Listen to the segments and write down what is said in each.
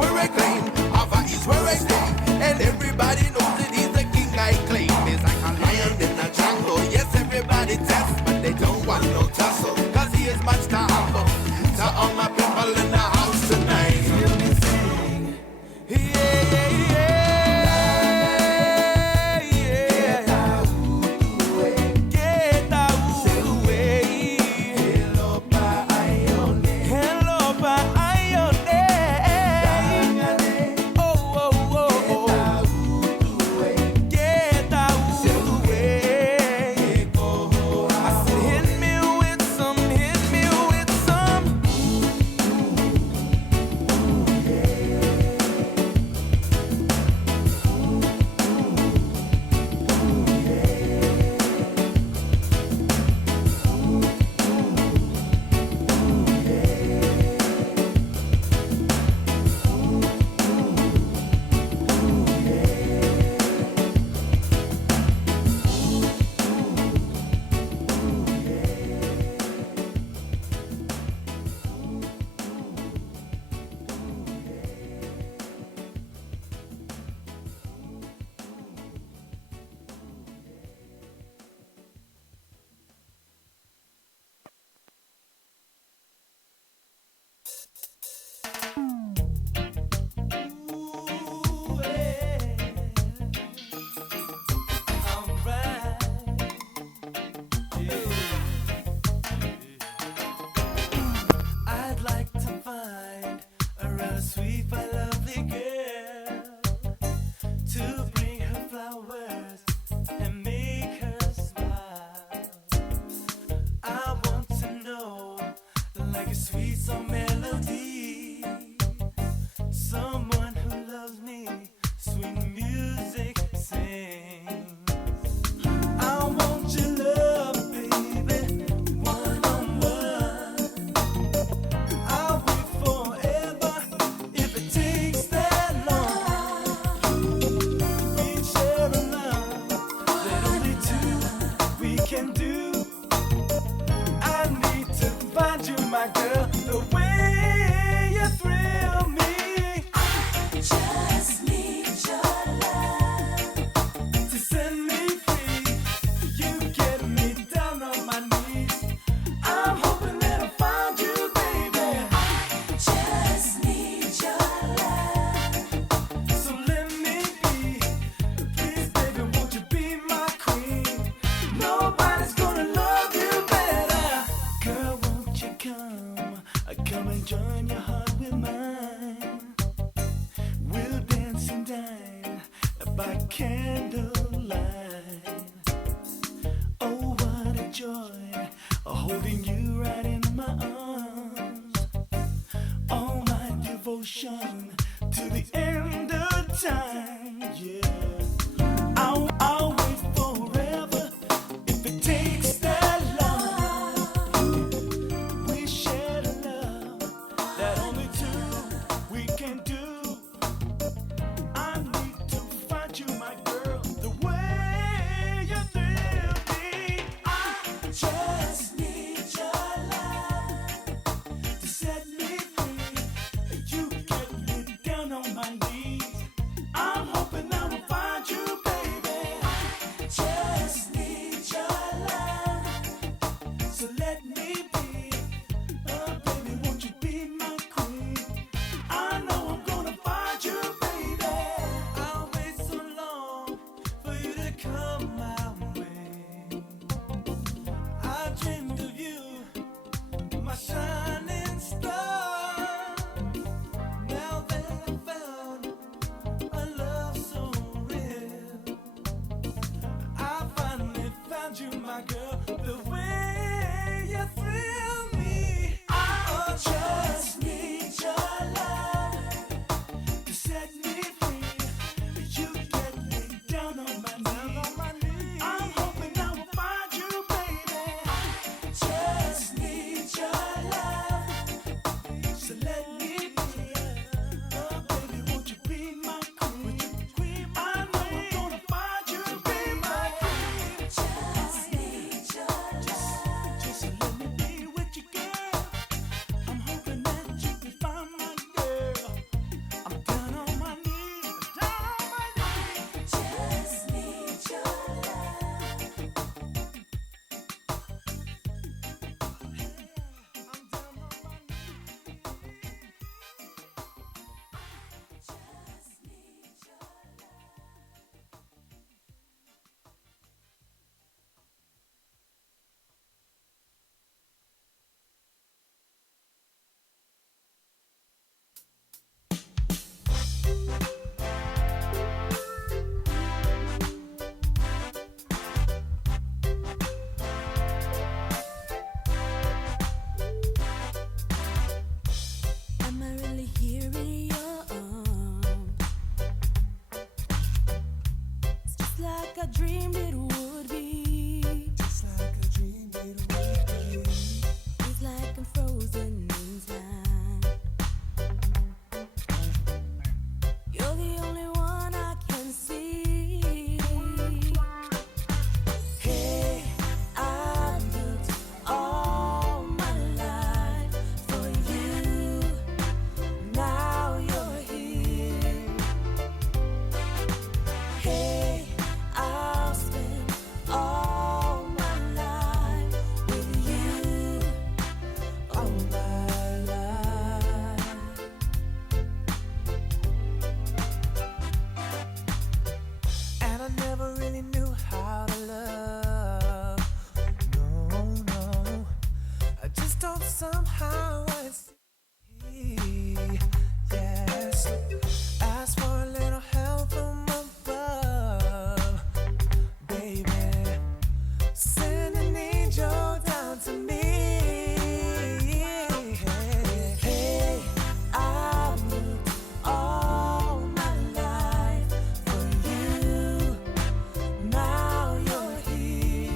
where I claim, Ava is where I stay, and everybody knows that he's the king I claim. He's like a lion in the jungle, yes, everybody tests, but they don't want no tussle, cause he is much to humble. To all my people in the house tonight, hear me sing, yeah, yeah, yeah. I dreamed it would be. Just like a dream it would be. It's like I'm frozen in time. You're the only one I can see. Hey, I've looked all my life for you. Now you're here. Hey, I'll spend all my life with you. All my life. And I never really knew how to love. No, no. I just don't somehow I see. Yes. Ask for a little help from above. Baby, send an angel down to me. Hey, I've looked all my life for you. Now you're here.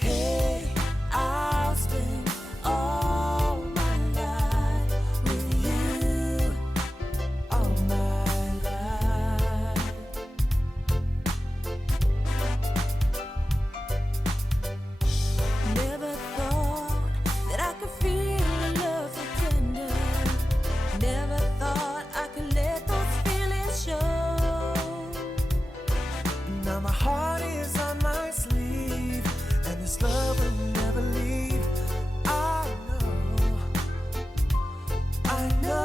Hey, I'll spend all my life with you. All my life. Never thought that I could feel a love so tender. Never thought I could let those feelings show. Now my heart is on my sleeve, and this love will never leave. I know, I know.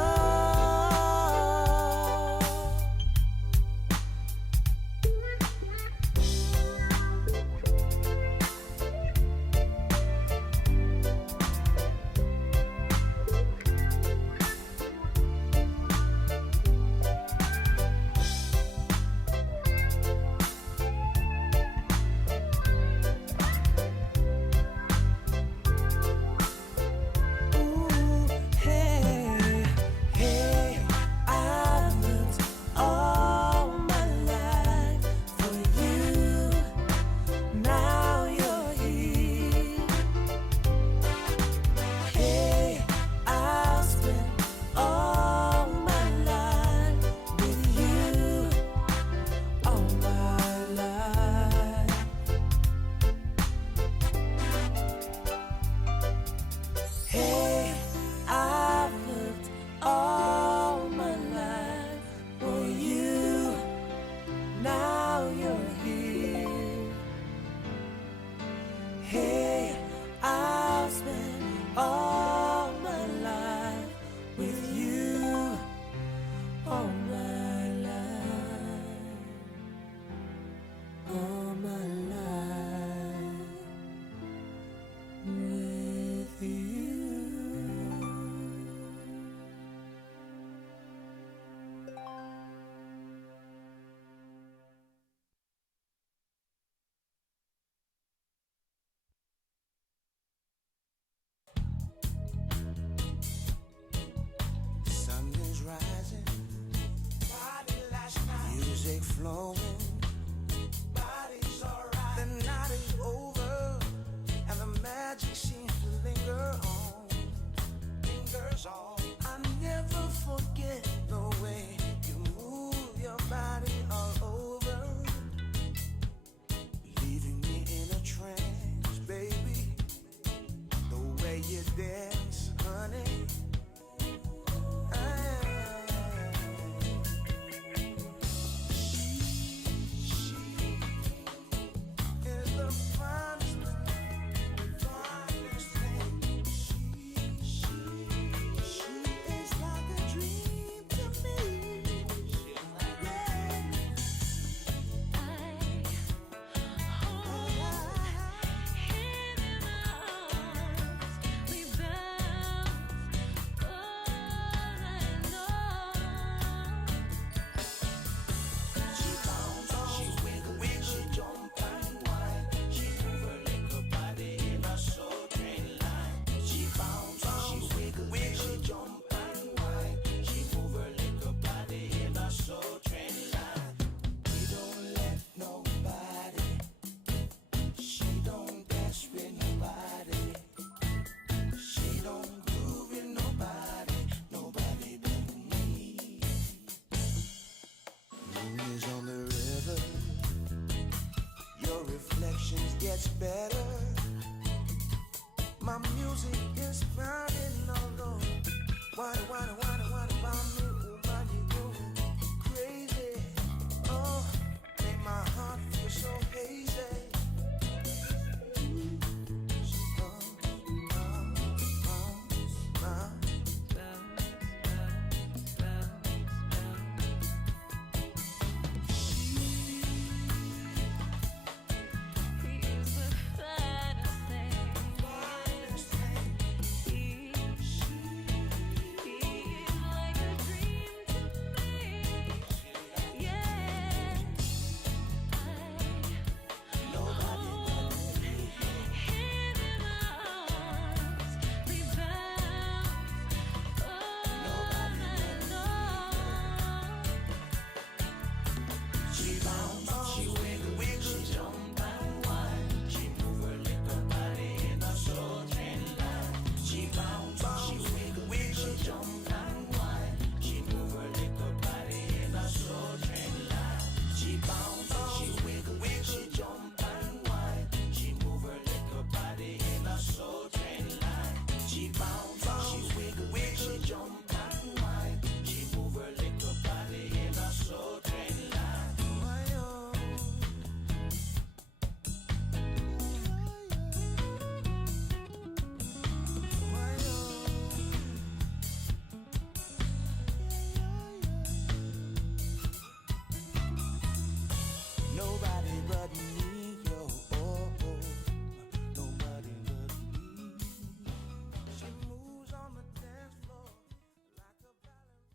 Ooh, hey, hey, I've looked all my life for you. Now you're here. Hey, I'll spend all my life with you. All my life. Hey, I've looked all my life for you. Now you're here. Hey, I'll spend all my life with you. All my life. All my life with you. Sun is rising, music flowing, the night is over, and the magic seems to linger on, lingers on. I never forget the way you move your body all over, leaving me in a trance, baby. The way you dance, honey. moon is on the river. Your reflections gets better. My music is pounding all over. Why about me? Oh, man, you going crazy. Oh, make my heart feel so hazy. Nobody but me, yo, oh, oh. Nobody but me. She moves on the dance floor like a ballerina.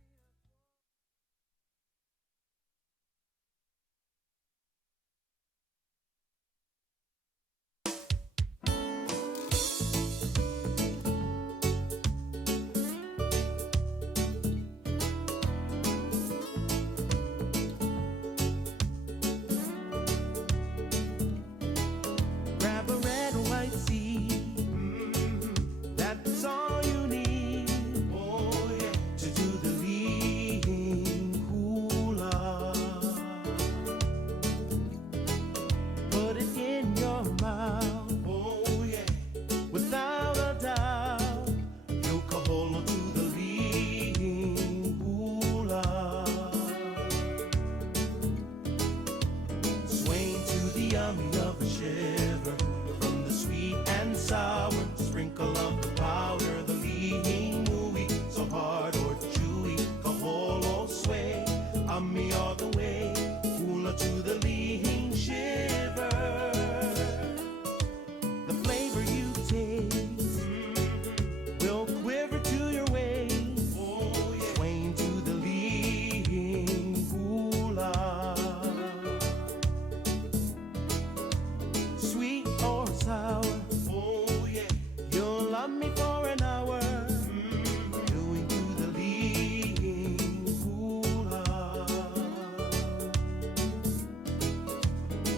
Grab a red and white seed. That's all you need. Oh yeah, to do the lean hula. Put it in your mouth. Oh yeah, without a doubt. Yokoholo to the lean hula. Swaying to the yummy of a shiver. From the sweet and sour, sprinkle of the powder, the lean mooey, so hard or chewy, kaholo sway, ami all the way, hula to the lean shiver. The flavor you taste will quiver to your waist, swaying to the lean hula. Sweet or sour, oh yeah, you'll love me for an hour. Doing to the lean hula.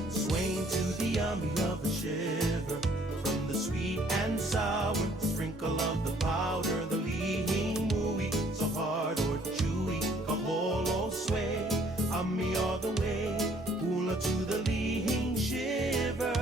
Swaying to the yummy of a shiver. From the sweet and sour, sprinkle of the powder, the lean mooey, so hard or chewy, kaholo sway, ami all the way, hula to the lean shiver.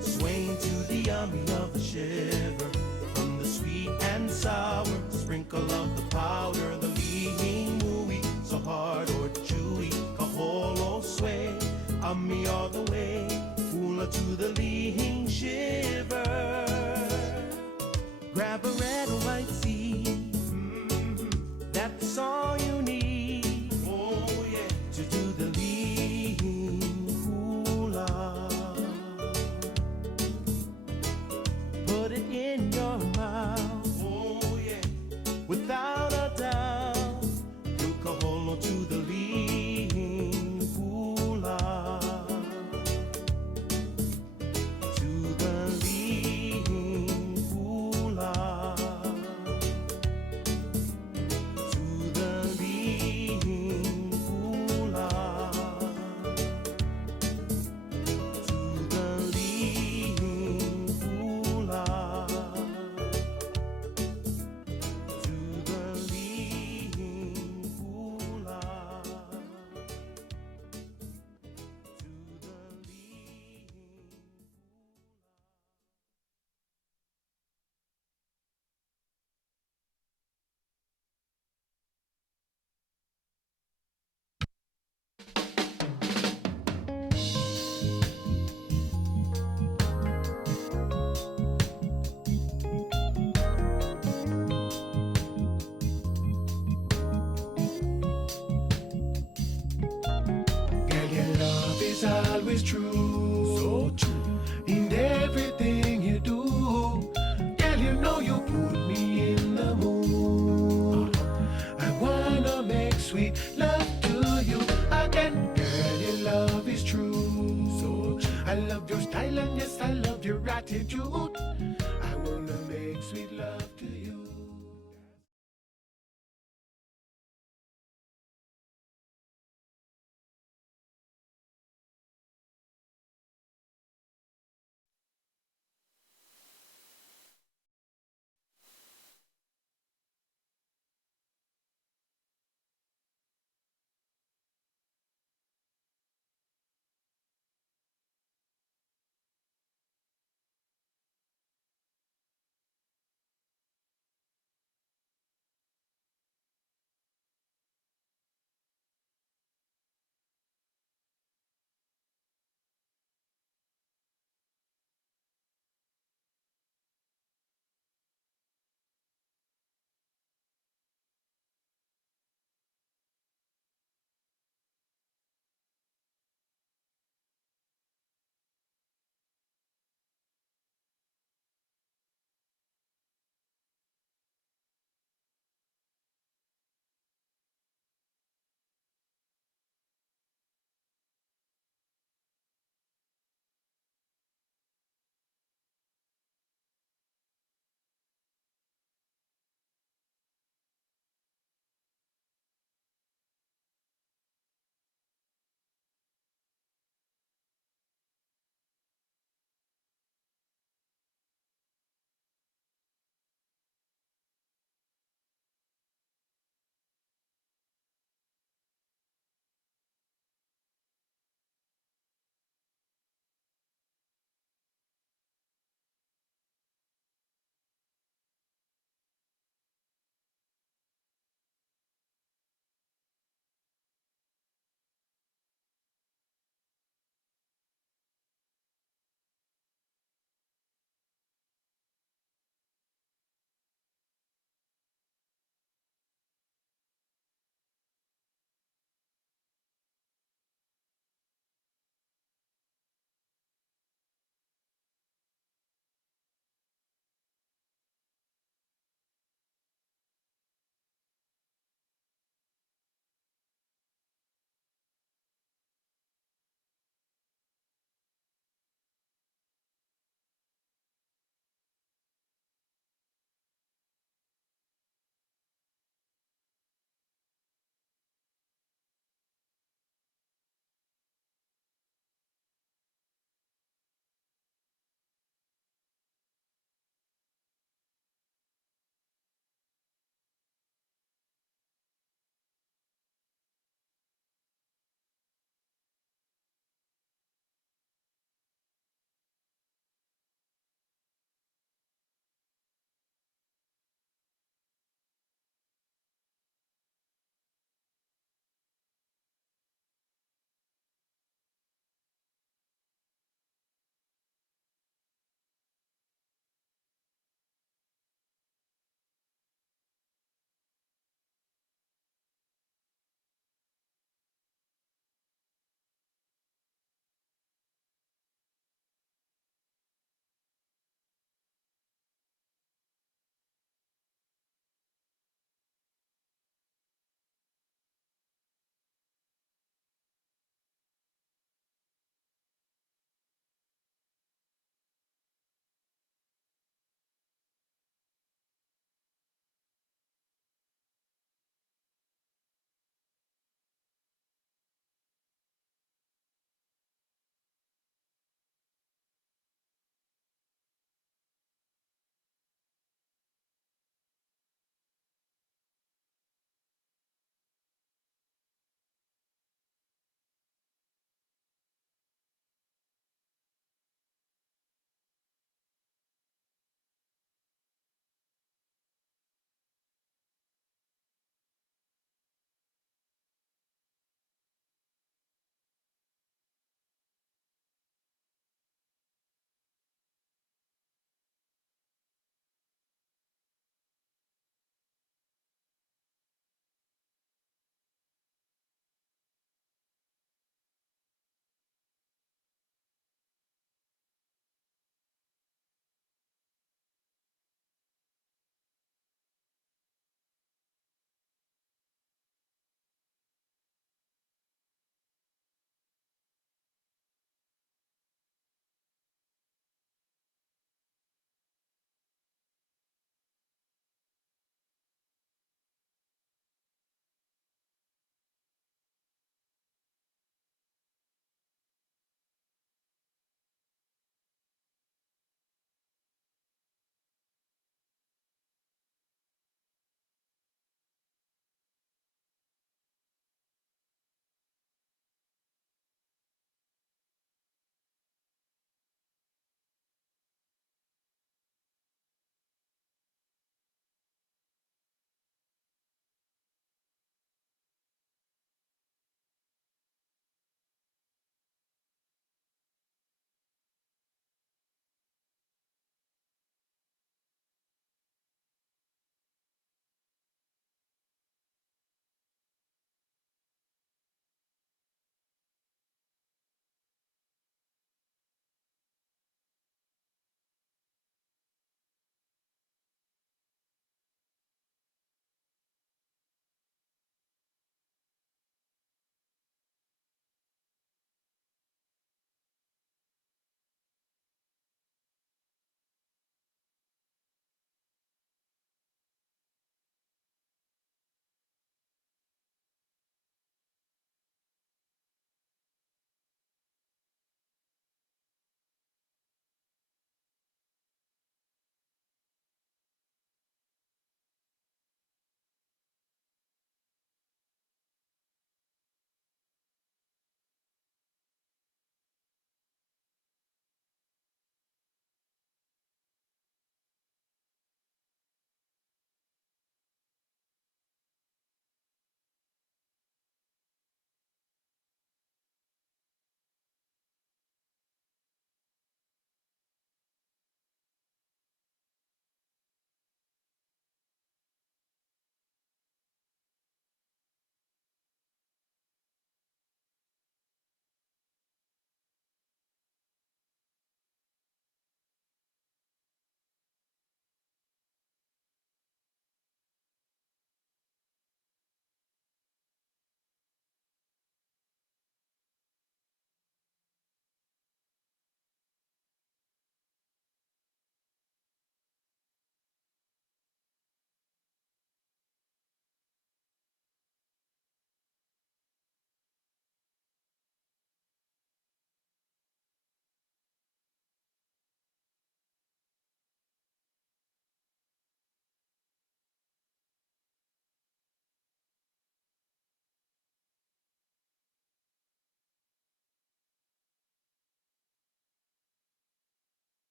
Swaying to the yummy of a shiver. From the sweet and sour, sprinkle of the powder, the lean mooey, so hard or chewy, kaholo sway, ami all the way, hula to the lean shiver. Grab a red or white seed, that's all you need. Oh yeah, to do the lean hula. Put it in your mouth. Oh yeah, without a doubt. Yokoholo to the lean hula. is true, so true. In everything you do, girl, you know you put me in the mood. I wanna make sweet love to you again. Girl, your love is true, so true. I love your style and yes, I love your attitude. I wanna make sweet love to you.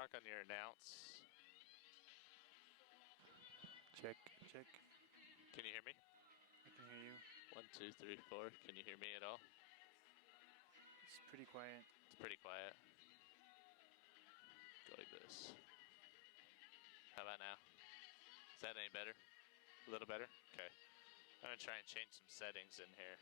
Talk on your announce. Check, check. Can you hear me? I can hear you. 1, 2, 3, 4. Can you hear me at all? It's pretty quiet. It's pretty quiet. Go like this. How about now? Is that any better? A little better? Okay. I'm gonna try and change some settings in here.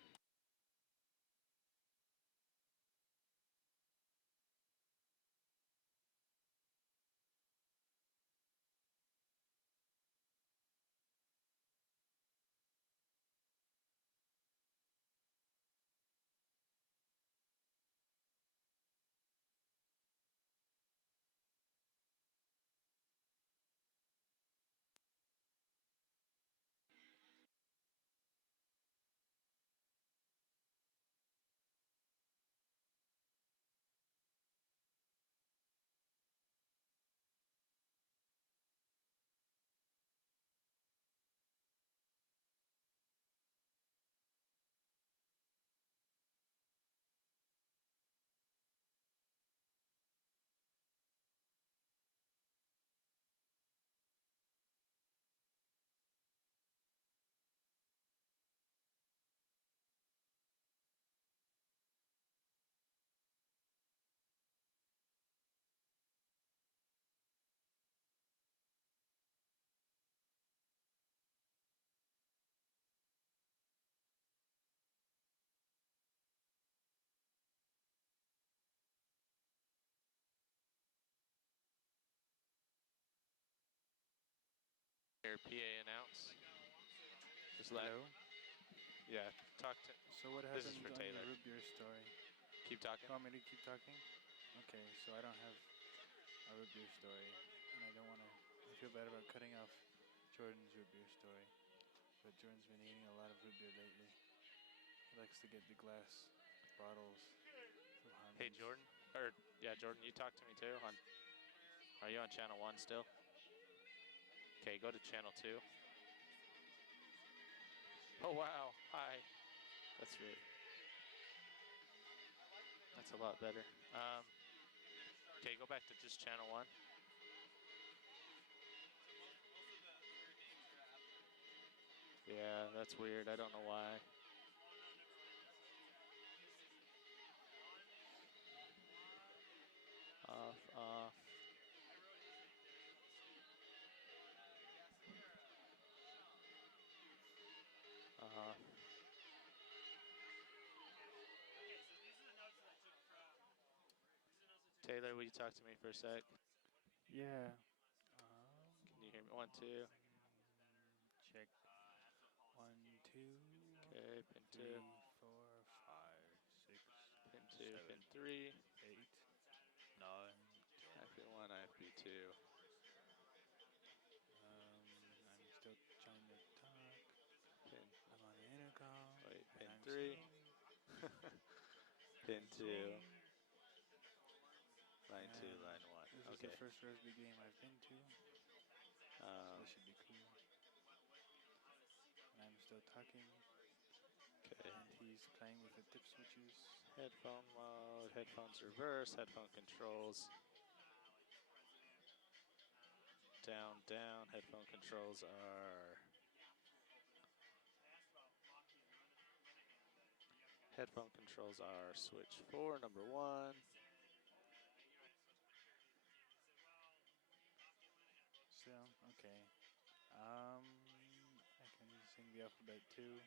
Your PA announce. Just let. Hello? Yeah, talk to. So what This is happened for on your Taylor. root beer story? Keep talking. You want me to keep talking? Okay, so I don't have a root beer story, and I don't want to. I feel bad about cutting off Jordan's root beer story, but Jordan's been eating a lot of root beer lately. He likes to get the glass bottles from Harmon's. Hey Jordan, or yeah, Jordan, you talk to me too. Are you on channel 1 still? Okay, go to channel 2. Oh wow, hi. That's really. That's a lot better. Okay, go back to just channel 1. Yeah, that's weird. I don't know why. Off, off. Uh-huh. Taylor, will you talk to me for a sec? Yeah. Can you hear me? 1, 2. Check. 1, 2. Okay, pin 3, 2. 4, 5, 6, Pin 2, 7, pin 3. 8, 9, 10. IFB1, IFB2. I'm still trying to talk. Pin, I'm on the intercom. wait, And pin I'm 3. singing. Pin I'm 2. singing. Line 2, And line 1. this is the Okay. first rugby game I've been to. So this should be cool. And I'm still talking. Okay. And he's playing with the tip switches. Headphone mode, headphones reverse, headphone controls. Down, down. Headphone controls are. Headphone controls are switch 4, number 1. So, okay. I can sing the alphabet too.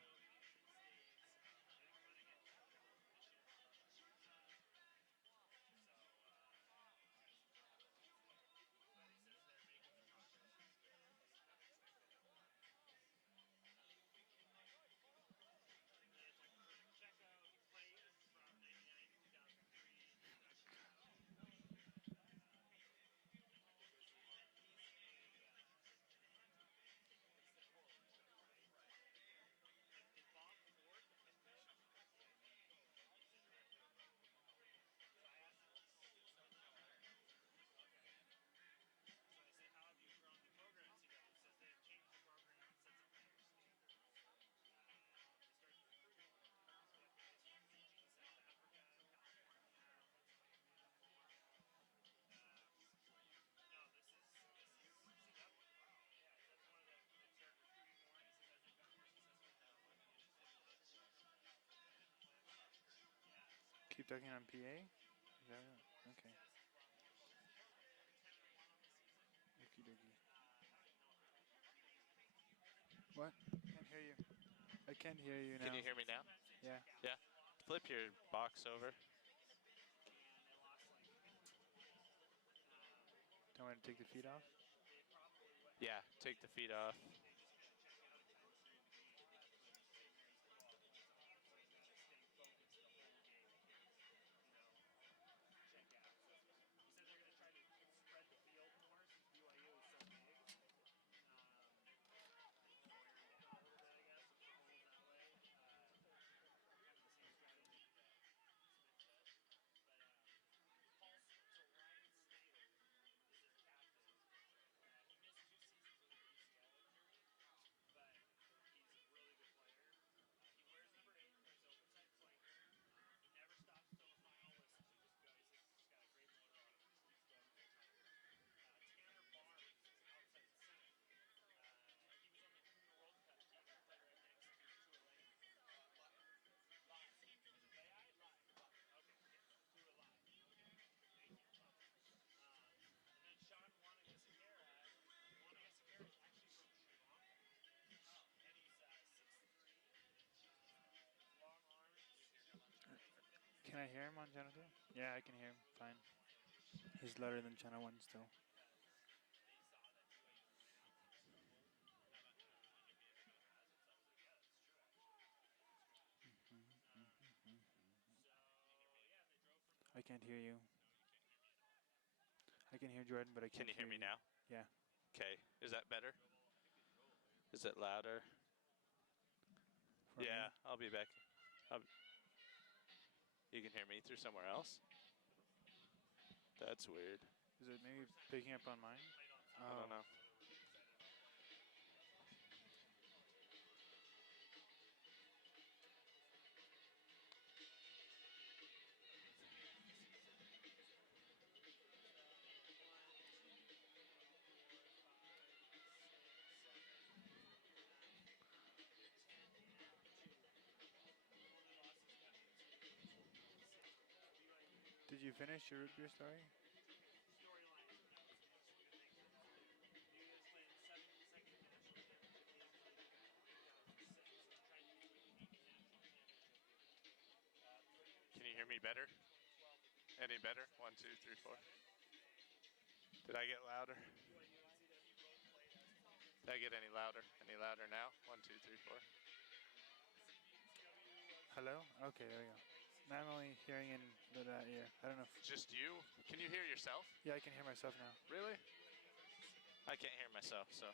talking on PA? Is that right? Okay. Okie dokie. What? Can't hear you. I can't hear you now. Can you hear me now? Yeah. Yeah. Flip your box over. Don't want to take the feet off? Yeah, take the feet off. Can I hear him on channel 2? Yeah, I can hear him fine. He's louder than channel 1 still. I can't hear you. I can hear Jordan, but I can't Can you hear me you. now? Yeah. Okay. Is that better? Is it louder? For Yeah, me? I'll be back. You can hear me through somewhere else? That's weird. Is it maybe picking up on mine? I don't know. Did you finish your root beer story? Can you hear me better? Any better? 1, 2, 3, 4. Did I get louder? Did I get any louder? Any louder now? 1, 2, 3, 4. Hello? Okay, there we go. Now I'm only hearing in that ear. I don't know if... Just you? Can you hear yourself? Yeah, I can hear myself now. Really? I can't hear myself, so.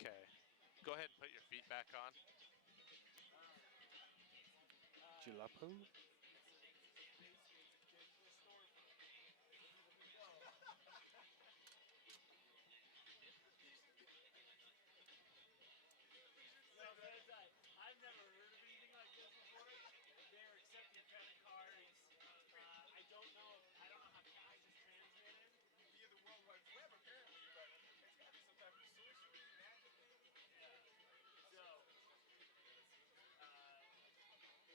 Okay. Go ahead and put your feet back on. Jalapeno? I've never heard of anything like this before. They're accepting credit cards. I don't know how cash is transmitted. Via the World Wide Web, apparently, but it's got to be some type of sorcery, magic, maybe. Yeah. So,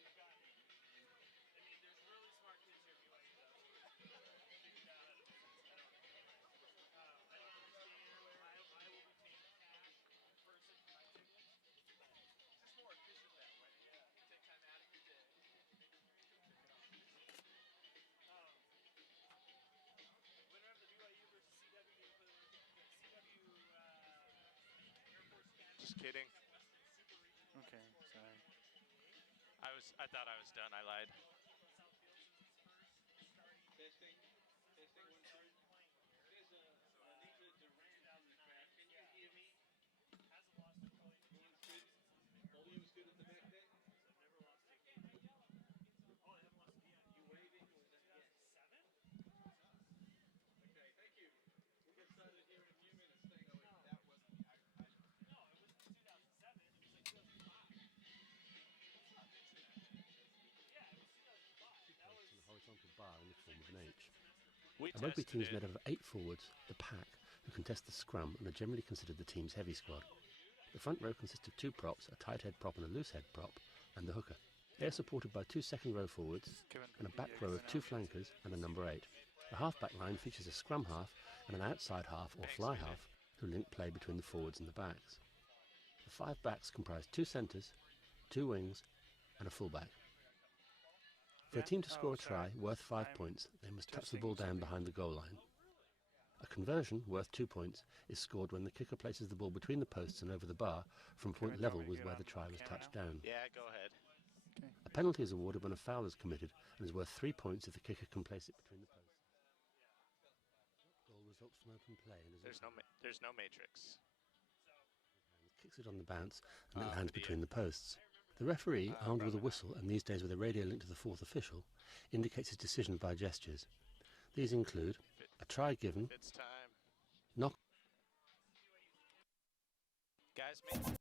we've got. I mean, there's really smart kids here at BYU though. Figured out how to do this. I don't understand. I will be paying cash in person for my tickets. It's just more efficient that way. Yeah. You take time out of your day. Winner of the BYU versus CWU for the CWU Air Force Academy. Just kidding. Okay, sorry. I thought I was done. I lied. Testing, 1, 2. There's a Anita Durant on the track. Can you hear me? Hasn't lost a point. Volume's good. Volume's good at the back there. I've never lost a game. Oh, I haven't lost a game. You waving or is that yes? 7? Okay, thank you. We'll get started here in a few minutes. Thanks. No, that wasn't the No, it wasn't 2007. It was like 2005. Let's not mention that. Yeah, it was 2005. That was A horizontal bar in the form of an H. We A rugby tested team is it. made up of 8 forwards, the pack, who contest the scrum and are generally considered the team's heavy squad. The front row consists of two props, a tight head prop and a loose head prop, and the hooker. They are supported by two second row forwards and a back row of two flankers and a number 8. The half-back line features a scrum half and an outside half or fly half who link play between the forwards and the backs. The 5 backs comprise 2 centres, 2 wings and a full-back. For a team to score a try worth 5 points, they must touch the ball down behind the goal line. A conversion worth 2 points is scored when the kicker places the ball between the posts and over the bar from point level with where the try was touched down. Yeah, go ahead. A penalty is awarded when a foul is committed and is worth 3 points if the kicker can place it between the posts. Goal results from open play and There's no matrix. kicks it on the bounce and it lands between the posts. The referee, armed with a whistle and these days with a radio link to the fourth official, indicates his decision by gestures. These include a try given, It's time. knock. Guys, make...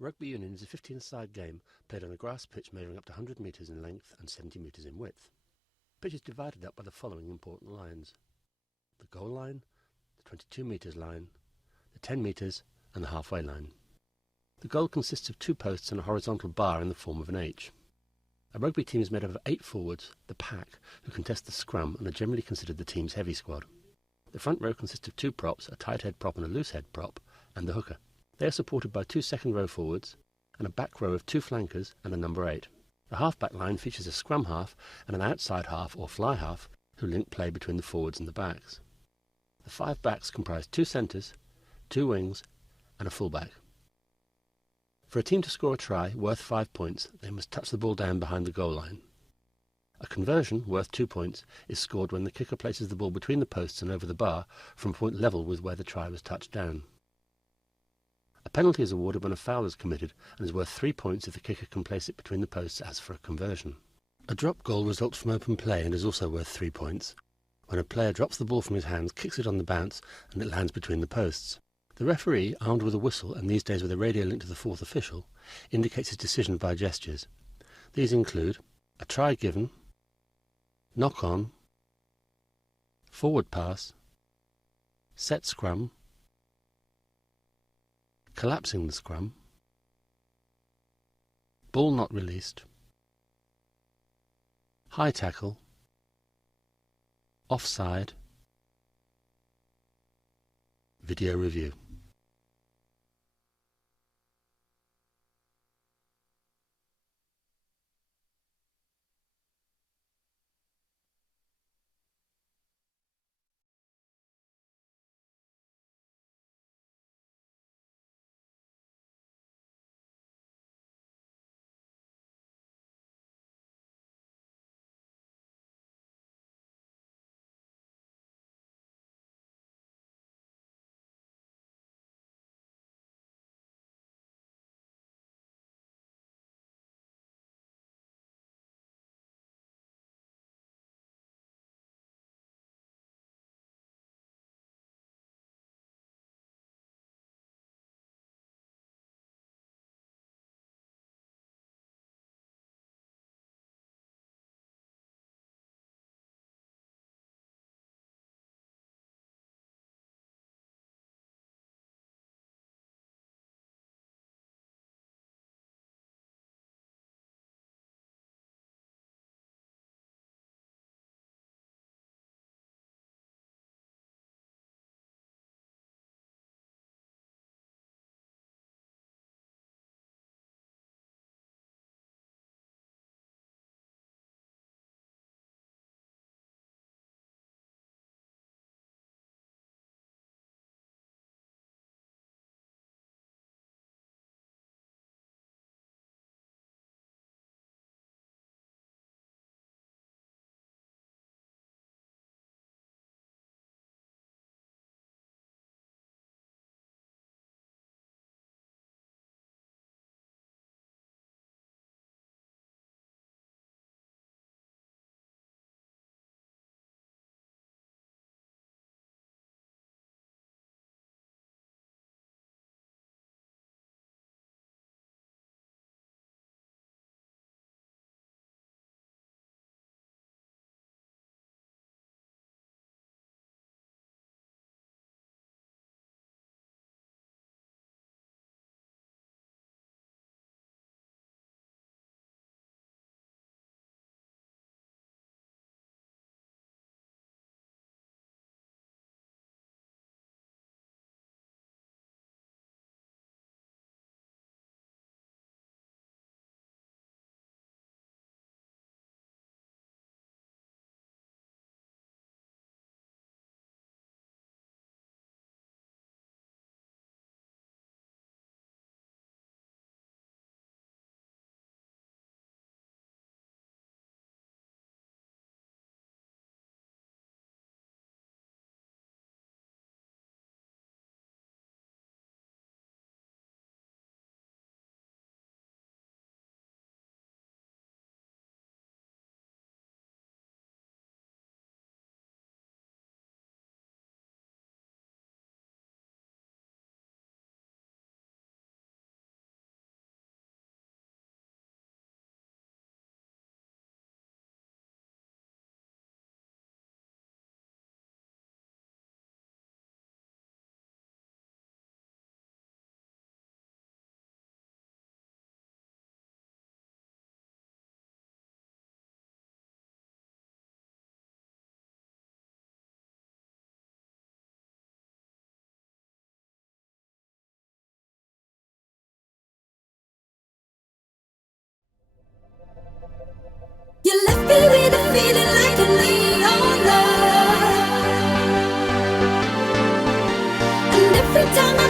Rugby union is a 15-a-side game played on a grass pitch measuring up to 100 metres in length and 70 metres in width. The pitch is divided up by the following important lines: the goal line, the 22 metres line, the 10 metres and the halfway line. The goal consists of 2 posts and a horizontal bar in the form of an H. A rugby team is made up of 8 forwards, the pack, who contest the scrum and are generally considered the team's heavy squad. The front row consists of 2 props, a tight head prop and a loose head prop, and the hooker. They are supported by 2 second row forwards and a back row of 2 flankers and a number 8. The half-back line features a scrum half and an outside half or fly half who link play between the forwards and the backs. The 5 backs comprise 2 centres, 2 wings and a full-back. For a team to score a try worth 5 points, they must touch the ball down behind the goal line. A conversion worth 2 points is scored when the kicker places the ball between the posts and over the bar from point level with where the try was touched down. A penalty is awarded when a foul is committed and is worth 3 points if the kicker can place it between the posts as for a conversion. A drop goal results from open play and is also worth 3 points. When a player drops the ball from his hands, kicks it on the bounce and it lands between the posts. The referee, armed with a whistle and these days with a radio link to the fourth official, indicates his decision by gestures. These include a try given, knock on, forward pass, set scrum, collapsing the scrum, ball not released, high tackle, offside, video review.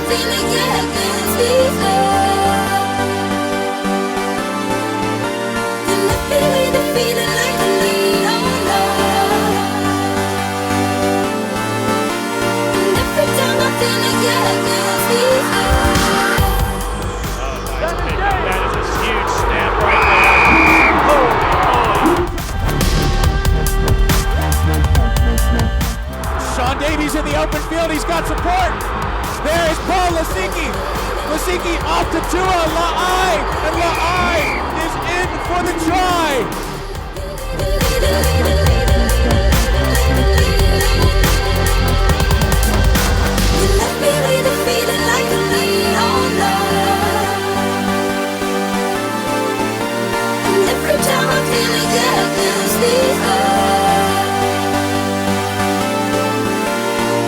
feeling, yeah, good fever. You left me with a feeling like a lead on love. And every time I feel it, yeah, good fever. That is a huge snap right there. Holy moly. Sean Davies in the open field. He's got support. There is Paul Lasicki. Lasicki off to Tua La'ai. And La'ai is in for the try. You left me with a feeling like a lead on love. And every time I feel it, yeah, good fever.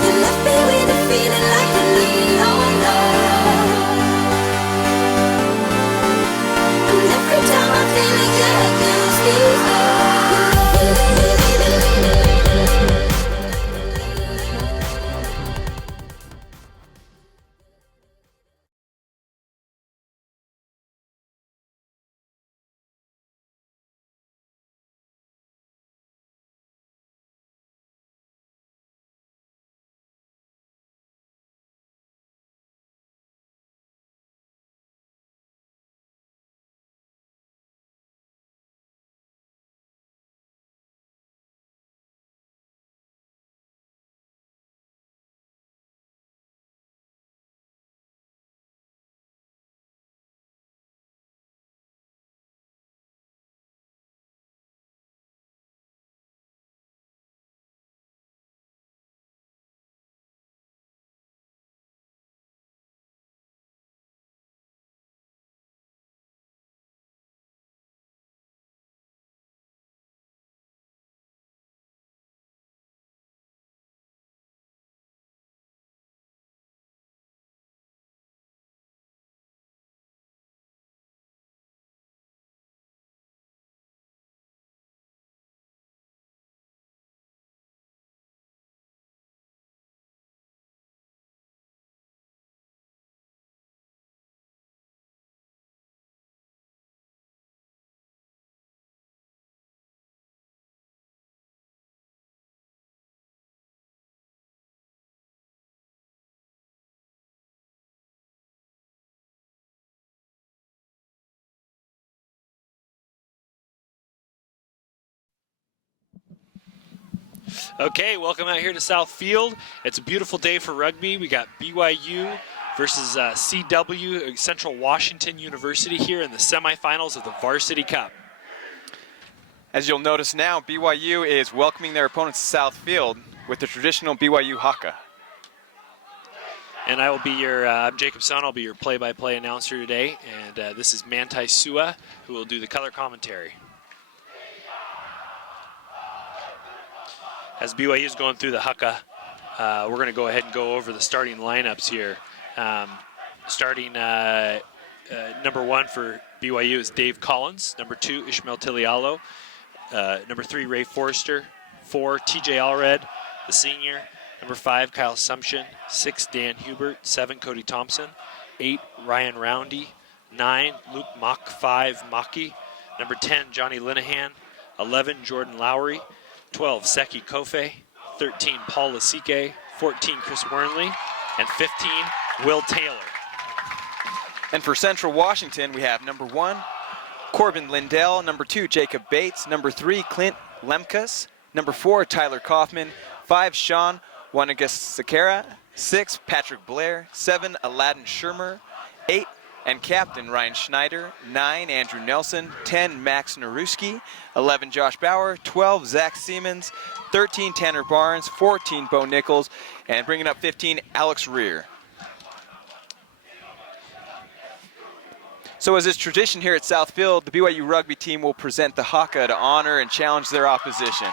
You left me with a feeling like a lead on love. And every time I feel it, yeah, good fever. Okay, welcome out here to South Field. It's a beautiful day for rugby. We got BYU versus CWU, Central Washington University, here in the semifinals of the Varsity Cup. As you'll notice now, BYU is welcoming their opponents to South Field with the traditional BYU haka. And I will be your, I'm Jacob Sun, I'll be your play-by-play announcer today. And this is Manti Sua, who will do the color commentary. As BYU is going through the haka, we're going to go ahead and go over the starting lineups here. Starting number 1 for BYU is Dave Collins. Number 2, Ishmael Tilialo. Number 3, Ray Forrester. 4, TJ Allred, the senior. Number 5, Kyle Sumption. 6, Dan Hubert. 7, Cody Thompson. 8, Ryan Roundy. 9, Luke Mach 5 Maki. Number 10, Johnny Linehan. 11, Jordan Lowry. 12, Seki Kofe. 13, Paul Lasike. 14, Chris Wernley. And 15, Will Taylor. And for Central Washington, we have number 1, Corbin Lindell. Number 2, Jacob Bates. Number 3, Clint Lemkus. Number 4, Tyler Kaufman. 5, Sean Wanagasakara. 6, Patrick Blair. 7, Aladdin Shermer. 8, and captain Ryan Schneider. 9, Andrew Nelson. 10, Max Naruski. 11, Josh Bauer. 12, Zach Siemens. 13, Tanner Barnes. 14, Bo Nichols. And bringing up 15, Alex Rear. So as is tradition here at Southfield, the BYU rugby team will present the haka to honor and challenge their opposition.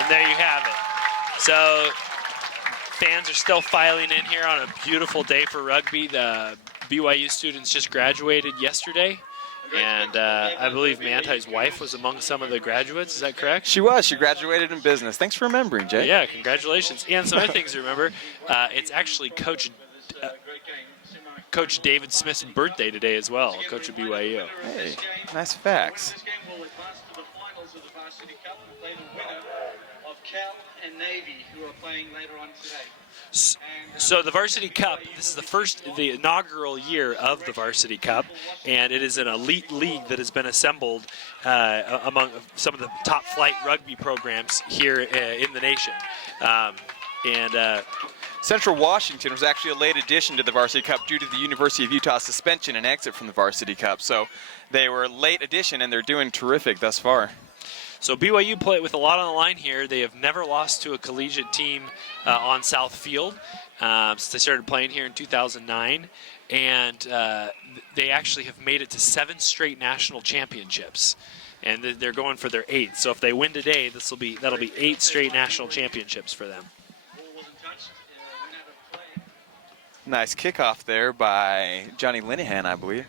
And there you have it. So fans are still filing in here on a beautiful day for rugby. The BYU students just graduated yesterday, and I believe Manti's wife was among some of the graduates. Is that correct? She was. She graduated in business. Thanks for remembering, Jay. Yeah, congratulations. And some other things to remember. It's actually Coach Coach David Smith's birthday today as well, coach of BYU. Hey, nice facts. This game will advance to the finals of the Varsity Cup and play the winner of Cal and Navy, who are playing later on today. So the Varsity Cup, this is the inaugural year of the Varsity Cup, and it is an elite league that has been assembled among some of the top flight rugby programs here in the nation. Central Washington was actually a late addition to the Varsity Cup due to the University of Utah suspension and exit from the Varsity Cup. So they were a late addition, and they're doing terrific thus far. So BYU play with a lot on the line here. They have never lost to a collegiate team on South Field since they started playing here in 2009. And they actually have made it to 7 straight national championships. And they're going for their 8th. So if they win today, that'll be 8 straight national championships for them. Nice kickoff there by Johnny Linehan, I believe.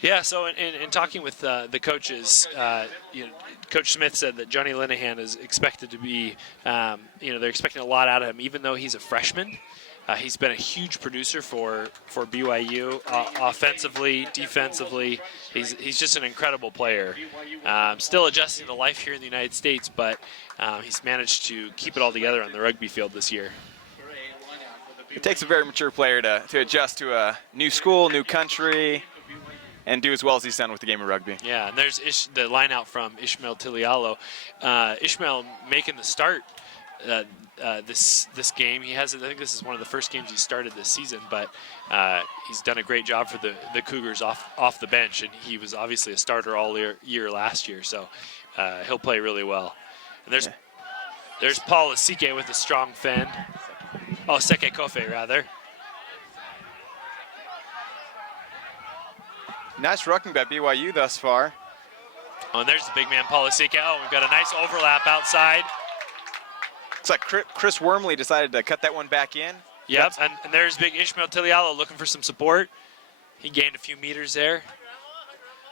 Yeah, so in talking with the coaches, Coach Smith said that Johnny Linehan is expected to be, they're expecting a lot out of him, even though he's a freshman. He's been a huge producer for BYU, offensively, defensively. He's just an incredible player. Still adjusting to life here in the United States, but he's managed to keep it all together on the rugby field this year. It takes a very mature player to adjust to a new school, new country, and do as well as he's done with the game of rugby. Yeah, and there's the line out from Ishmael Tilialo. Ishmael making the start this game. I think this is one of the first games he started this season, but he's done a great job for the Cougars off the bench, and he was obviously a starter all year last year, so he'll play really well. And there's Paul Asike with a strong fend. Oh, Seke Kofe, rather. Nice rucking by BYU thus far. Oh, and there's the big man, Paul Asike. Oh, we've got a nice overlap outside. Looks like Chris Wormley decided to cut that one back in. Yep, and there's big Ishmael Tilialo looking for some support. He gained a few meters there.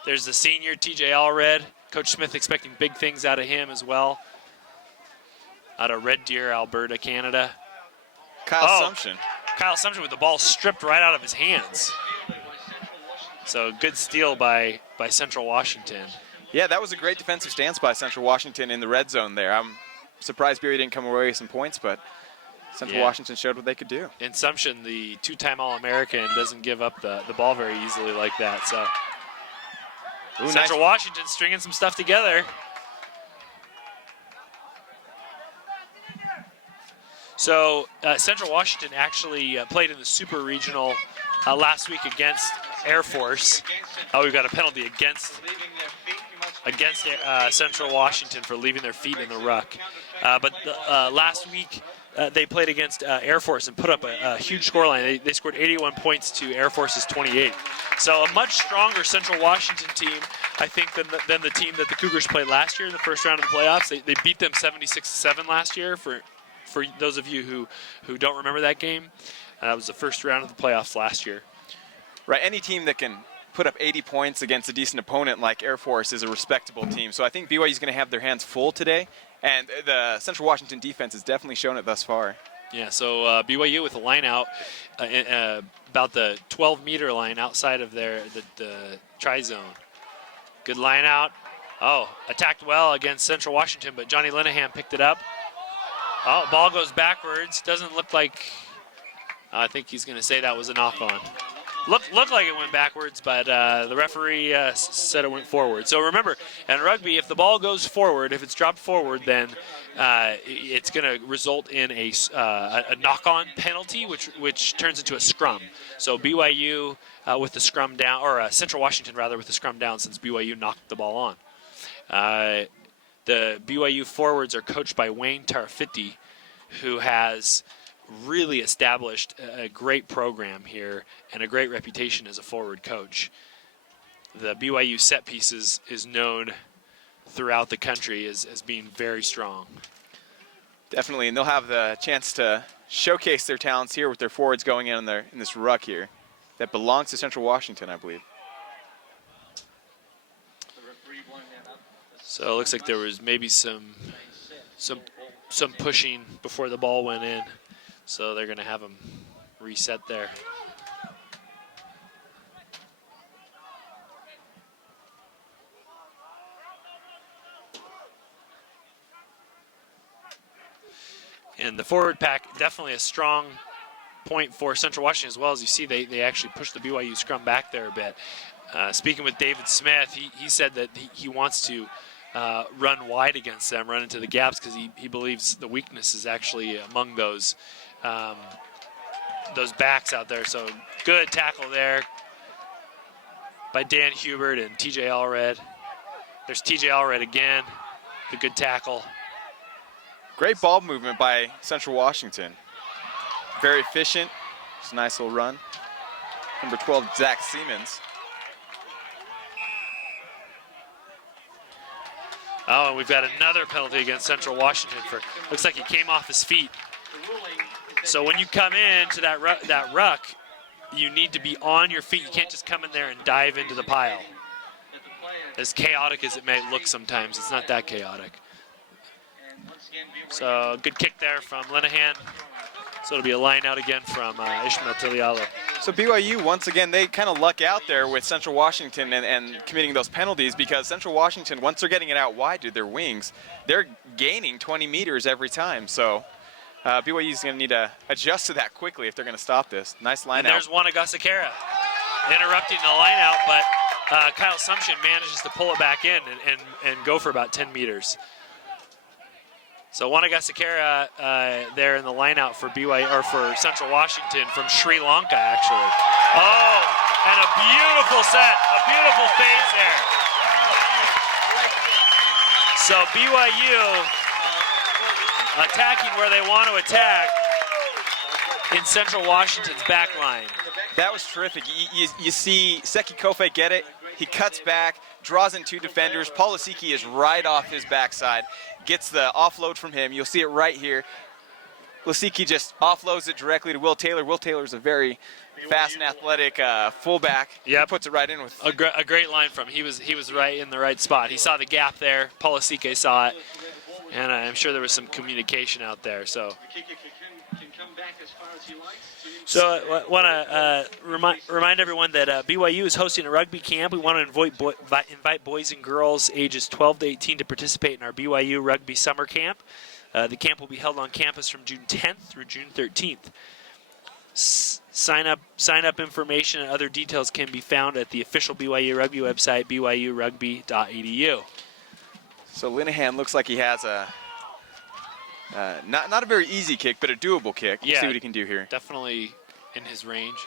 There's the senior, TJ Allred. Coach Smith expecting big things out of him as well. Out of Red Deer, Alberta, Canada. Kyle Sumption. Kyle Sumption with the ball stripped right out of his hands. So good steal by Central Washington. Yeah, that was a great defensive stance by Central Washington in the red zone there. I'm surprised BYU didn't come away with some points, but Central Washington showed what they could do. And Sumption, the 2-time All-American, doesn't give up the ball very easily like that. So Central Washington stringing some stuff together. So Central Washington actually played in the Super Regional last week against Air Force. Oh, we've got a penalty against Central Washington for leaving their feet in the ruck. But last week they played against Air Force and put up a huge scoreline. They scored 81 points to Air Force's 28. So a much stronger Central Washington team, I think, than the team that the Cougars played last year in the first round of the playoffs. They beat them 76-7 last year. For those of you who don't remember that game, that was the first round of the playoffs last year. Right, any team that can put up 80 points against a decent opponent like Air Force is a respectable team. So I think BYU is going to have their hands full today, and the Central Washington defense has definitely shown it thus far. Yeah, so BYU with a line out about the 12-meter line outside of the tri-zone. Good line out. Oh, attacked well against Central Washington, but Johnny Linehan picked it up. Oh, ball goes backwards. Doesn't look like, I think he's going to say that was a knock-on. Looked like it went backwards, but the referee said it went forward. So remember, in rugby, if the ball goes forward, if it's dropped forward, then it's going to result in a knock-on penalty, which turns into a scrum. So BYU with the scrum down, or Central Washington rather with the scrum down, since BYU knocked the ball on. The BYU forwards are coached by Wayne Tarafiti, who has really established a great program here and a great reputation as a forward coach. The BYU set pieces is known throughout the country as being very strong. Definitely, and they'll have the chance to showcase their talents here with their forwards going in this ruck here that belongs to Central Washington, I believe. So it looks like there was maybe some pushing before the ball went in. So they're going to have them reset there. And the forward pack, definitely a strong point for Central Washington as well. As you see, they actually pushed the BYU scrum back there a bit. Speaking with David Smith, he said that he wants to run wide against them, run into the gaps, because he believes the weakness is actually among those backs out there. So good tackle there by Dan Hubert and TJ Allred. There's TJ Allred again, the good tackle. Great ball movement by Central Washington. Very efficient. Just a nice little run. Number 12, Zach Siemens. Oh, and we've got another penalty against Central Washington for, looks like he came off his feet. So when you come into that ruck, you need to be on your feet. You can't just come in there and dive into the pile. As chaotic as it may look sometimes, it's not that chaotic. So good kick there from Linehan. So it'll be a line out again from Ishmael Tilialo. So BYU, once again, they kind of luck out there with Central Washington and committing those penalties, because Central Washington, once they're getting it out wide to their wings, they're gaining 20 meters every time. So BYU is going to need to adjust to that quickly if they're going to stop this. Nice line and out. There's Wanagasakara interrupting the line out, but Kyle Sumption manages to pull it back in and go for about 10 meters. So Wanagasakara there in the line out for BYU, or for Central Washington from Sri Lanka, actually. Oh, and a beautiful set, a beautiful phase there. So BYU attacking where they want to attack in Central Washington's back line. That was terrific. You see Seki Kofe get it. He cuts back, draws in two defenders. Paul Lasiki is right off his backside. Gets the offload from him. You'll see it right here. Lasiki just offloads it directly to Will Taylor. Will Taylor's a very fast and athletic fullback. Yep. He puts it right in with a great line from him. He was right in the right spot. He saw the gap there. Paul Lasiki saw it, and I'm sure there was some communication out there. So I want to remind everyone that BYU is hosting a rugby camp. We want to invite boys and girls ages 12 to 18 to participate in our BYU Rugby Summer Camp. The camp will be held on campus from June 10th through June 13th. Sign up information and other details can be found at the official BYU Rugby website, byurugby.edu. So Linehan looks like he has a not a very easy kick, but a doable kick. We'll see what he can do here. Definitely in his range.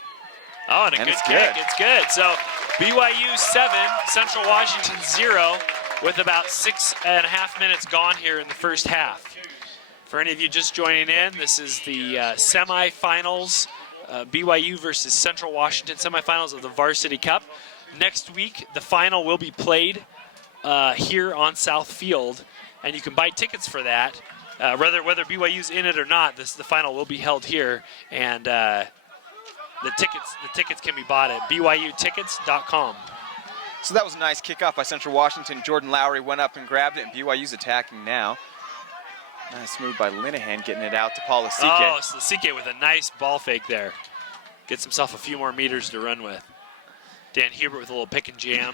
Oh, and a good it's kick. good. It's good. So BYU 7, Central Washington 0, with about 6.5 minutes gone here in the first half. For any of you just joining in, this is the semifinals, BYU versus Central Washington, semifinals of the Varsity Cup. Next week, the final will be played here on South Field, and you can buy tickets for that. Whether BYU's in it or not, the final will be held here, and the tickets can be bought at byutickets.com. So that was a nice kickoff by Central Washington. Jordan Lowry went up and grabbed it, and BYU's attacking now. Nice move by Linehan, getting it out to Paul Lasike. Oh, so Lasike with a nice ball fake there. Gets himself a few more meters to run with. Dan Hubert with a little pick and jam.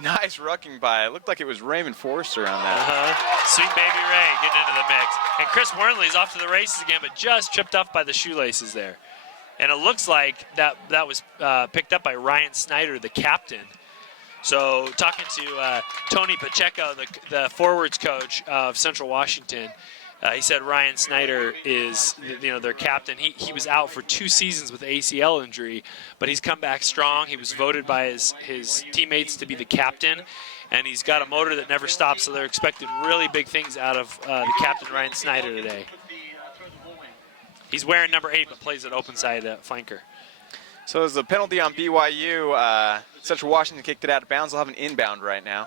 Nice rucking by. It looked like it was Raymond Forrester on that. Sweet baby Ray getting into the mix. And Chris Wernley's off to the races again, but just tripped up by the shoelaces there. And it looks like that was picked up by Ryan Snyder, the captain. So talking to Tony Pacheco, the forwards coach of Central Washington, he said Ryan Snyder is, their captain. He was out for 2 seasons with ACL injury, but he's come back strong. He was voted by his teammates to be the captain, and he's got a motor that never stops, so they're expecting really big things out of the captain, Ryan Snyder, today. He's wearing number 8, but plays at open side flanker. So there's a penalty on BYU. Central Washington kicked it out of bounds. They'll have an inbound right now.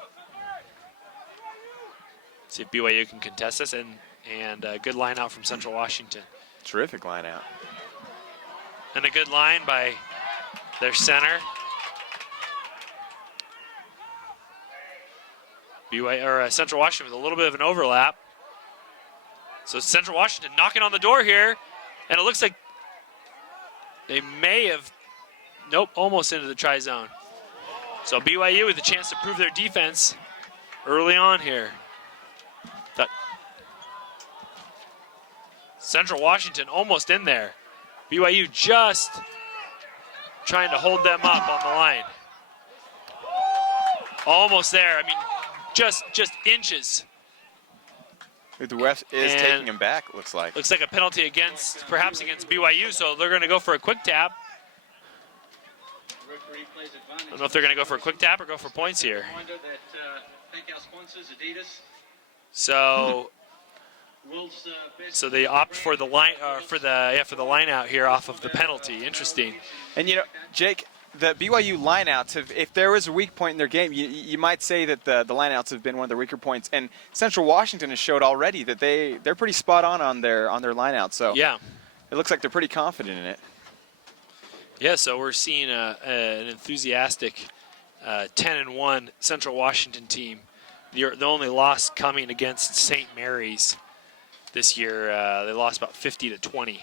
See if BYU can contest this, and a good line out from Central Washington. Terrific line out. And a good line by their center. Central Washington with a little bit of an overlap. So Central Washington knocking on the door here, and it looks like they may have, nope, almost into the try zone. So BYU with a chance to prove their defense early on here. Central Washington almost in there. BYU just trying to hold them up on the line. Almost there. I mean, just inches. The ref is And taking him back, it looks like. Looks like a penalty perhaps against BYU, so they're going to go for a quick tap. I don't know if they're going to go for a quick tap or go for points here. So they opt for the line for the line out here off of the penalty. Interesting. And Jake, the BYU lineouts if there was a weak point in their game, you might say that the lineouts have been one of the weaker points. And Central Washington has showed already that they're pretty spot on their lineouts. So yeah, it looks like they're pretty confident in it. Yeah, so we're seeing an enthusiastic 10-1 Central Washington team. The only loss coming against St. Mary's this year. They lost about 50-20.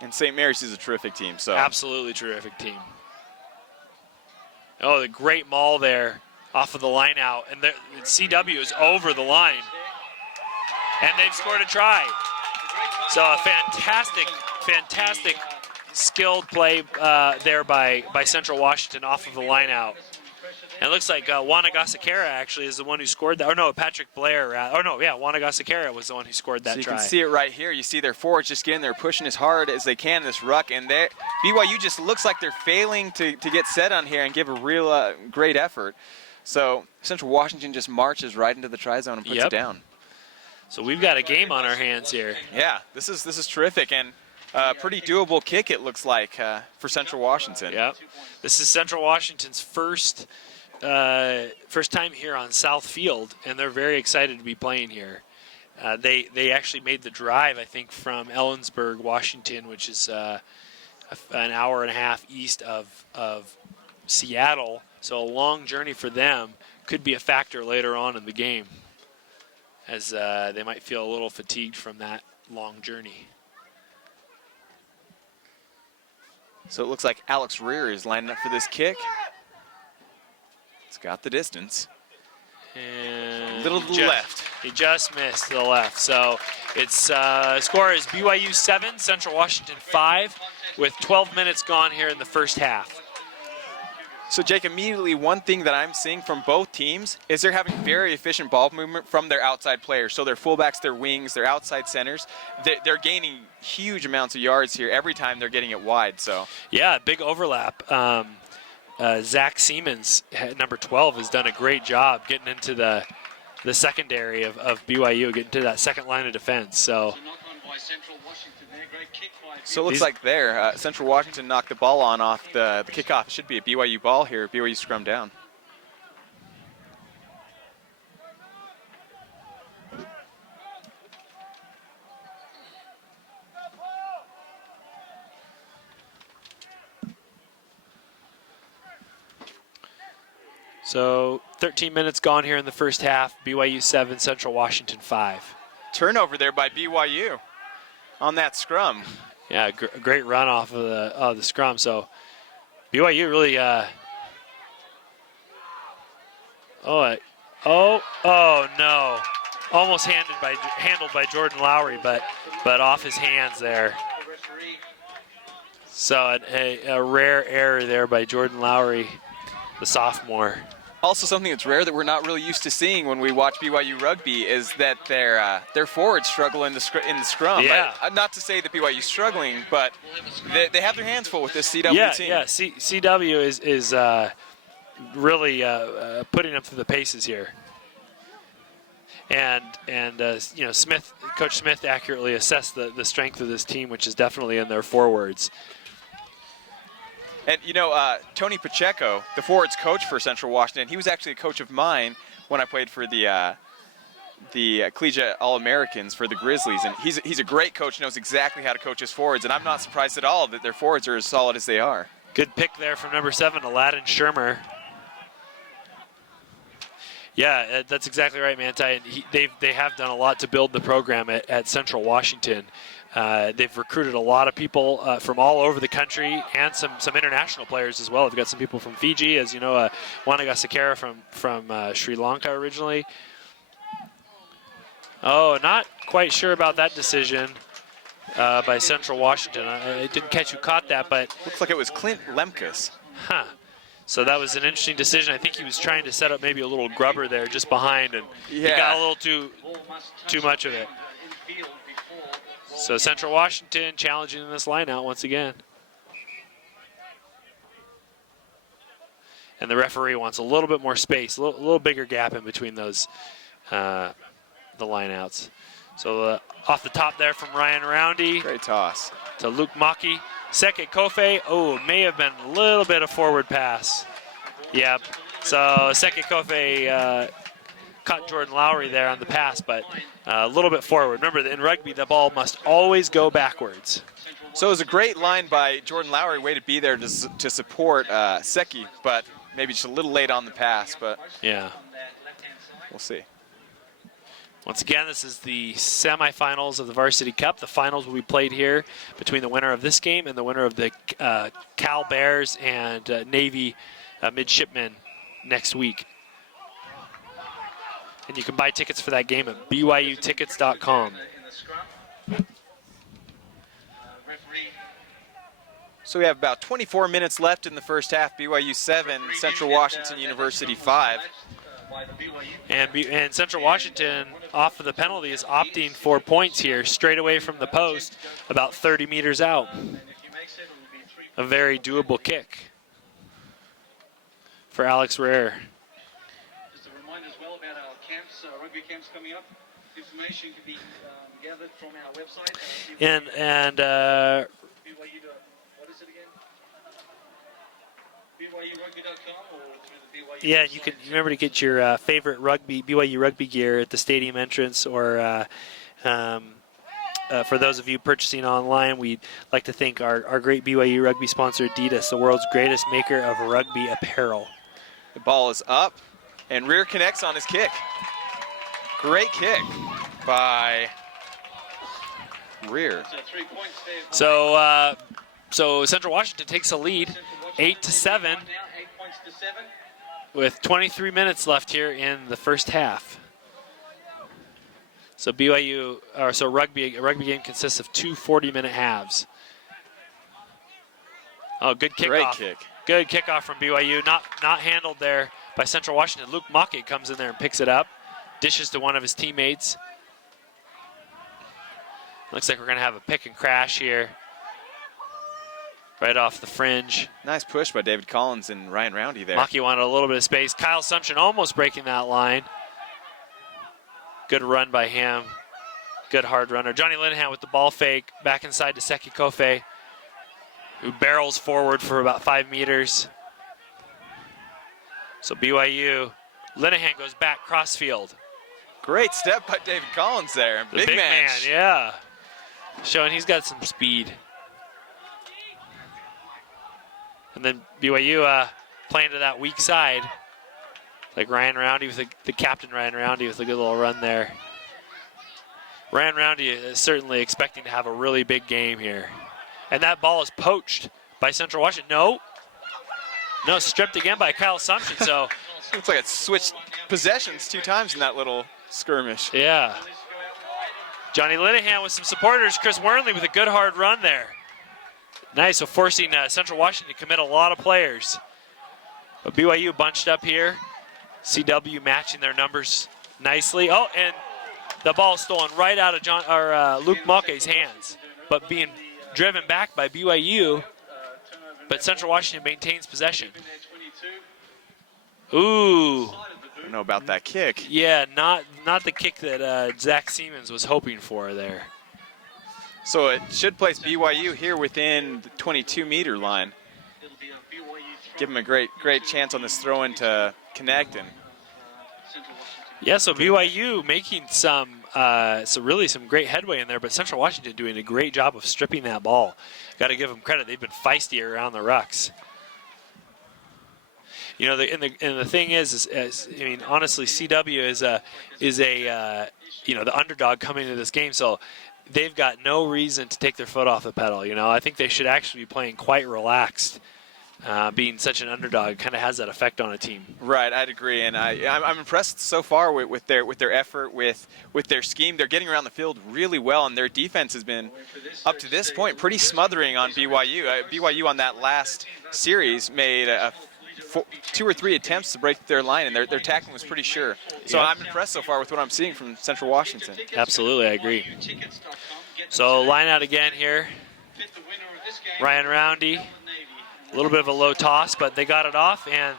And St. Mary's is a terrific team. So absolutely terrific team. Oh, the great maul there off of the line out. And CW is over the line. And they've scored a try. So a fantastic skilled play there by Central Washington off of the line out. And it looks like Wanagasekara actually is the one who scored that. Or no, Patrick Blair. Wanagasekara was the one who scored that so you try. You can see it right here. You see their forwards just getting there, pushing as hard as they can in this ruck. And BYU just looks like they're failing to get set on here and give a real great effort. So Central Washington just marches right into the try zone and puts it down. So we've got a game on our hands here. Yeah, this is terrific. And pretty doable kick, it looks like, for Central Washington. Yep. This is Central Washington's first time here on South Field, and they're very excited to be playing here. They actually made the drive, I think, from Ellensburg, Washington, which is an hour and a half east of Seattle. So a long journey for them could be a factor later on in the game, as they might feel a little fatigued from that long journey. So it looks like Alex Rear is lining up for this kick. It's got the distance. And a little to the left. He just missed to the left. So it's score is BYU 7, Central Washington 5, with 12 minutes gone here in the first half. So Jake, immediately one thing that I'm seeing from both teams is they're having very efficient ball movement from their outside players. So their fullbacks, their wings, their outside centers, they're gaining huge amounts of yards here every time they're getting it wide. So yeah, big overlap. Zach Siemens, number 12, has done a great job getting into the secondary of BYU, getting to that second line of defense. So it looks like Central Washington knocked the ball off the kickoff. It should be a BYU ball here. BYU scrum down. So 13 minutes gone here in the first half. BYU 7, Central Washington 5. Turnover there by BYU on that scrum. Yeah, great run off of the scrum. So BYU really oh no. Almost handled by Jordan Lowry, but off his hands there. So a rare error there by Jordan Lowry, the sophomore. Also, something that's rare that we're not really used to seeing when we watch BYU rugby is that their forwards struggle in the scrum. Yeah. Not to say that BYU's struggling, but they have their hands full with this CW team. Yeah, CW is really putting them through the paces here. And Coach Smith accurately assessed the strength of this team, which is definitely in their forwards. And, Tony Pacheco, the forwards coach for Central Washington, he was actually a coach of mine when I played for the Collegiate All-Americans for the Grizzlies. And he's a great coach, knows exactly how to coach his forwards. And I'm not surprised at all that their forwards are as solid as they are. Good pick there from number 7, Aladdin Shermer. Yeah, that's exactly right, Manti. And they have done a lot to build the program at Central Washington. They've recruited a lot of people from all over the country and some international players as well. They've got some people from Fiji, as you know, Wanagasekara from Sri Lanka originally. Oh, not quite sure about that decision by Central Washington. I didn't catch who caught that, but Looks like it was Clint Lemkus. huh. So that was an interesting decision. I think he was trying to set up maybe a little grubber there just behind, and he got a little too much of it. So Central Washington challenging this line out once again. And the referee wants a little bit more space, a little bigger gap in between those, the lineouts. So off the top there from Ryan Roundy. Great toss. To Luke Maki. Seke Kofe, may have been a little bit of forward pass. Yep. So Seke Kofe caught Jordan Lowry there on the pass, but a little bit forward. Remember, in rugby, the ball must always go backwards. So it was a great line by Jordan Lowry, way to be there to support Seki, but maybe just a little late on the pass, but yeah, we'll see. Once again, this is the semifinals of the Varsity Cup. The finals will be played here between the winner of this game and the winner of the Cal Bears and Navy Midshipmen next week. And you can buy tickets for that game at BYUtickets.com. So we have about 24 minutes left in the first half. BYU 7, Central Washington University 5. And Central Washington, off of the penalty, is opting for points here, straight away from the post, about 30 meters out. A very doable kick for Alex Rare. Just a reminder as well about our camps, rugby camps coming up. Information can be gathered from our website. And BYU, what is it again? BYUrugby.com or through the BYU yeah, website? you can remember to get your favorite BYU rugby gear at the stadium entrance, or for those of you purchasing online, we'd like to thank our great BYU rugby sponsor, Adidas, the world's greatest maker of rugby apparel. The ball is up, and Rear connects on his kick. Great kick by Rear. So, so Central Washington takes a lead, 8-7, with 23 minutes left here in the first half. So a rugby game consists of two 40-minute halves. Oh, good kickoff. Great kick. Good kickoff from BYU. Not handled there by Central Washington. Luke Maki comes in there and picks it up. Dishes to one of his teammates. Looks like we're going to have a pick and crash here. Right off the fringe. Nice push by David Collins and Ryan Roundy there. Maki wanted a little bit of space. Kyle Sumption almost breaking that line. Good run by him. Good hard runner. Johnny Linehan with the ball fake. Back inside to Seki Kofe, who barrels forward for about 5 meters. So BYU, Linehan goes back crossfield. Great step by David Collins there. The big man, yeah. Showing he's got some speed. And then BYU playing to that weak side. Like Ryan Roundy with the captain Ryan Roundy with a good little run there. Ryan Roundy is certainly expecting to have a really big game here. And that ball is poached by Central Washington. No, stripped again by Kyle Sumption. So looks like it switched possessions 2 times in that little skirmish. Yeah. Johnny Linehan with some supporters. Chris Wernley with a good hard run there. Nice, so forcing Central Washington to commit a lot of players. But BYU bunched up here. CW matching their numbers nicely. Oh, and the ball stolen right out of Luke Make's hands, but being driven back by BYU. But Central Washington maintains possession. Ooh. I don't know about that kick. Yeah, not the kick that Zach Siemens was hoping for there. So it should place BYU here within the 22-meter line. Give him a great chance on this throw-in to connect. And yeah, so BYU making some great headway in there, but Central Washington doing a great job of stripping that ball. Got to give them credit; they've been feisty around the rucks. You know, the thing is I mean, honestly, CW is a the underdog coming into this game, so they've got no reason to take their foot off the pedal. You know, I think they should actually be playing quite relaxed. being such an underdog kind of has that effect on a team. Right, I'd agree, and I'm impressed so far with their effort, with their scheme. They're getting around the field really well, and their defense has been, up to this point, pretty smothering on BYU. BYU on that last series made 2 or 3 attempts to break their line, and their tackling was pretty sure. So Yep. I'm impressed so far with what I'm seeing from Central Washington. Absolutely, I agree. So line out again here. Ryan Roundy. A little bit of a low toss, but they got it off, and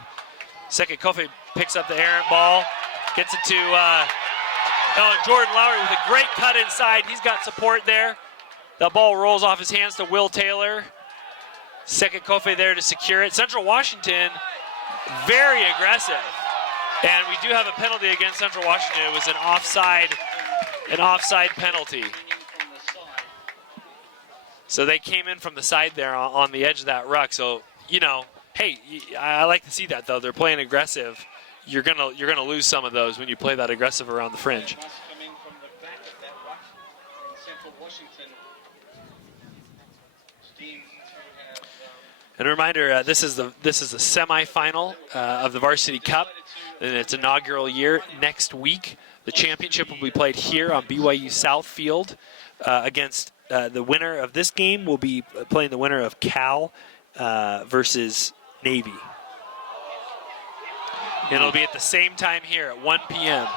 Seke Kofi picks up the errant ball, gets it to Jordan Lowry with a great cut inside. He's got support there. The ball rolls off his hands to Will Taylor. Seke Kofi there to secure it. Central Washington, very aggressive. And we do have a penalty against Central Washington. It was an offside penalty. So they came in from the side there on the edge of that ruck. So, you know, hey, I like to see that though. They're playing aggressive. You're gonna lose some of those when you play that aggressive around the fringe. And a reminder, this is the semifinal of the Varsity Cup, and its inaugural year next week. The championship will be played here on BYU South Field against the winner of this game will be playing the winner of Cal versus Navy. And it'll be at the same time here at 1 p.m.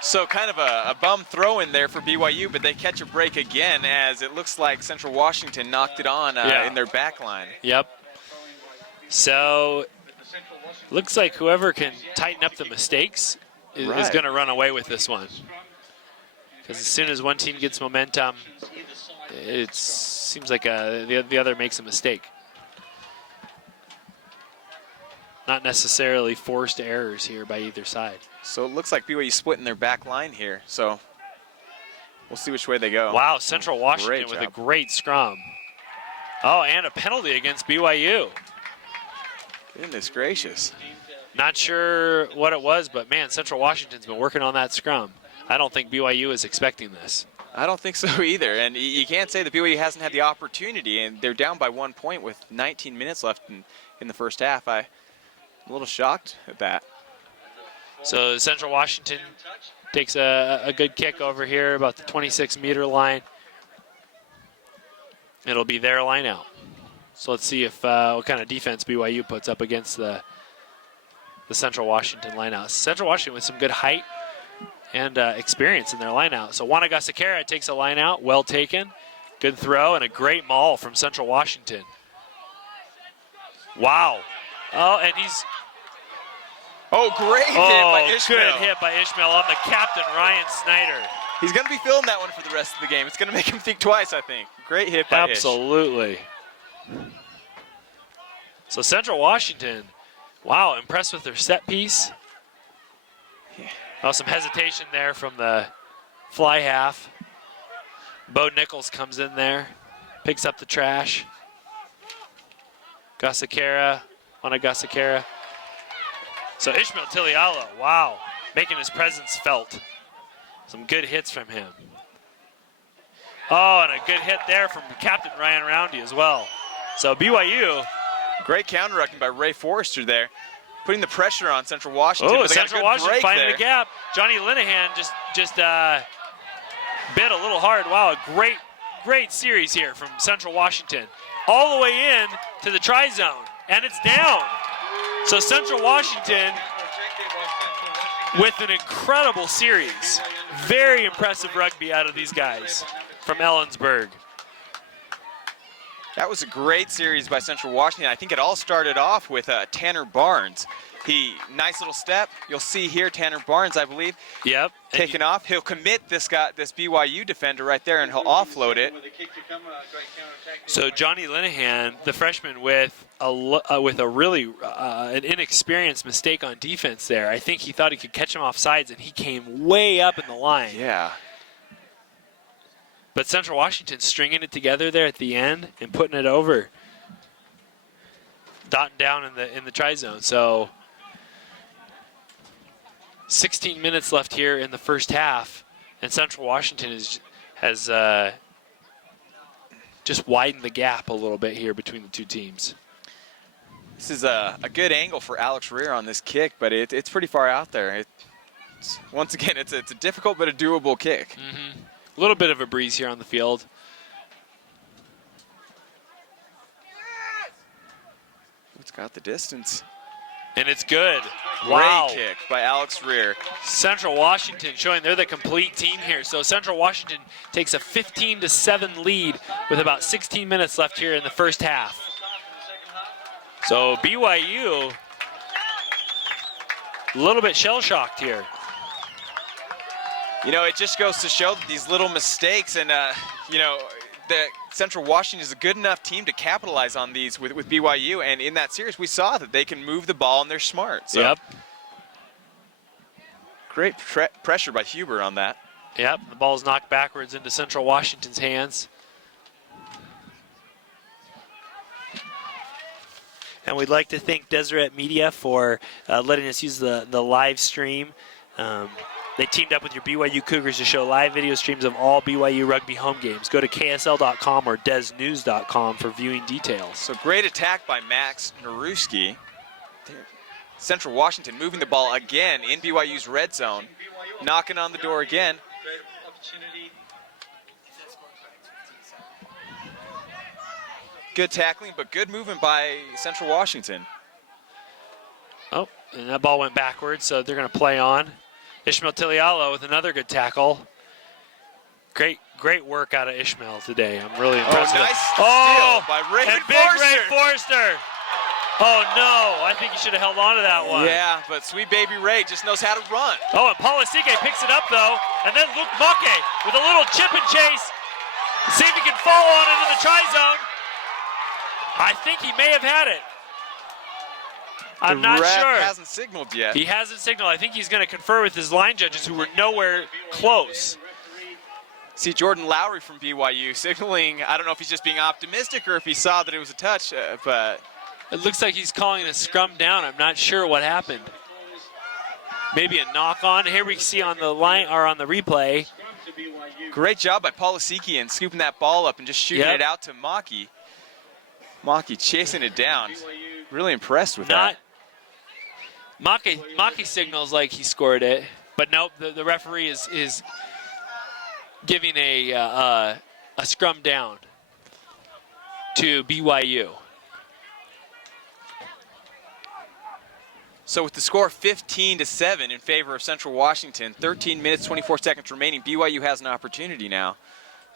So kind of a bum throw in there for BYU, but they catch a break again as it looks like Central Washington knocked it on in their back line. Yep. So looks like whoever can tighten up the mistakes is going to run away with this one. Because as soon as one team gets momentum, it seems like the other makes a mistake. Not necessarily forced errors here by either side. So it looks like BYU splitting their back line here. So we'll see which way they go. Wow, Central Washington with a great scrum. Oh, and a penalty against BYU. Goodness gracious. Not sure what it was, but man, Central Washington's been working on that scrum. I don't think BYU is expecting this. I don't think so either. And you can't say that BYU hasn't had the opportunity, and they're down by 1 point with 19 minutes left in the first half. I'm a little shocked at that. So Central Washington takes a good kick over here, about the 26-meter line. It'll be their line out. So let's see if what kind of defense BYU puts up against the Central Washington line out. Central Washington with some good height and experience in their line out. So Wanagasekara takes a line out, well taken. Good throw and a great maul from Central Washington. Wow. Oh, and he's... Oh, great hit by Ishmael. Good hit by Ishmael on the captain, Ryan Snyder. He's going to be feeling that one for the rest of the game. It's going to make him think twice, I think. Great hit by Absolutely. So Central Washington, wow, impressed with their set piece. Yeah. Oh, some hesitation there from the fly half. Bo Nichols comes in there, picks up the trash. Wanagasekara. So Ishmael Tilialo, wow, making his presence felt. Some good hits from him. Oh, and a good hit there from Captain Ryan Roundy as well. So BYU. Great counter-rucking by Ray Forrester there, putting the pressure on Central Washington. Oh, Central Washington finding the gap. Johnny Linehan just bit a little hard. Wow, a great series here from Central Washington. All the way in to the tri-zone, and it's down. So Central Washington with an incredible series. Very impressive rugby out of these guys from Ellensburg. That was a great series by Central Washington. I think it all started off with Tanner Barnes. Nice little step. You'll see here Tanner Barnes, I believe. Yep. Taking off. He'll commit this BYU defender right there, and he'll offload it. So Johnny Linehan, the freshman, with a really an inexperienced mistake on defense there. I think he thought he could catch him off sides, and he came way up in the line. Yeah. But Central Washington stringing it together there at the end and putting it over, dotting down in the tri-zone. So 16 minutes left here in the first half, and Central Washington has just widened the gap a little bit here between the two teams. This is a good angle for Alex Rear on this kick, but it's pretty far out there. Once again, it's a difficult but a doable kick. A little bit of a breeze here on the field. It's got the distance. And it's good. Great Wow. kick by Alex Rear. Central Washington showing they're the complete team here. So Central Washington takes a 15-7 lead with about 16 minutes left here in the first half. So BYU a little bit shell-shocked here. You know, it just goes to show that these little mistakes and, you know, the Central Washington is a good enough team to capitalize on these with BYU. And in that series, we saw that they can move the ball and they're smart. So Yep. Great pressure by Huber on that. Yep, the ball's knocked backwards into Central Washington's hands. And we'd like to thank Deseret Media for letting us use the live stream. They teamed up with your BYU Cougars to show live video streams of all BYU rugby home games. Go to ksl.com or desnews.com for viewing details. So great attack by Max Naruski. Central Washington moving the ball again in BYU's red zone. Knocking on the door again. Good tackling, but good movement by Central Washington. Oh, and that ball went backwards, so they're going to play on. Ishmael Tilialo with another good tackle. Great work out of Ishmael today. I'm really impressed. Nice with steal by Raymond and big Forster. Ray Forster. Oh no, I think you should have held on to that one. Yeah, but sweet baby Ray just knows how to run. Oh, and Polisike picks it up though, and then Luke Make with a little chip and chase. See if he can fall on it in the try zone. I think he may have had it. I'm not The sure. ref hasn't signaled yet. He hasn't signaled. I think he's going to confer with his line judges who were nowhere close. See Jordan Lowry from BYU signaling. I don't know if he's just being optimistic or if he saw that it was a touch, but it looks like he's calling a scrum down. I'm not sure what happened. Maybe a knock on. Here we see on the line or on the replay. Great job by Polisike and scooping that ball up and just shooting it out to Maki. Maki chasing it down. Really impressed with that. Maki signals like he scored it, but nope. The referee is giving a scrum down to BYU. So with the score 15-7 in favor of Central Washington, 13 minutes, 24 seconds remaining, BYU has an opportunity now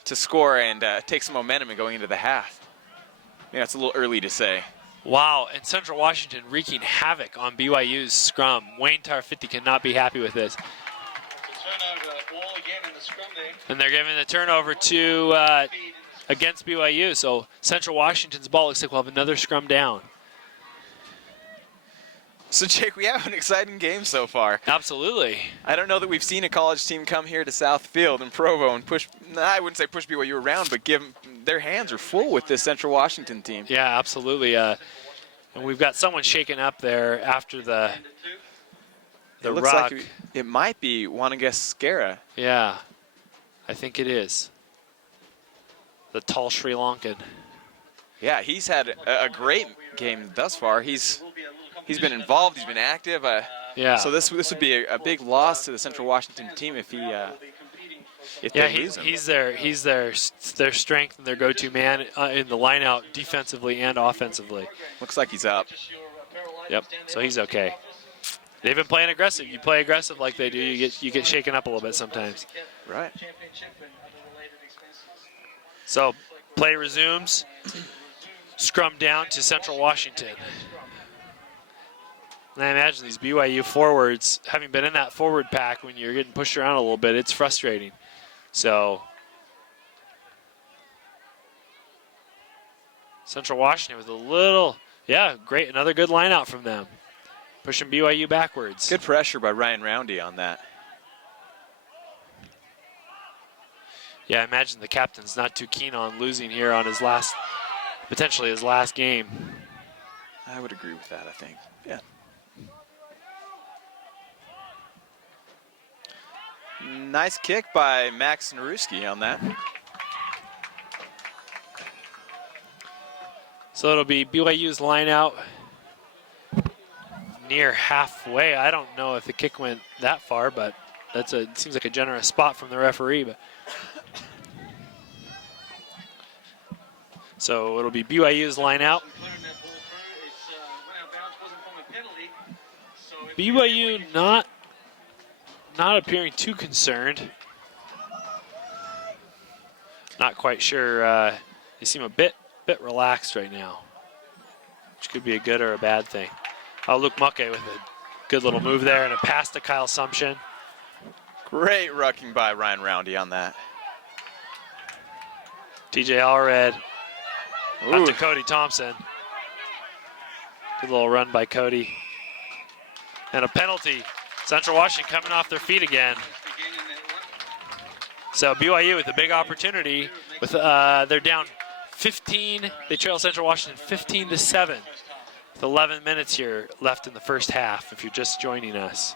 to score and take some momentum and going into the half. Yeah, it's a little early to say. Wow, and Central Washington wreaking havoc on BYU's scrum. Wayne Tarfitti cannot be happy with this. And they're giving the turnover to against BYU. So Central Washington's ball looks like we'll have another scrum down. So Jake, we have an exciting game so far. Absolutely. I don't know that we've seen a college team come here to Southfield and Provo and push, I wouldn't say push BYU around, but give them, their hands are full with this Central Washington team. Yeah, absolutely. And we've got someone shaken up there after the it looks rock. like it might be Wanagascara. Yeah, I think it is. The tall Sri Lankan. Yeah, he's had a great game thus far. He's been involved. He's been active. Yeah. So this would be a big loss to the Central Washington team if he they lose him. He's their strength and their go-to man in the line-out defensively and offensively. Looks like he's up. Yep. So he's okay. They've been playing aggressive. You play aggressive like they do, you get shaken up a little bit sometimes. Right. So play resumes. Scrum down to Central Washington. And I imagine these BYU forwards, having been in that forward pack when you're getting pushed around a little bit, it's frustrating. So Central Washington with a little, great, another good line out from them. Pushing BYU backwards. Good pressure by Ryan Roundy on that. Yeah, I imagine the captain's not too keen on losing here on his potentially his last game. I would agree with that, I think. Yeah. Nice kick by Max Naruski on that. So it'll be BYU's line out near halfway. I don't know if the kick went that far, but it seems like a generous spot from the referee. But so it'll be BYU's line out. BYU not appearing too concerned. Not quite sure. They seem a bit relaxed right now, which could be a good or a bad thing. Oh, Luke Mucke with a good little move there and a pass to Kyle Sumption. Great rucking by Ryan Roundy on that. TJ Allred up to Cody Thompson. Good little run by Cody. And a penalty. Central Washington coming off their feet again. So BYU with a big opportunity. With they're down 15. They trail Central Washington 15-7. With 11 minutes here left in the first half, if you're just joining us.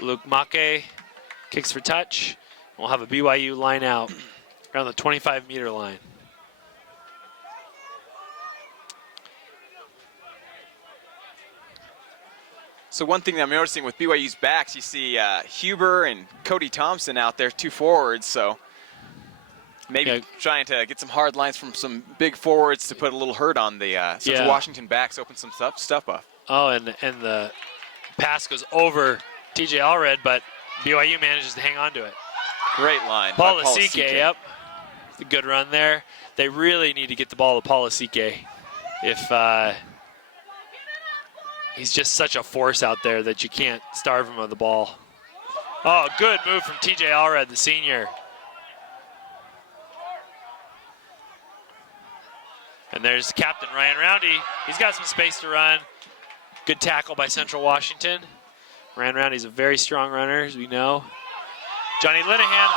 Luke Make kicks for touch. We'll have a BYU line out around the 25-meter line. So one thing that I'm noticing with BYU's backs, you see Huber and Cody Thompson out there, 2 forwards, so maybe trying to get some hard lines from some big forwards to put a little hurt on the Central Washington backs, open some stuff up. Oh, and the pass goes over TJ Allred, but BYU manages to hang on to it. Great line. Paul Lasike, yep. A good run there. They really need to get the ball to Paul Lasike. If he's just such a force out there that you can't starve him of the ball. Oh, good move from TJ Allred, the senior. And there's Captain Ryan Roundy. He's got some space to run. Good tackle by Central Washington. Ryan Roundy's a very strong runner, as we know. Johnny Linehan,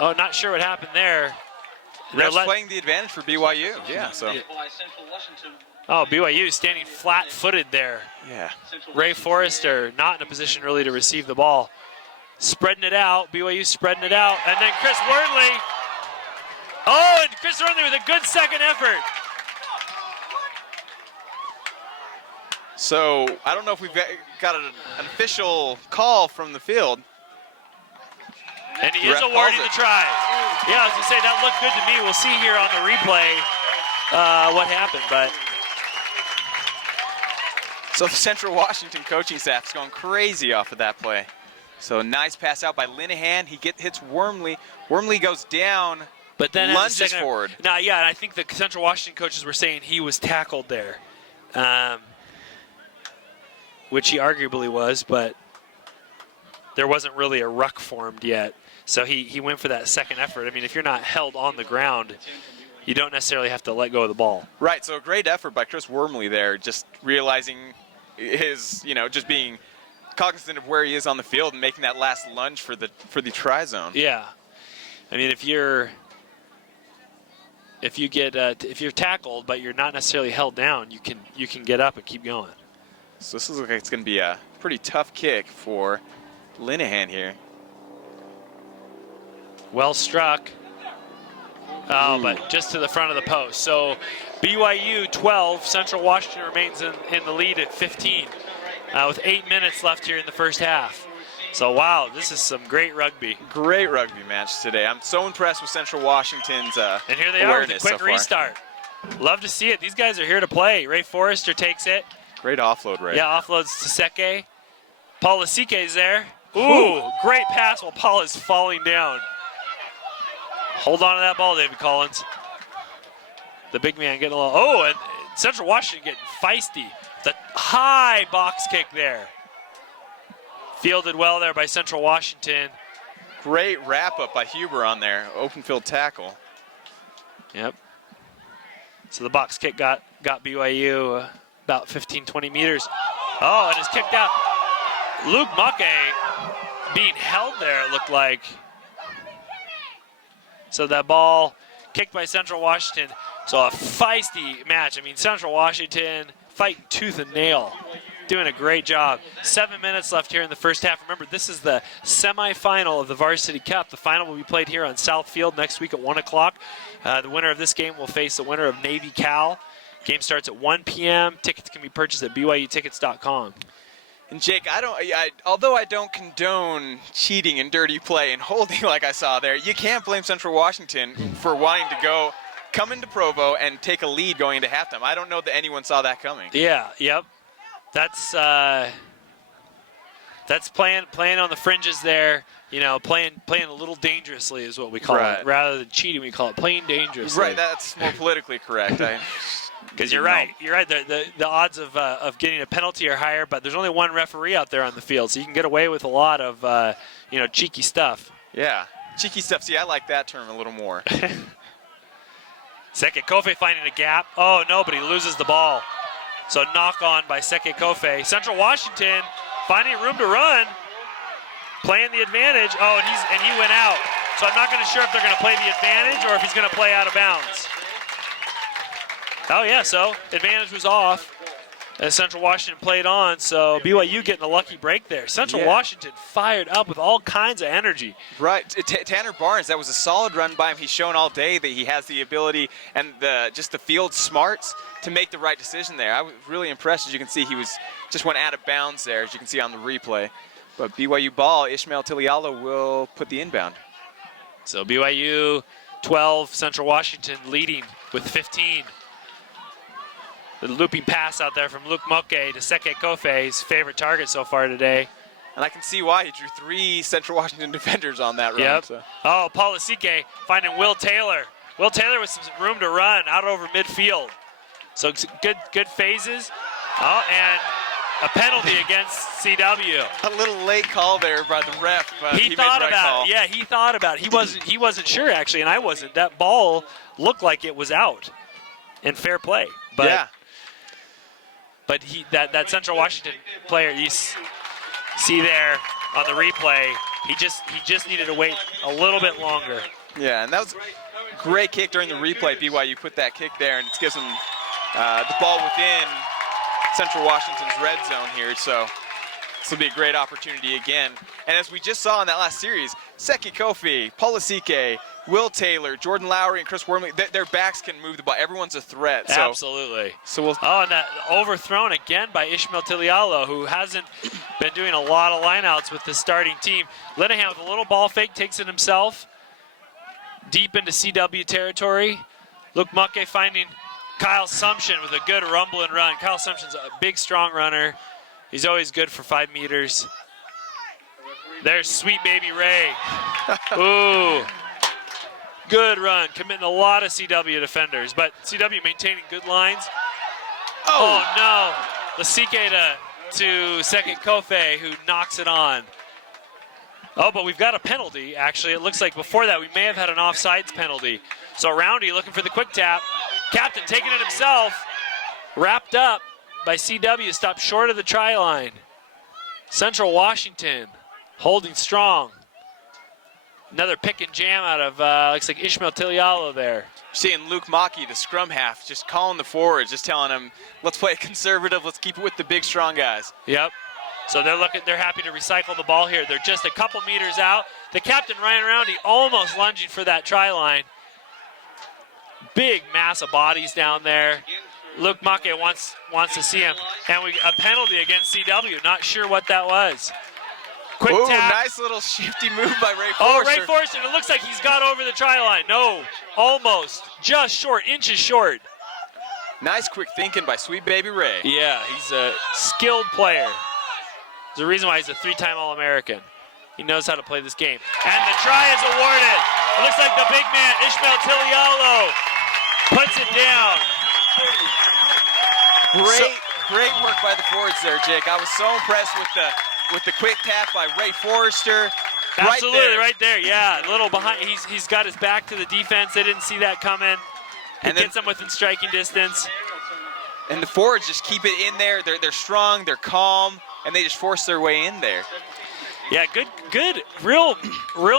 oh, not sure what happened there. Refs playing the advantage for BYU. Yeah, so. Oh, BYU standing flat-footed there. Yeah. Ray Forrester not in a position really to receive the ball. Spreading it out, BYU spreading it out, and then Chris Wordley. Oh, and Chris Wordley with a good second effort. So, I don't know if we've got an official call from the field. And he is awarding the try. Yeah, I was going to say, that looked good to me. We'll see here on the replay what happened, but. So the Central Washington coaching staff is going crazy off of that play. So nice pass out by Linehan. He hits Wormley. Wormley goes down, but then lunges forward. Now, yeah, and I think the Central Washington coaches were saying he was tackled there, which he arguably was, but there wasn't really a ruck formed yet. So he went for that second effort. I mean, if you're not held on the ground, you don't necessarily have to let go of the ball. Right, so a great effort by Chris Wormley there, just realizing his, just being cognizant of where he is on the field and making that last lunge for the try zone. Yeah. I mean, if you're tackled but you're not necessarily held down, you can get up and keep going. So this looks like it's going to be a pretty tough kick for Linehan here. Well struck. Oh, but just to the front of the post. So BYU 12, Central Washington remains in the lead at 15 with 8 minutes left here in the first half. So, wow, this is some great rugby. Great rugby match today. I'm so impressed with Central Washington's and here they are with a quick restart. Love to see it. These guys are here to play. Ray Forrester takes it. Great offload, Ray. Yeah, offloads to Seke. Paul Lasike is there. Ooh, great pass while Paul is falling down. Hold on to that ball, David Collins. The big man getting a little, oh, and Central Washington getting feisty. The high box kick there. Fielded well there by Central Washington. Great wrap up by Huber on there. Open field tackle. Yep. So the box kick got BYU about 15, 20 meters. Oh, and it's kicked out. Luke Mucke being held there, it looked like. So that ball kicked by Central Washington. So a feisty match. I mean, Central Washington fighting tooth and nail, doing a great job. 7 minutes left here in the first half. Remember, this is the semifinal of the Varsity Cup. The final will be played here on South Field next week at 1 o'clock. The winner of this game will face the winner of Navy Cal Game starts at 1 p.m. Tickets can be purchased at BYUtickets.com. And Jake, although I don't condone cheating and dirty play and holding like I saw there, you can't blame Central Washington for wanting to come into Provo and take a lead going into halftime. I don't know that anyone saw that coming. Yeah, yep. That's playing on the fringes there. You know, playing a little dangerously is what we call it. Rather than cheating, we call it playing dangerously. Right, that's more politically correct. Because you're right. You're right. The odds of getting a penalty are higher, but there's only one referee out there on the field, so you can get away with a lot of cheeky stuff. Yeah, cheeky stuff. See, I like that term a little more. Seke Kofe finding a gap. Oh no, but he loses the ball. So knock on by Seke Kofe. Central Washington finding room to run, playing the advantage. Oh, and he went out. So I'm not going to sure if they're going to play the advantage or if he's going to play out of bounds. Oh, yeah, so advantage was off as Central Washington played on, so BYU getting a lucky break there. Central Washington fired up with all kinds of energy. Right. Tanner Barnes, that was a solid run by him. He's shown all day that he has the ability and just the field smarts to make the right decision there. I was really impressed. As you can see, he just went out of bounds there, as you can see on the replay. But BYU ball, Ishmael Tilialo will put the inbound. So BYU 12, Central Washington leading with 15. The looping pass out there from Luke Moke to Seke Kofe, his favorite target so far today. And I can see why. He drew 3 Central Washington defenders on that run. Yep. So. Oh, Paul Asike finding Will Taylor. Will Taylor with some room to run out over midfield. So good phases. Oh, and a penalty against CW. A little late call there by the ref, but he thought made the right about call. it. Yeah, he thought about it. He wasn't sure actually, and I wasn't. That ball looked like it was out. And fair play. But yeah. But that Central Washington player you see there on the replay, he just needed to wait a little bit longer. Yeah, and that was a great kick during the replay. BYU put that kick there, and it gives them the ball within Central Washington's red zone here. So this will be a great opportunity again. And as we just saw in that last series, Seke Kofe, Paul Asike, Will Taylor, Jordan Lowry, and Chris Wormley, their backs can move the ball. Everyone's a threat. So, absolutely. So we'll. Oh, and that overthrown again by Ishmael Tilialo, who hasn't been doing a lot of lineouts with the starting team. Linehan with a little ball fake takes it himself deep into CW territory. Luke Mucke finding Kyle Sumption with a good rumble and run. Kyle Sumption's a big, strong runner. He's always good for 5 meters. There's Sweet Baby Ray. Ooh. Good run, committing a lot of CW defenders, but CW maintaining good lines. Oh no, Lasike to Seke Kofe, who knocks it on. Oh, but we've got a penalty, actually. It looks like before that we may have had an offsides penalty. So Roundy looking for the quick tap. Captain taking it himself. Wrapped up by CW, stopped short of the try line. Central Washington holding strong. Another pick and jam out of, looks like Ishmael Tilialo there. Seeing Luke Maki, the scrum half, just calling the forwards, just telling them, let's play it conservative, let's keep it with the big, strong guys. Yep. So they're happy to recycle the ball here. They're just a couple meters out. The captain, Ryan Roundy, almost lunging for that try line. Big mass of bodies down there. Luke Maki wants to see him. And a penalty against CW. Not sure what that was. Quick tap. Nice little shifty move by Ray Forrester. Oh, Ray Forrester. It looks like he's got over the try line. No, almost. Just short, inches short. Nice quick thinking by Sweet Baby Ray. Yeah, he's a skilled player. There's a reason why he's a 3-time All-American. He knows how to play this game. And the try is awarded. It looks like the big man, Ishmael Tilialo, puts it down. Great work by the forwards there, Jake. I was so impressed with the quick tap by Ray Forrester. Absolutely, right there. Yeah, a little behind. He's got his back to the defense. They didn't see that coming. And gets them within striking distance. And the forwards just keep it in there. They're strong, they're calm, and they just force their way in there. Yeah, good, real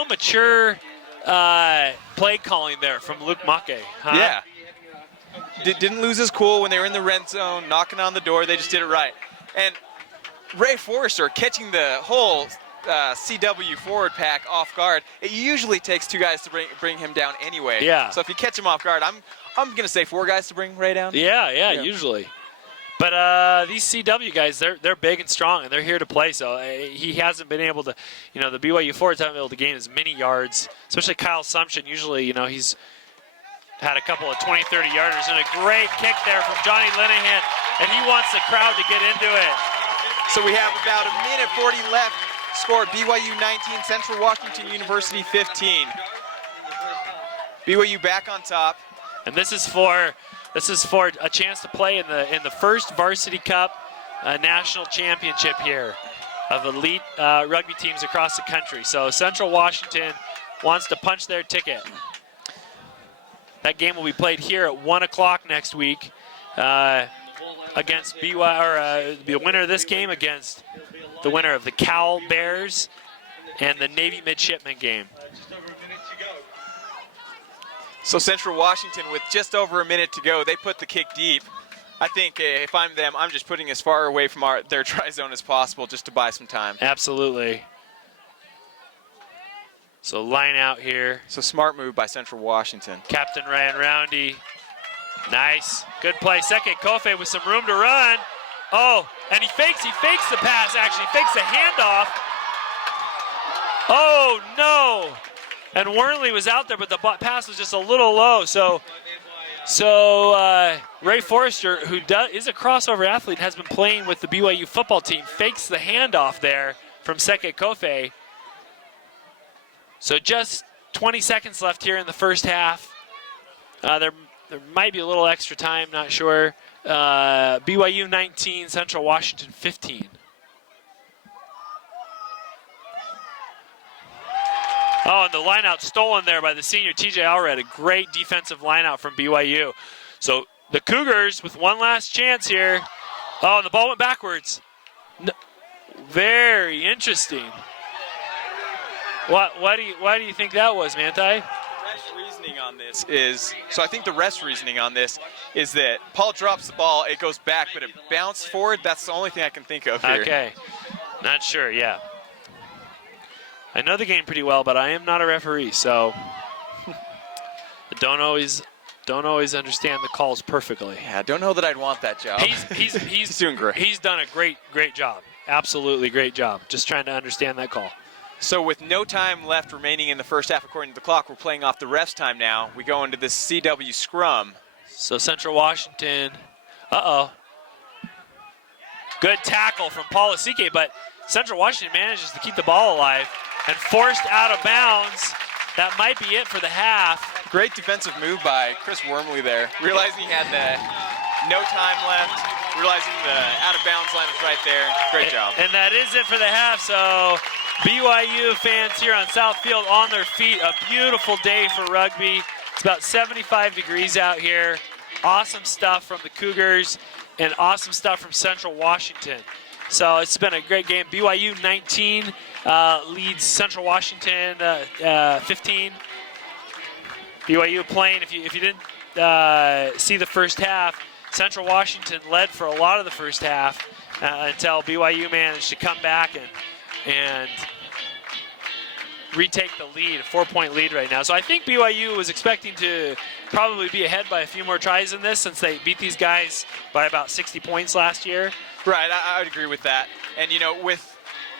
mature play calling there from Luke Maki. Huh? Yeah. Didn't lose his cool when they were in the red zone, knocking on the door. They just did it right. And Ray Forrester catching the whole CW forward pack off guard. It usually takes 2 guys to bring him down anyway. Yeah. So if you catch him off guard, I'm I'm going to say 4 guys to bring Ray down. Yeah, usually. But these CW guys, they're big and strong, and they're here to play. So he hasn't been able to, the BYU forwards haven't been able to gain as many yards, especially Kyle Sumption. Usually, he's had a couple of 20, 30-yarders, and a great kick there from Johnny Linehan, and he wants the crowd to get into it. So we have about 1:40 left. Score BYU 19, Central Washington University 15. BYU back on top. And this is for a chance to play in the first Varsity Cup national championship here of elite rugby teams across the country. So Central Washington wants to punch their ticket. That game will be played here at 1 o'clock next week against BYU, or the winner of this game against the winner of the Cal Bears and the Navy Midshipmen game. So Central Washington, with just over a minute to go, they put the kick deep. I think if I'm them, I'm just putting as far away from their try zone as possible just to buy some time. Absolutely. So line out here. So smart move by Central Washington. Captain Ryan Roundy. Nice. Good play. Seke Kofe with some room to run. Oh, and he fakes the pass, actually. Fakes the handoff. Oh, no. And Wernley was out there, but the pass was just a little low. So Ray Forrester, who is a crossover athlete, has been playing with the BYU football team, fakes the handoff there from Seke Kofe. So just 20 seconds left here in the first half. There might be a little extra time, not sure. BYU 19, Central Washington 15. Oh, and the lineout stolen there by the senior TJ Allred. A great defensive lineout from BYU. So the Cougars with one last chance here. Oh, and the ball went backwards. No, very interesting. Why do you think that was, Manti? I think the rest reasoning on this is that Paul drops the ball, it goes back, but it bounced forward. That's the only thing I can think of here. Okay, not sure, yeah. I know the game pretty well, but I am not a referee, so I don't always understand the calls perfectly. Yeah, I don't know that I'd want that job. He's doing great. He's done a great job. Absolutely great job. Just trying to understand that call. So with no time left remaining in the first half, according to the clock, we're playing off the ref's time now. We go into this CW scrum. So Central Washington, good tackle from Paul Asike, but Central Washington manages to keep the ball alive and forced out of bounds. That might be it for the half. Great defensive move by Chris Wormley there. Realizing he had no time left, realizing the out of bounds line was right there. Great job. And that is it for the half. So BYU fans here on South Field on their feet. A beautiful day for rugby. It's about 75 degrees out here. Awesome stuff from the Cougars and awesome stuff from Central Washington. So it's been a great game. BYU 19 leads Central Washington 15. BYU playing, if you didn't see the first half, Central Washington led for a lot of the first half until BYU managed to come back and retake the lead, a 4-point lead right now. So I think BYU was expecting to probably be ahead by a few more tries in this since they beat these guys by about 60 points last year. Right, I would agree with that. And, with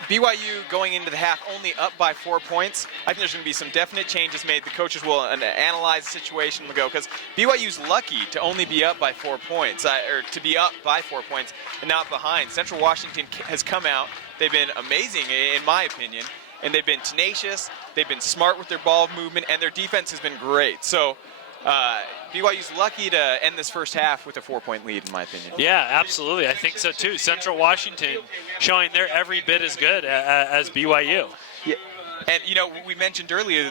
BYU going into the half only up by 4 points, I think there's going to be some definite changes made. The coaches will analyze the situation and go, because BYU's lucky to only be up by 4 points, or to be up by 4 points and not behind. Central Washington has come out. They've been amazing, in my opinion, and they've been tenacious. They've been smart with their ball movement, and their defense has been great. So BYU's lucky to end this first half with a 4-point lead, in my opinion. Yeah, absolutely. I think so, too. Central Washington showing they're every bit as good as BYU. Yeah. And, we mentioned earlier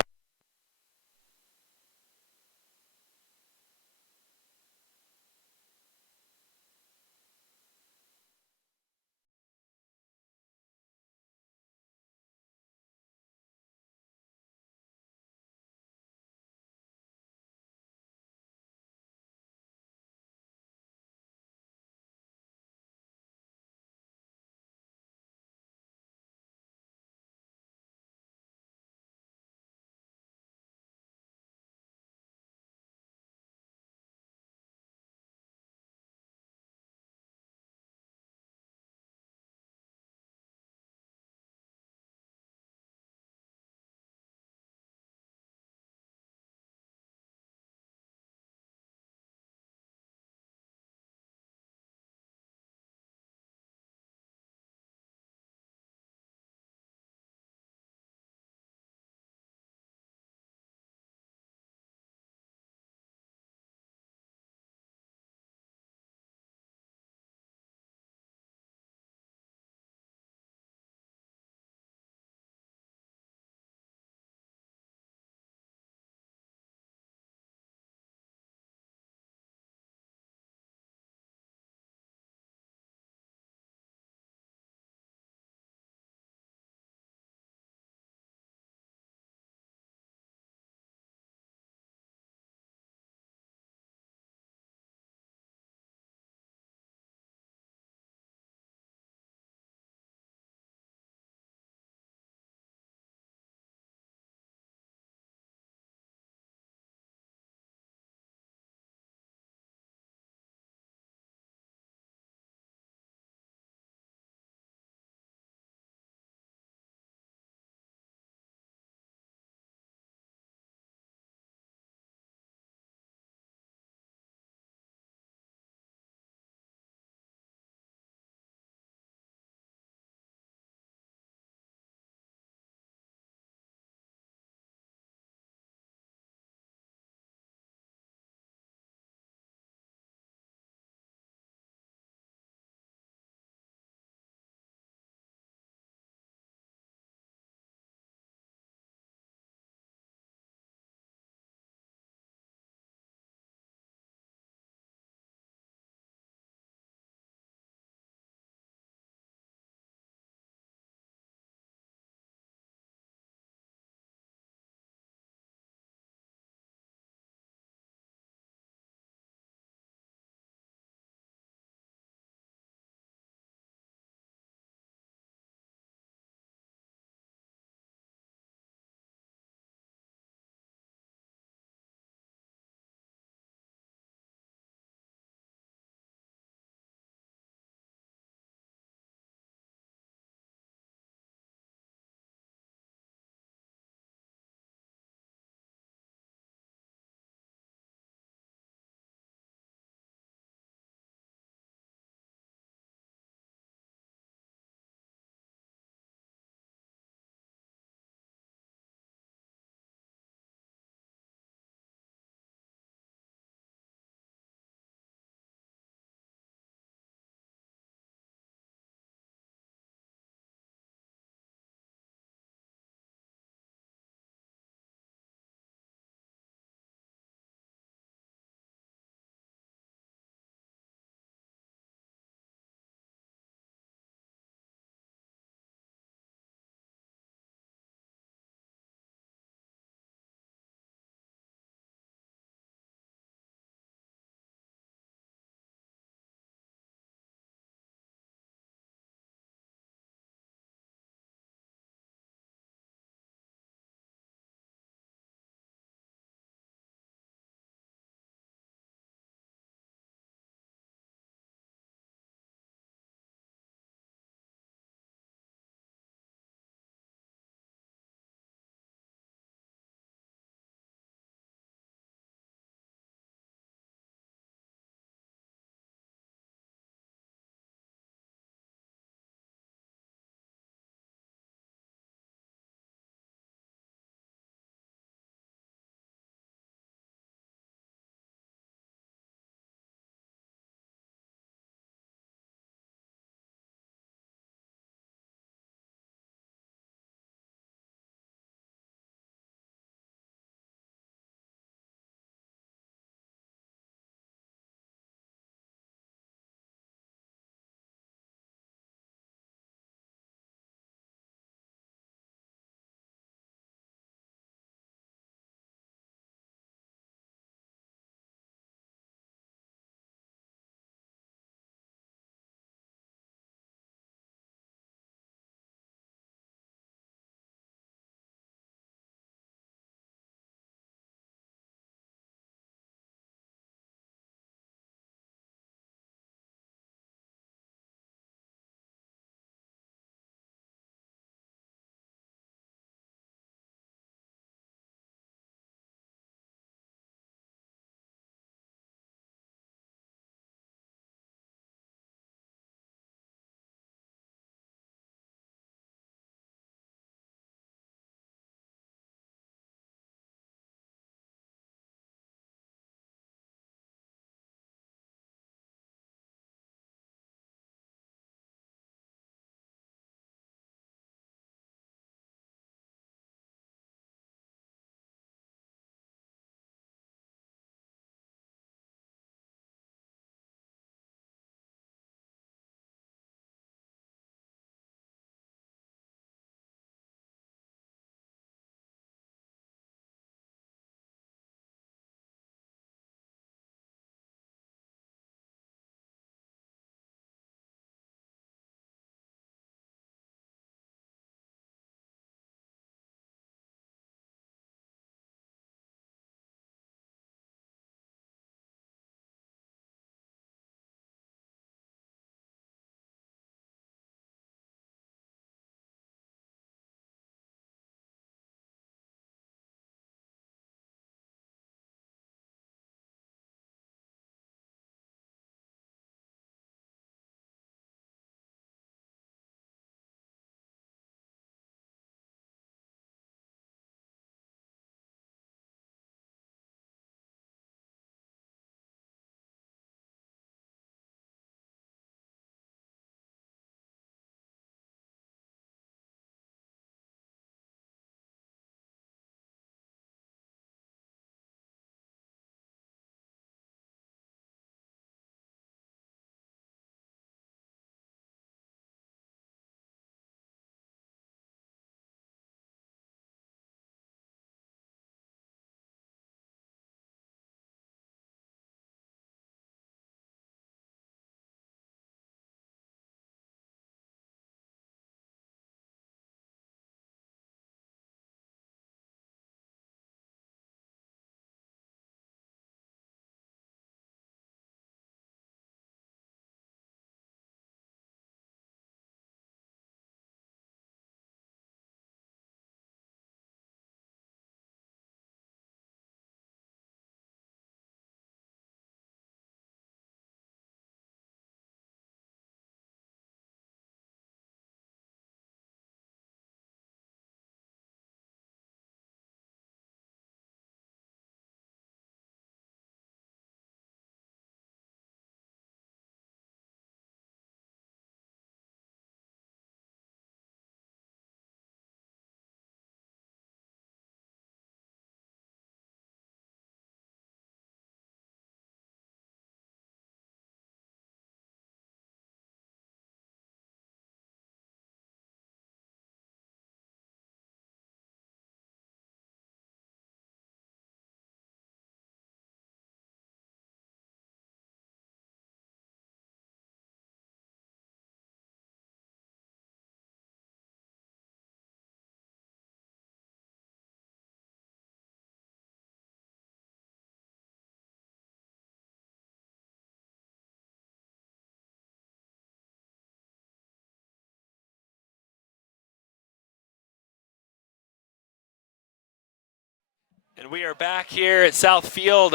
And we are back here at South Field,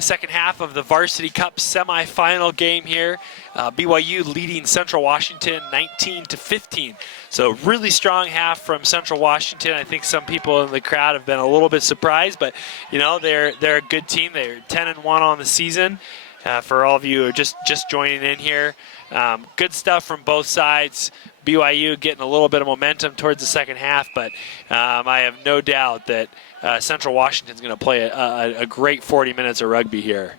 second half of the Varsity Cup semifinal game here. BYU leading Central Washington 19-15. So really strong half from Central Washington. I think some people in the crowd have been a little bit surprised, but you know they're a good team. They're 10-1 on the season. For all of you who are just joining in here, good stuff from both sides. BYU getting a little bit of momentum towards the second half, but I have no doubt that Central Washington's going to play a great 40 minutes of rugby here.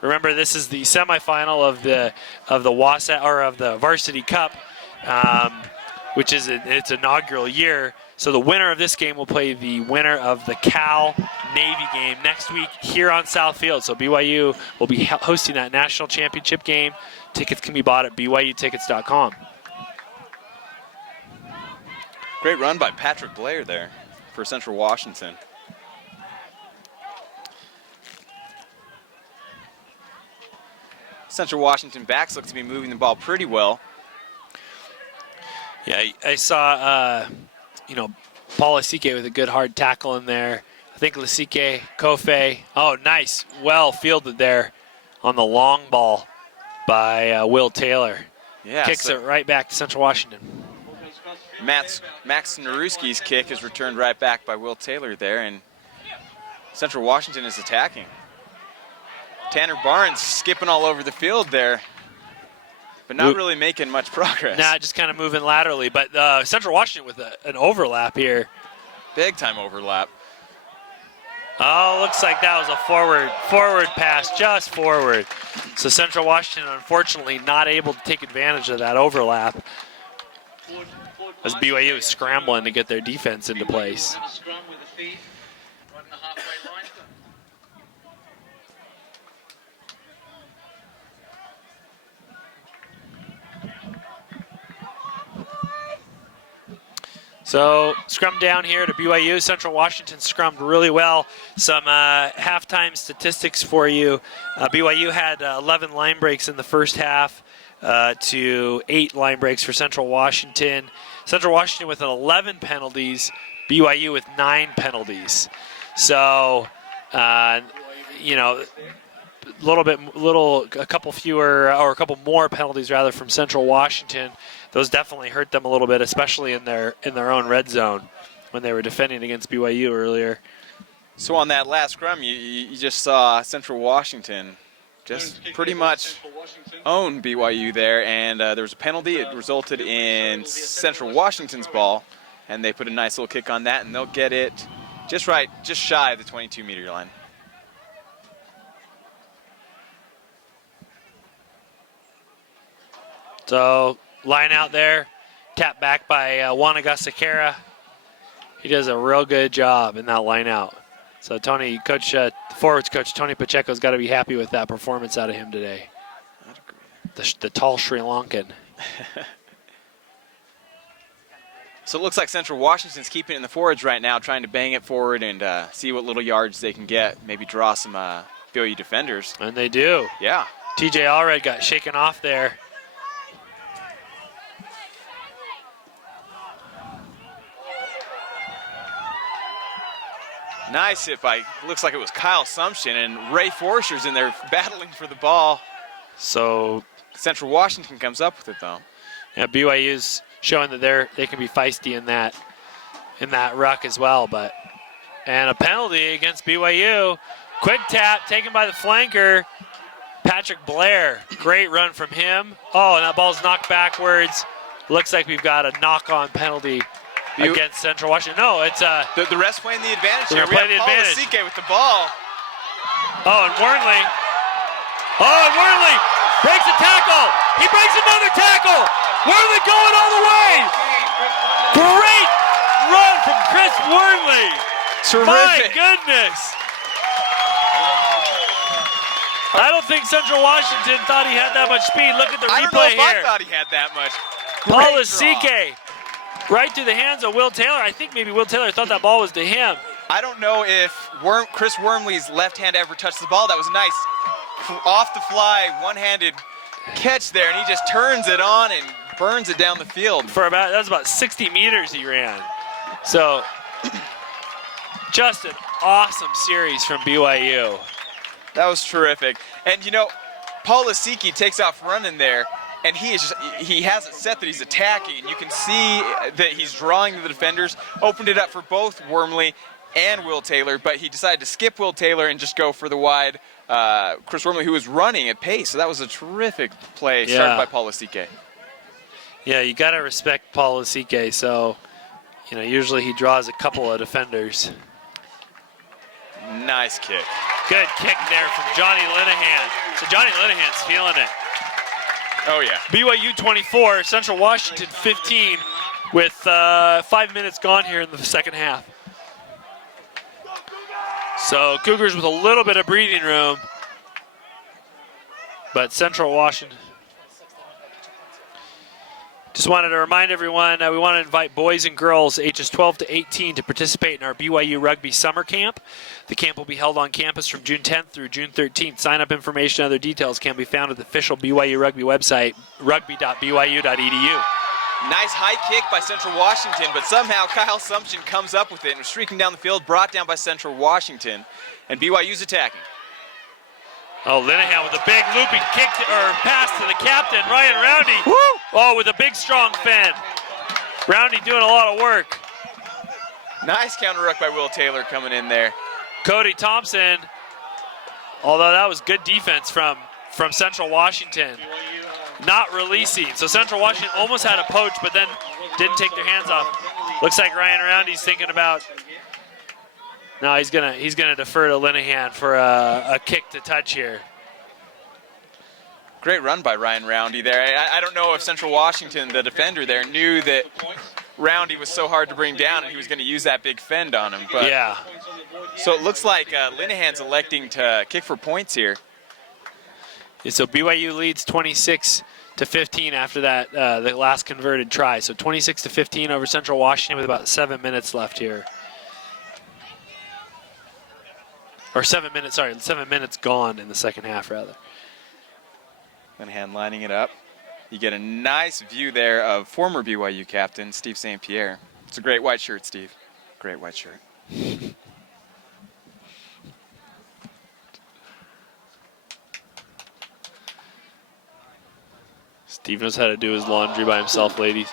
Remember, this is the semifinal of the Varsity Cup, which is its inaugural year. So the winner of this game will play the winner of the Cal Navy game next week here on South Field. So BYU will be hosting that national championship game. Tickets can be bought at BYUtickets.com. Great run by Patrick Blair there for Central Washington. Central Washington backs look to be moving the ball pretty well. Yeah, I saw, Paul Lasike with a good hard tackle in there. I think Lasike, Kofe, oh, nice. Well fielded there on the long ball by Will Taylor. Yeah, Kicks it right back to Central Washington. Max Naruski's kick is returned right back by Will Taylor there, and Central Washington is attacking. Tanner Barnes skipping all over the field there, but not really making much progress. Nah, just kind of moving laterally, but Central Washington with an overlap here. Big time overlap. Oh, looks like that was a forward pass, just forward. So Central Washington, unfortunately, not able to take advantage of that overlap, as BYU is scrambling to get their defense into place. So scrum down here to BYU. Central Washington scrummed really well. Some halftime statistics for you. BYU had 11 line breaks in the first half to 8 line breaks for Central Washington. Central Washington with 11 penalties, BYU with 9 penalties. So, a couple more penalties rather from Central Washington. Those definitely hurt them a little bit, especially in their own red zone when they were defending against BYU earlier. So on that last scrum, you just saw Central Washington just pretty much own BYU there, and there was a penalty. It resulted in Central Washington's ball, and they put a nice little kick on that, and they'll get it just shy of the 22-meter line. So line out there, tap back by Wanagasakara. He does a real good job in that line out. So forwards coach Tony Pacheco's got to be happy with that performance out of him today. The tall Sri Lankan. So it looks like Central Washington's keeping it in the forwards right now, trying to bang it forward and see what little yards they can get, maybe draw some BYU defenders. And they do. Yeah. TJ Allred got shaken off there. Nice hit by, looks like it was Kyle Sumption, and Ray Forsher's in there battling for the ball. So Central Washington comes up with it, though. Yeah, BYU's showing that they can be feisty in that ruck as well. And a penalty against BYU. Quick tap taken by the flanker, Patrick Blair. Great run from him. Oh, and that ball's knocked backwards. Looks like we've got a knock-on penalty against Central Washington. No, it's the refs playing the advantage here. We have Paul Lasike with the ball. Oh, and Wormley breaks a tackle. He breaks another tackle. Wormley going all the way. Great run from Chris Wormley. Terrific. My goodness. I don't think Central Washington thought he had that much speed. Look at the replay here. I thought he had that much. Paul Lasike right through the hands of Will Taylor. I think maybe Will Taylor thought that ball was to him. I don't know if Chris Wormley's left hand ever touched the ball. That was a nice off-the-fly, one-handed catch there, and he just turns it on and burns it down the field. That was about 60 meters he ran. So just an awesome series from BYU. That was terrific. And you know, Paul Lisicki takes off running there, and he has it set that he's attacking, and you can see that he's drawing to the defenders, opened it up for both Wormley and Will Taylor, but he decided to skip Will Taylor and just go for the wide Chris Wormley, who was running at pace. So that was a terrific play started by Paul Lisicki. Yeah, you got to respect Paul Lisicki. So, you know, usually he draws a couple of defenders. Nice kick. Good kick there from Johnny Linehan. So Johnny Linehan's feeling it. Oh, yeah. BYU 24, Central Washington 15 with 5 minutes gone here in the second half. So Cougars with a little bit of breathing room, but Central Washington. Just wanted to remind everyone, we want to invite boys and girls ages 12 to 18 to participate in our BYU Rugby Summer Camp. The camp will be held on campus from June 10th through June 13th. Sign-up information and other details can be found at the official BYU Rugby website, rugby.byu.edu. Nice high kick by Central Washington, but somehow Kyle Sumption comes up with it and was streaking down the field, brought down by Central Washington, and BYU's attacking. Oh, Linehan with a big looping kick or pass to the captain, Ryan Roundy. Woo! Oh, with a big strong fend. Roundy doing a lot of work. Nice counter ruck by Will Taylor coming in there. Cody Thompson, although that was good defense from Central Washington. Not releasing. So Central Washington almost had a poach, but then didn't take their hands off. Looks like Ryan Roundy's thinking about. No, he's gonna defer to Linehan for a kick to touch here. Great run by Ryan Roundy there. I don't know if Central Washington, the defender there, knew that Roundy was so hard to bring down and he was going to use that big fend on him. But yeah. So it looks like Linehan's electing to kick for points here. Yeah, so BYU leads 26-15 after that the last converted try. So 26-15 over Central Washington with about 7 minutes left here. Or 7 minutes, sorry, 7 minutes gone in the second half, rather. Linehan lining it up. You get a nice view there of former BYU captain Steve St. Pierre. It's a great white shirt, Steve. Great white shirt. Steve knows how to do his laundry by himself, ladies.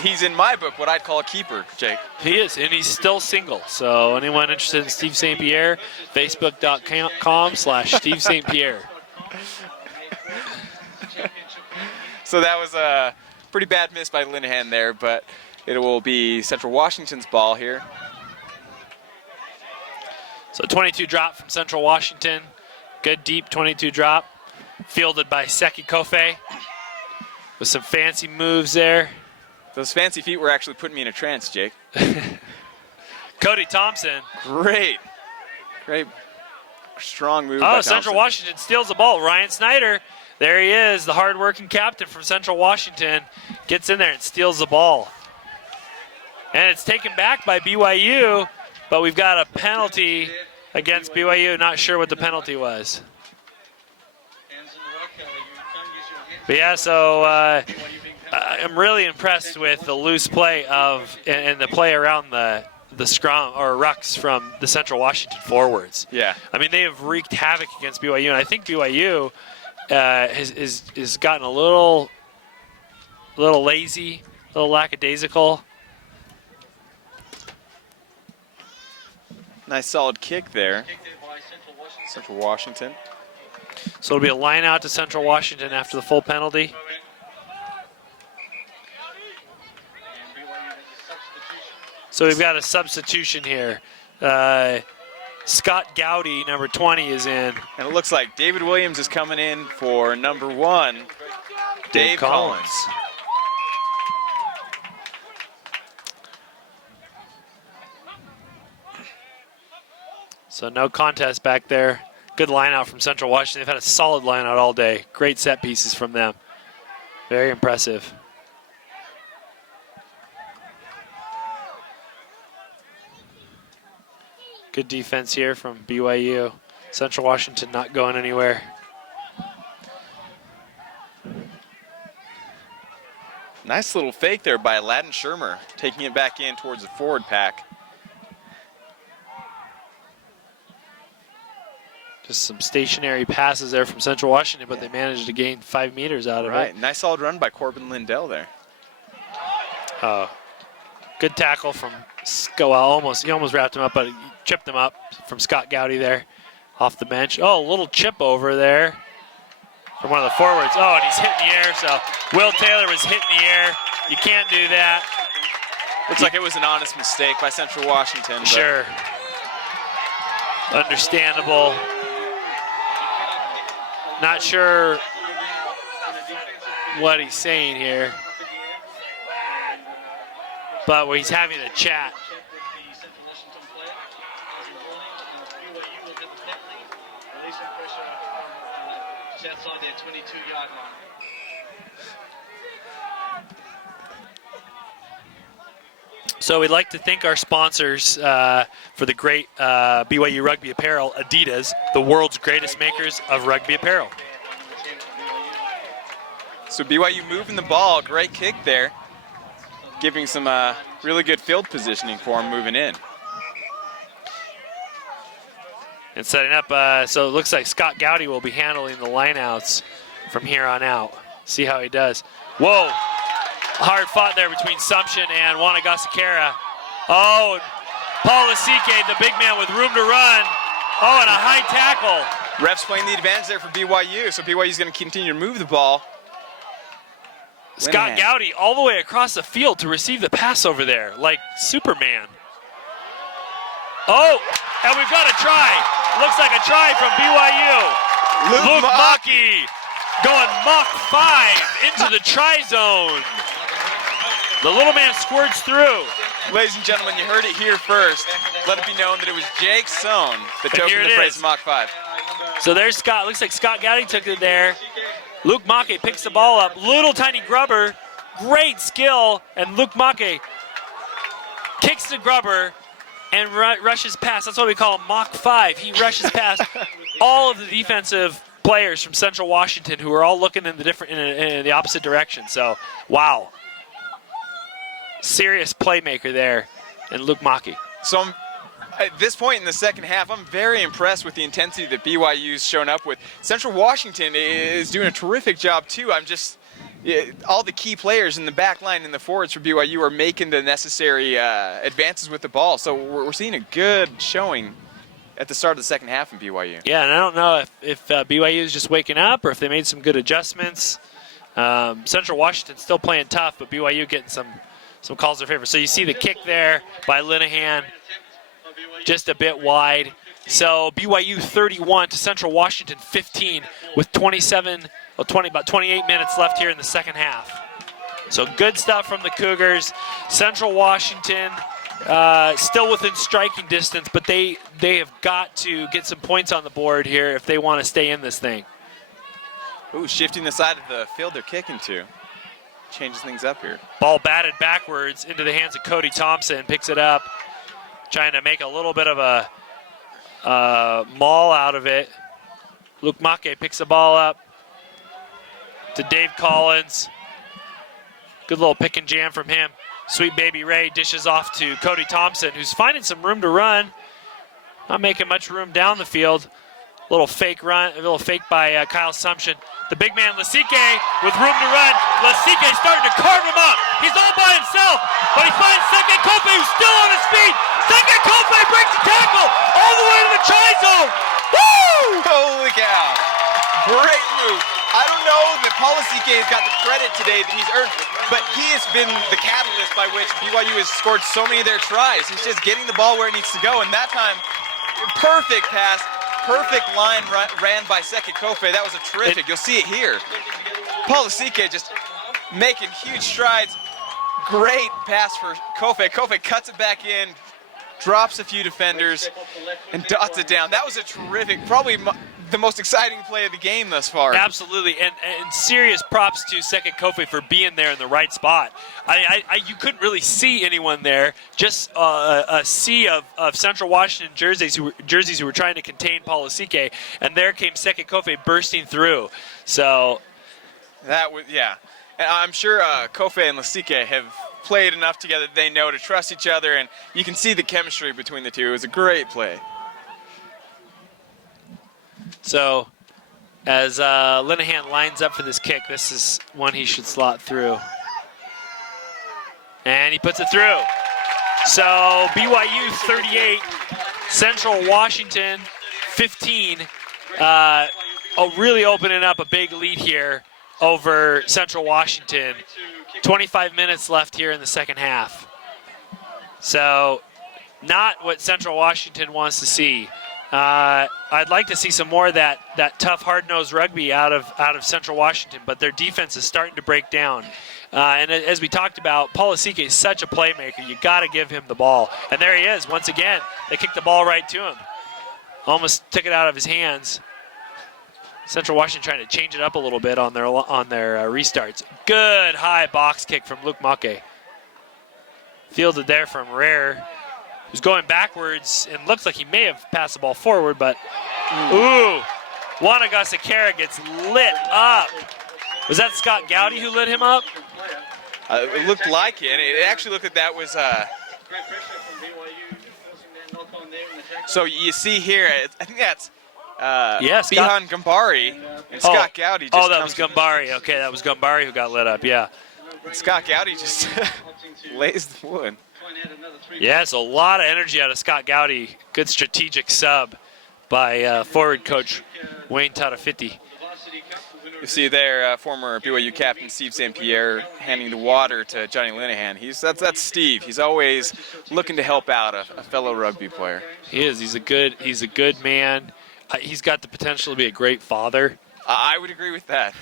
He's in my book what I'd call a keeper, Jake. He is, and he's still single. So anyone interested in Steve St. Pierre, facebook.com/Steve St. Pierre. So that was a pretty bad miss by Linehan there, but it will be Central Washington's ball here. So 22 drop from Central Washington. Good deep 22 drop. Fielded by Seki Kofe with some fancy moves there. Those fancy feet were actually putting me in a trance, Jake. Cody Thompson. Great strong move by Thompson. Central Washington steals the ball. Ryan Snyder, there he is, the hard-working captain from Central Washington, gets in there and steals the ball. And it's taken back by BYU, but we've got a penalty against BYU. Not sure what the penalty was. But yeah, so I'm really impressed with the loose play and the play around the scrum or rucks from the Central Washington forwards. Yeah. I mean, they have wreaked havoc against BYU, and I think BYU has gotten a little lazy, a little lackadaisical. Nice solid kick there. Central Washington. So it'll be a line out to Central Washington after the full penalty. So we've got a substitution here. Scott Gowdy, number 20, is in. And it looks like David Williams is coming in for number 1, Dave Collins. So no contest back there. Good line out from Central Washington. They've had a solid line out all day. Great set pieces from them. Very impressive. Good defense here from BYU. Central Washington not going anywhere. Nice little fake there by Aladdin Shermer, taking it back in towards the forward pack. Just some stationary passes there from Central Washington, but they managed to gain 5 meters out of it. Right, nice solid run by Corbin Lindell there. Good tackle from Scott. He almost wrapped him up, but he tripped him up from Scott Gowdy there off the bench. Oh, a little chip over there from one of the forwards. Oh, and he's hit in the air, so Will Taylor was hit in the air. You can't do that. Looks like it was an honest mistake by Central Washington. But sure. Understandable. Not sure what he's saying here, but he's having a chat. Outside their 22-yard line. So we'd like to thank our sponsors for the great BYU rugby apparel, Adidas, the world's greatest makers of rugby apparel. So BYU moving the ball, great kick there, giving some really good field positioning for him moving in. And setting up, so it looks like Scott Gowdy will be handling the lineouts from here on out. See how he does. Whoa, hard fought there between Sumption and Wanagasekara. Oh, Paul Lasike, the big man with room to run. Oh, and a high tackle. Refs playing the advantage there for BYU, so BYU's going to continue to move the ball. Scott Gowdy all the way across the field to receive the pass over there, like Superman. Oh, and we've got a try. Looks like a try from BYU. Luke Maki going Mach 5 into the try zone. The little man squirts through. Ladies and gentlemen, you heard it here first. Let it be known that it was Jake Sohn that tokened the phrase Mach 5. So there's Scott. Looks like Scott Gowdy took it there. Luke Maki picks the ball up. Little tiny grubber. Great skill. And Luke Maki kicks the grubber and rushes past. That's what we call Mach 5. He rushes past all of the defensive players from Central Washington who are all looking in the opposite direction. So, wow. Serious playmaker there in Luke Maki. So at this point in the second half, I'm very impressed with the intensity that BYU's shown up with. Central Washington is doing a terrific job too. All the key players in the back line and the forwards for BYU are making the necessary advances with the ball. So we're seeing a good showing at the start of the second half in BYU. Yeah, and I don't know if BYU is just waking up or if they made some good adjustments. Central Washington's still playing tough, but BYU getting some calls in favor. So you see the kick there by Linehan, just a bit wide. So BYU 31 to Central Washington 15 with about 28 minutes left here in the second half. So good stuff from the Cougars. Central Washington still within striking distance, but they have got to get some points on the board here if they want to stay in this thing. Ooh, shifting the side of the field they're kicking to. Changes things up here. Ball batted backwards into the hands of Cody Thompson, picks it up, trying to make a little bit of a maul out of it. Luke Make picks the ball up to Dave Collins. Good little pick and jam from him. Sweet Baby Ray dishes off to Cody Thompson, who's finding some room to run. Not making much room down the field. A little fake by Kyle Sumption. The big man, Lasike, with room to run. Lasike starting to carve him up. He's all by himself, but he finds Seke Kofe, who's still on his feet. Seke Kofe breaks the tackle all the way to the try zone. Woo! Holy cow. Great move. I don't know that Paul Lasike has got the credit today that he's earned, but he has been the catalyst by which BYU has scored so many of their tries. He's just getting the ball where it needs to go, and that time, perfect pass. Perfect line ran by Seke Kofe. That was a terrific. You'll see it here. Paul Lasike just making huge strides. Great pass for Kofe. Kofe cuts it back in, drops a few defenders, and dots it down. That was a terrific, probably the most exciting play of the game thus far. Absolutely, and serious props to Seke Kofe for being there in the right spot. You couldn't really see anyone there, just a sea of Central Washington jerseys who were trying to contain Paul Lasike, and there came Seke Kofe bursting through. So that was, yeah. And I'm sure Kofe and Lasike have played enough together that they know to trust each other, and you can see the chemistry between the two. It was a great play. So as Linehan lines up for this kick, this is one he should slot through. And he puts it through. So BYU 38, Central Washington 15. Really opening up a big lead here over Central Washington. 25 minutes left here in the second half. So not what Central Washington wants to see. I'd like to see some more of that tough, hard-nosed rugby out of Central Washington, but their defense is starting to break down. And as we talked about, Polasike is such a playmaker. You got to give him the ball. And there he is once again. They kicked the ball right to him. Almost took it out of his hands. Central Washington trying to change it up a little bit on their restarts. Good high box kick from Luke Make. Fielded there from Rare. Who's going backwards and looks like he may have passed the ball forward, but ooh, Wanagasa-Kara gets lit up. Was that Scott Gowdy who lit him up? It looked like it. It actually looked like that was. So you see here, I think that's Bihan Gambari and Scott Gowdy. Just that was Gambari. Okay, that was Gambari who got lit up. Yeah. And Scott Gowdy just lays the wood. Yes, a lot of energy out of Scott Gowdy. Good strategic sub by forward coach Wayne Tadafiti. You see there former BYU captain Steve St. Pierre handing the water to Johnny Linehan. That's Steve. He's always looking to help out a fellow rugby player. He is. He's a good man. He's got the potential to be a great father. I would agree with that.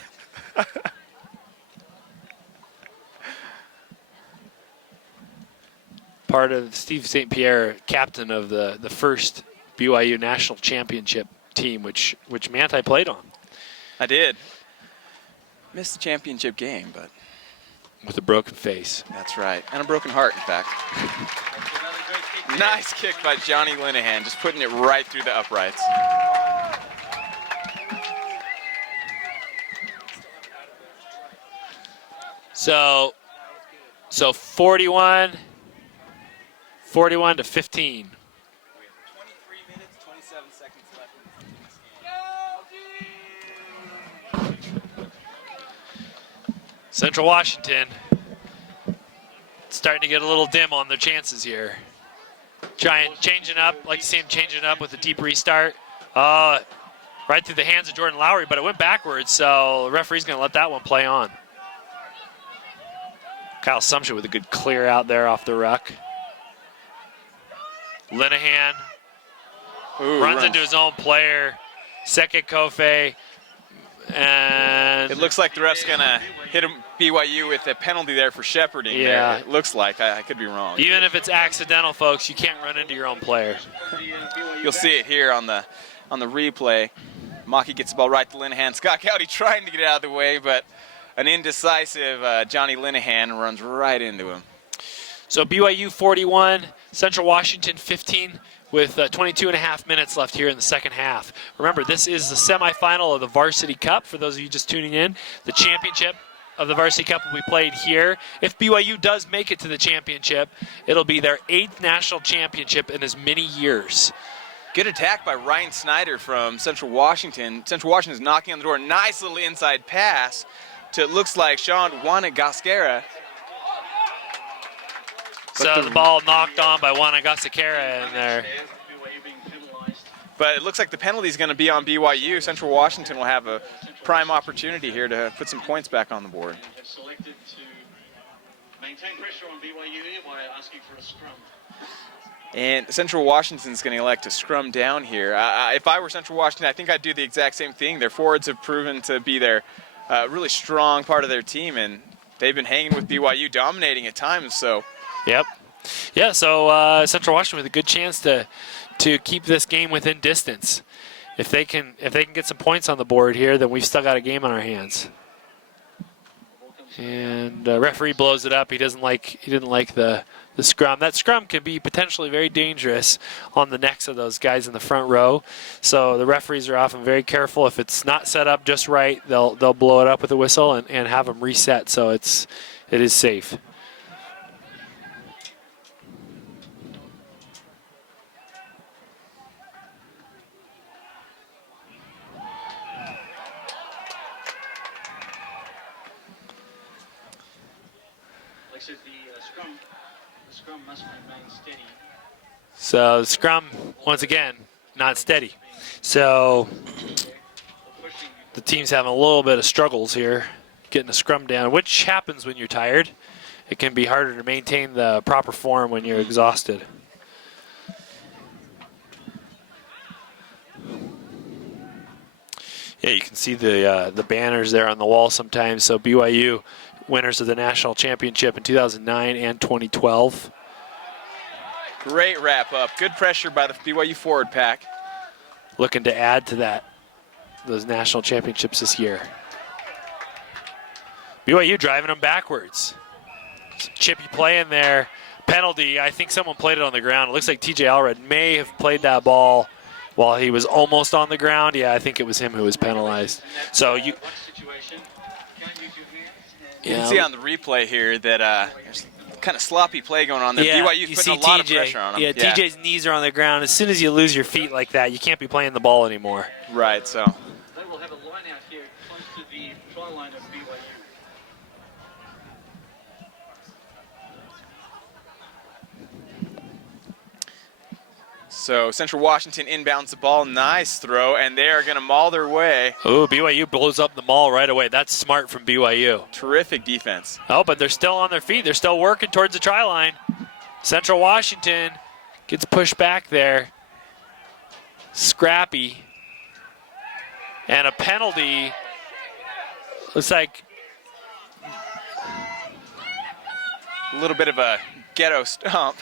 Part of Steve St. Pierre, captain of the first BYU national championship team, which Manti played on. I did. Missed the championship game, but with a broken face. That's right, and a broken heart, in fact. Nice kick by Johnny Linehan, just putting it right through the uprights. So 41 to 15. 23 minutes, 27 seconds left. Central Washington starting to get a little dim on their chances here. Changing up, like to see him changing up with a deep restart. Right through the hands of Jordan Lowry, but it went backwards, so the referee's going to let that one play on. Kyle Sumption with a good clear out there off the ruck. Linehan runs into his own player, Seke Kofe, and it looks like the ref's gonna hit him BYU with a penalty there for shepherding. Yeah, there. It looks like. I could be wrong. Even if it's accidental, folks, you can't run into your own player. You'll see it here on the replay. Maki gets the ball right to Linehan. Scott Gowdy trying to get out of the way, but an indecisive Johnny Linehan runs right into him. So BYU 41, Central Washington 15 with 22 and a half minutes left here in the second half. Remember, this is the semifinal of the Varsity Cup. For those of you just tuning in, the championship of the Varsity Cup will be played here. If BYU does make it to the championship, it'll be their 8th national championship in as many years. Good attack by Ryan Snyder from Central Washington. Central Washington is knocking on the door. Nice little inside pass to, it looks like, Sean Wanagasa-Kara. So the ball knocked on by Wanagasa-Kara in there. But it looks like the penalty is going to be on BYU. Central Washington will have a prime opportunity here to put some points back on the board. Selected to maintain pressure on BYU here by asking for a scrum. And Central Washington's going to elect to scrum down here. If I were Central Washington, I think I'd do the exact same thing. Their forwards have proven to be their really strong part of their team, and they've been hanging with BYU, dominating at times. So. Yep. Yeah, so Central Washington with a good chance to keep this game within distance. If they can get some points on the board here, then we've still got a game on our hands. And referee blows it up. He didn't like the scrum. That scrum can be potentially very dangerous on the necks of those guys in the front row. So the referees are often very careful. If it's not set up just right, they'll blow it up with a whistle and have them reset. So it is safe. said, the scrum must remain steady. So the scrum, once again, not steady. So the team's having a little bit of struggles here getting the scrum down, which happens when you're tired. It can be harder to maintain the proper form when you're exhausted. Yeah, you can see the banners there on the wall sometimes. So BYU, winners of the national championship in 2009 and 2012. Great wrap up. Good pressure by the BYU forward pack. Looking to add to those national championships this year. BYU driving them backwards. Some chippy play in there. Penalty. I think someone played it on the ground. It looks like TJ Allred may have played that ball while he was almost on the ground. Yeah, I think it was him who was penalized. So you can see on the replay here that there's kind of sloppy play going on there. Yeah, BYU's putting a lot of pressure on him. Yeah, TJ's knees are on the ground. As soon as you lose your feet like that, you can't be playing the ball anymore. Right, so. They will have a line out here close to the try line of BYU. So Central Washington inbounds the ball. Nice throw, and they are going to maul their way. Oh, BYU blows up the maul right away. That's smart from BYU. Terrific defense. Oh, but they're still on their feet. They're still working towards the try line. Central Washington gets pushed back there. Scrappy. And a penalty. Looks like a little bit of a ghetto stomp.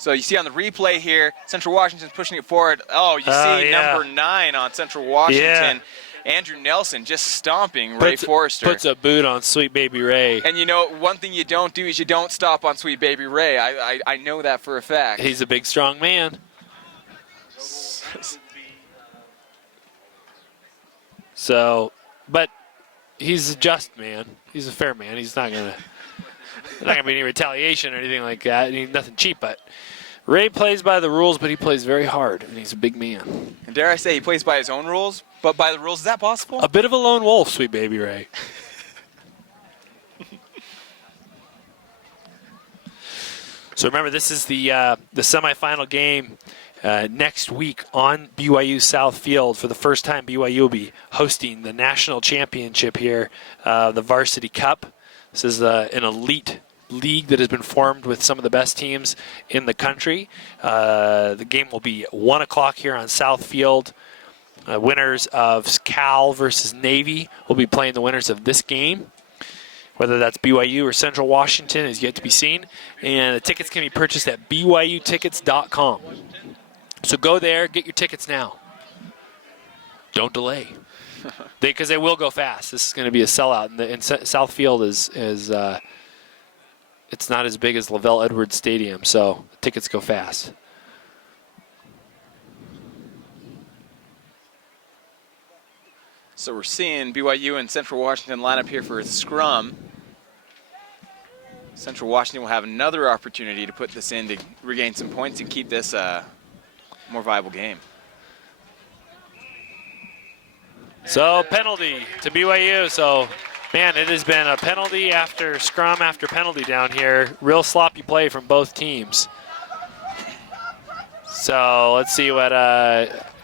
So you see on the replay here, Central Washington's pushing it forward. Oh, you see number 9 on Central Washington. Yeah. Andrew Nelson just stomping Ray Forrester. Puts a boot on Sweet Baby Ray. And you know, one thing you don't do is you don't stop on Sweet Baby Ray. I know that for a fact. He's a big, strong man. So, but he's a just man. He's a fair man. He's not going to... Not going to be any retaliation or anything like that. Nothing cheap, but Ray plays by the rules, but he plays very hard, and he's a big man. And dare I say, he plays by his own rules, but by the rules, is that possible? A bit of a lone wolf, Sweet Baby Ray. So remember, this is the semifinal game next week on BYU South Field. For the first time, BYU will be hosting the national championship here, the Varsity Cup. This is an elite league that has been formed with some of the best teams in the country. The game will be 1 o'clock here on South Field. Winners of Cal versus Navy will be playing the winners of this game. Whether that's BYU or Central Washington is yet to be seen. And the tickets can be purchased at BYUtickets.com. So go there, get your tickets now. Don't delay. Because they will go fast. This is going to be a sellout. And South Field is it's not as big as Lavelle Edwards Stadium, so tickets go fast. So we're seeing BYU and Central Washington line up here for a scrum. Central Washington will have another opportunity to put this in to regain some points and keep this a more viable game. So penalty to BYU. So, man, it has been a penalty after scrum after penalty down here. Real sloppy play from both teams. So let's see what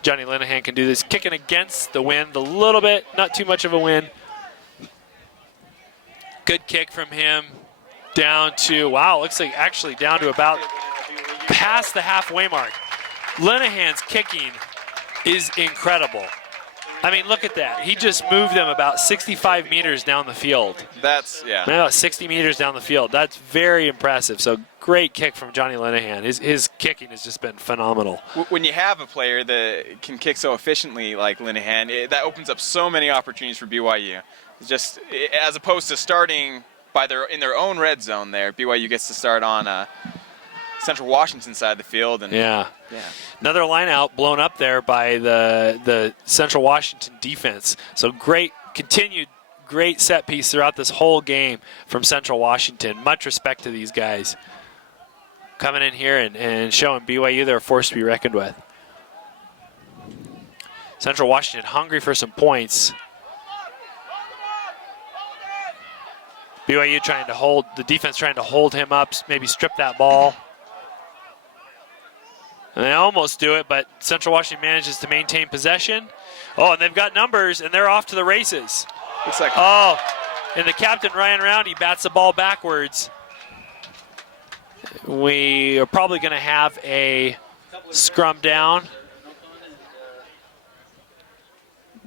Johnny Linehan can do. This kicking against the wind a little bit, not too much of a win. Good kick from him down to, wow, looks like actually down to about past the halfway mark. Linehan's kicking is incredible. I mean, look at that. He just moved them about 65 meters down the field. That's, yeah. About 60 meters down the field. That's very impressive. So great kick from Johnny Linehan. His kicking has just been phenomenal. When you have a player that can kick so efficiently like Linehan, that opens up so many opportunities for BYU. Just as opposed to starting in their own red zone there, BYU gets to start on Central Washington side of the field. And yeah. Another line out blown up there by the Central Washington defense. So continued great set piece throughout this whole game from Central Washington. Much respect to these guys coming in here and showing BYU they're a force to be reckoned with. Central Washington hungry for some points. BYU BYU trying to hold, the defense trying to hold him up, maybe strip that ball. And they almost do it, but Central Washington manages to maintain possession. Oh, and they've got numbers, and they're off to the races. Looks like. Oh, and the captain, Ryan Roundy, bats the ball backwards. We are probably going to have a scrum down.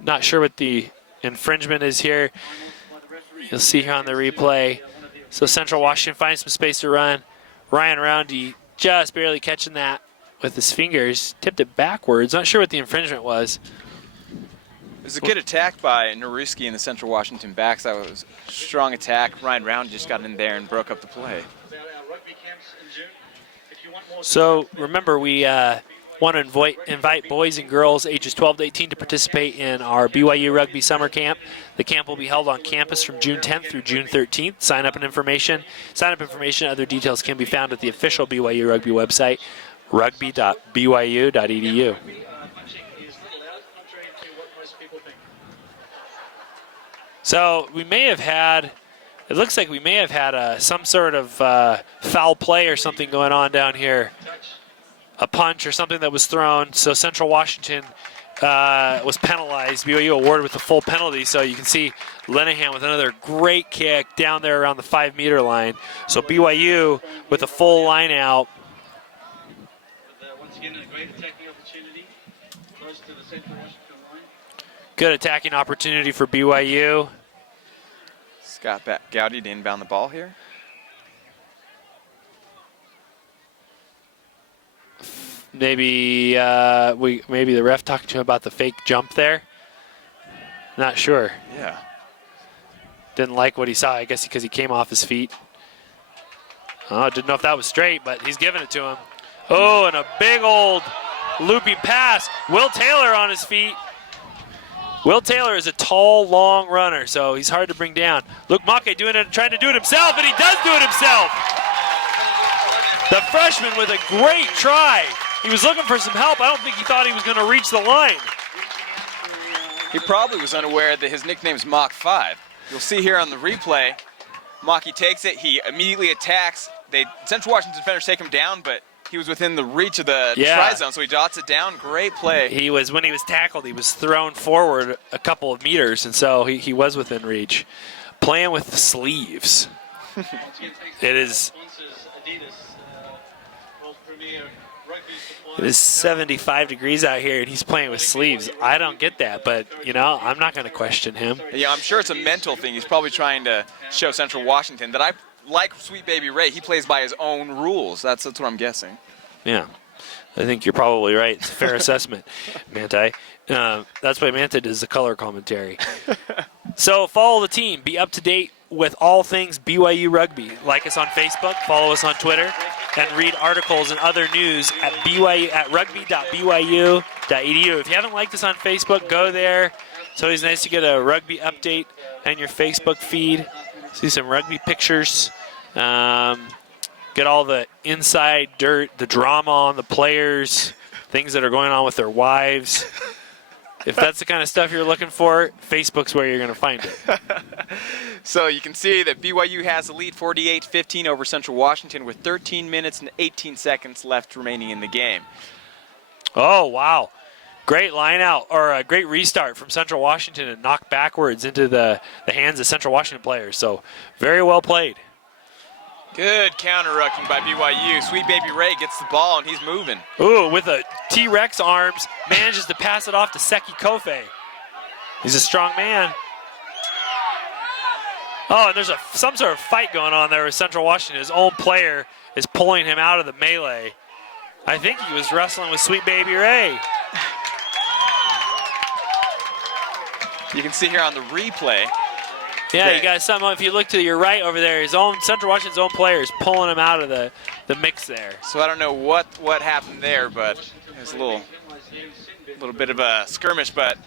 Not sure what the infringement is here. You'll see here on the replay. So Central Washington finds some space to run. Ryan Roundy just barely catching that with his fingers. Tipped it backwards. Not sure what the infringement was. It was a good attack by Naruski in the Central Washington backs. That was a strong attack. Ryan Round just got in there and broke up the play. So remember, we want to invite boys and girls ages 12 to 18 to participate in our BYU Rugby Summer Camp. The camp will be held on campus from June 10th through June 13th. Sign up information, other details can be found at the official BYU Rugby website, rugby.byu.edu. So we may have had, it looks like we may have had some sort of foul play or something going on down here. A punch or something that was thrown. So Central Washington was penalized. BYU awarded with the full penalty. So you can see Linehan with another great kick down there around the 5-meter line. So BYU with a full line out. Once again, a great attacking opportunity close to the Central Washington line. Good attacking opportunity for BYU. Scott Gowdy to inbound the ball here. Maybe maybe the ref talking to him about the fake jump there. Not sure. Yeah. Didn't like what he saw, I guess, because he came off his feet. Oh, didn't know if that was straight, but he's giving it to him. Oh, and a big old looping pass. Will Taylor on his feet. Will Taylor is a tall, long runner, so he's hard to bring down. Luke Make trying to do it himself, and he does do it himself. The freshman with a great try. He was looking for some help. I don't think he thought he was going to reach the line. He probably was unaware that his nickname's Mach 5. You'll see here on the replay, Maki takes it, he immediately attacks. Central Washington defenders take him down, but he was within the reach of the try zone, so he dots it down. Great play. When he was tackled, he was thrown forward a couple of meters, and so he was within reach. Playing with the sleeves. It is 75 degrees out here, and he's playing with sleeves. I don't get that, but, I'm not going to question him. Yeah, I'm sure it's a mental thing. He's probably trying to show Central Washington that like Sweet Baby Ray, he plays by his own rules. That's what I'm guessing. Yeah, I think you're probably right. It's a fair assessment, Manti. That's why Manta does the color commentary. So follow the team. Be up to date with all things BYU Rugby. Like us on Facebook, follow us on Twitter, and read articles and other news at rugby.byu.edu. If you haven't liked us on Facebook, go there. It's always nice to get a rugby update on your Facebook feed. See some rugby pictures. Get all the inside dirt, the drama on the players, things that are going on with their wives. If that's the kind of stuff you're looking for, Facebook's where you're going to find it. So you can see that BYU has the lead 48-15 over Central Washington with 13 minutes and 18 seconds left remaining in the game. Oh, wow. Great line out, or a great restart from Central Washington and knocked backwards into the hands of Central Washington players. So very well played. Good counter-rucking by BYU. Sweet Baby Ray gets the ball, and he's moving. Ooh, with a T-Rex arms, manages to pass it off to Seki Kofe. He's a strong man. Oh, and there's some sort of fight going on there with Central Washington. His own player is pulling him out of the melee. I think he was wrestling with Sweet Baby Ray. You can see here on the replay. Yeah, you got something. If you look to your right over there, Central Washington's own player is pulling him out of the mix there. So I don't know what happened there, but it was a little bit of a skirmish. But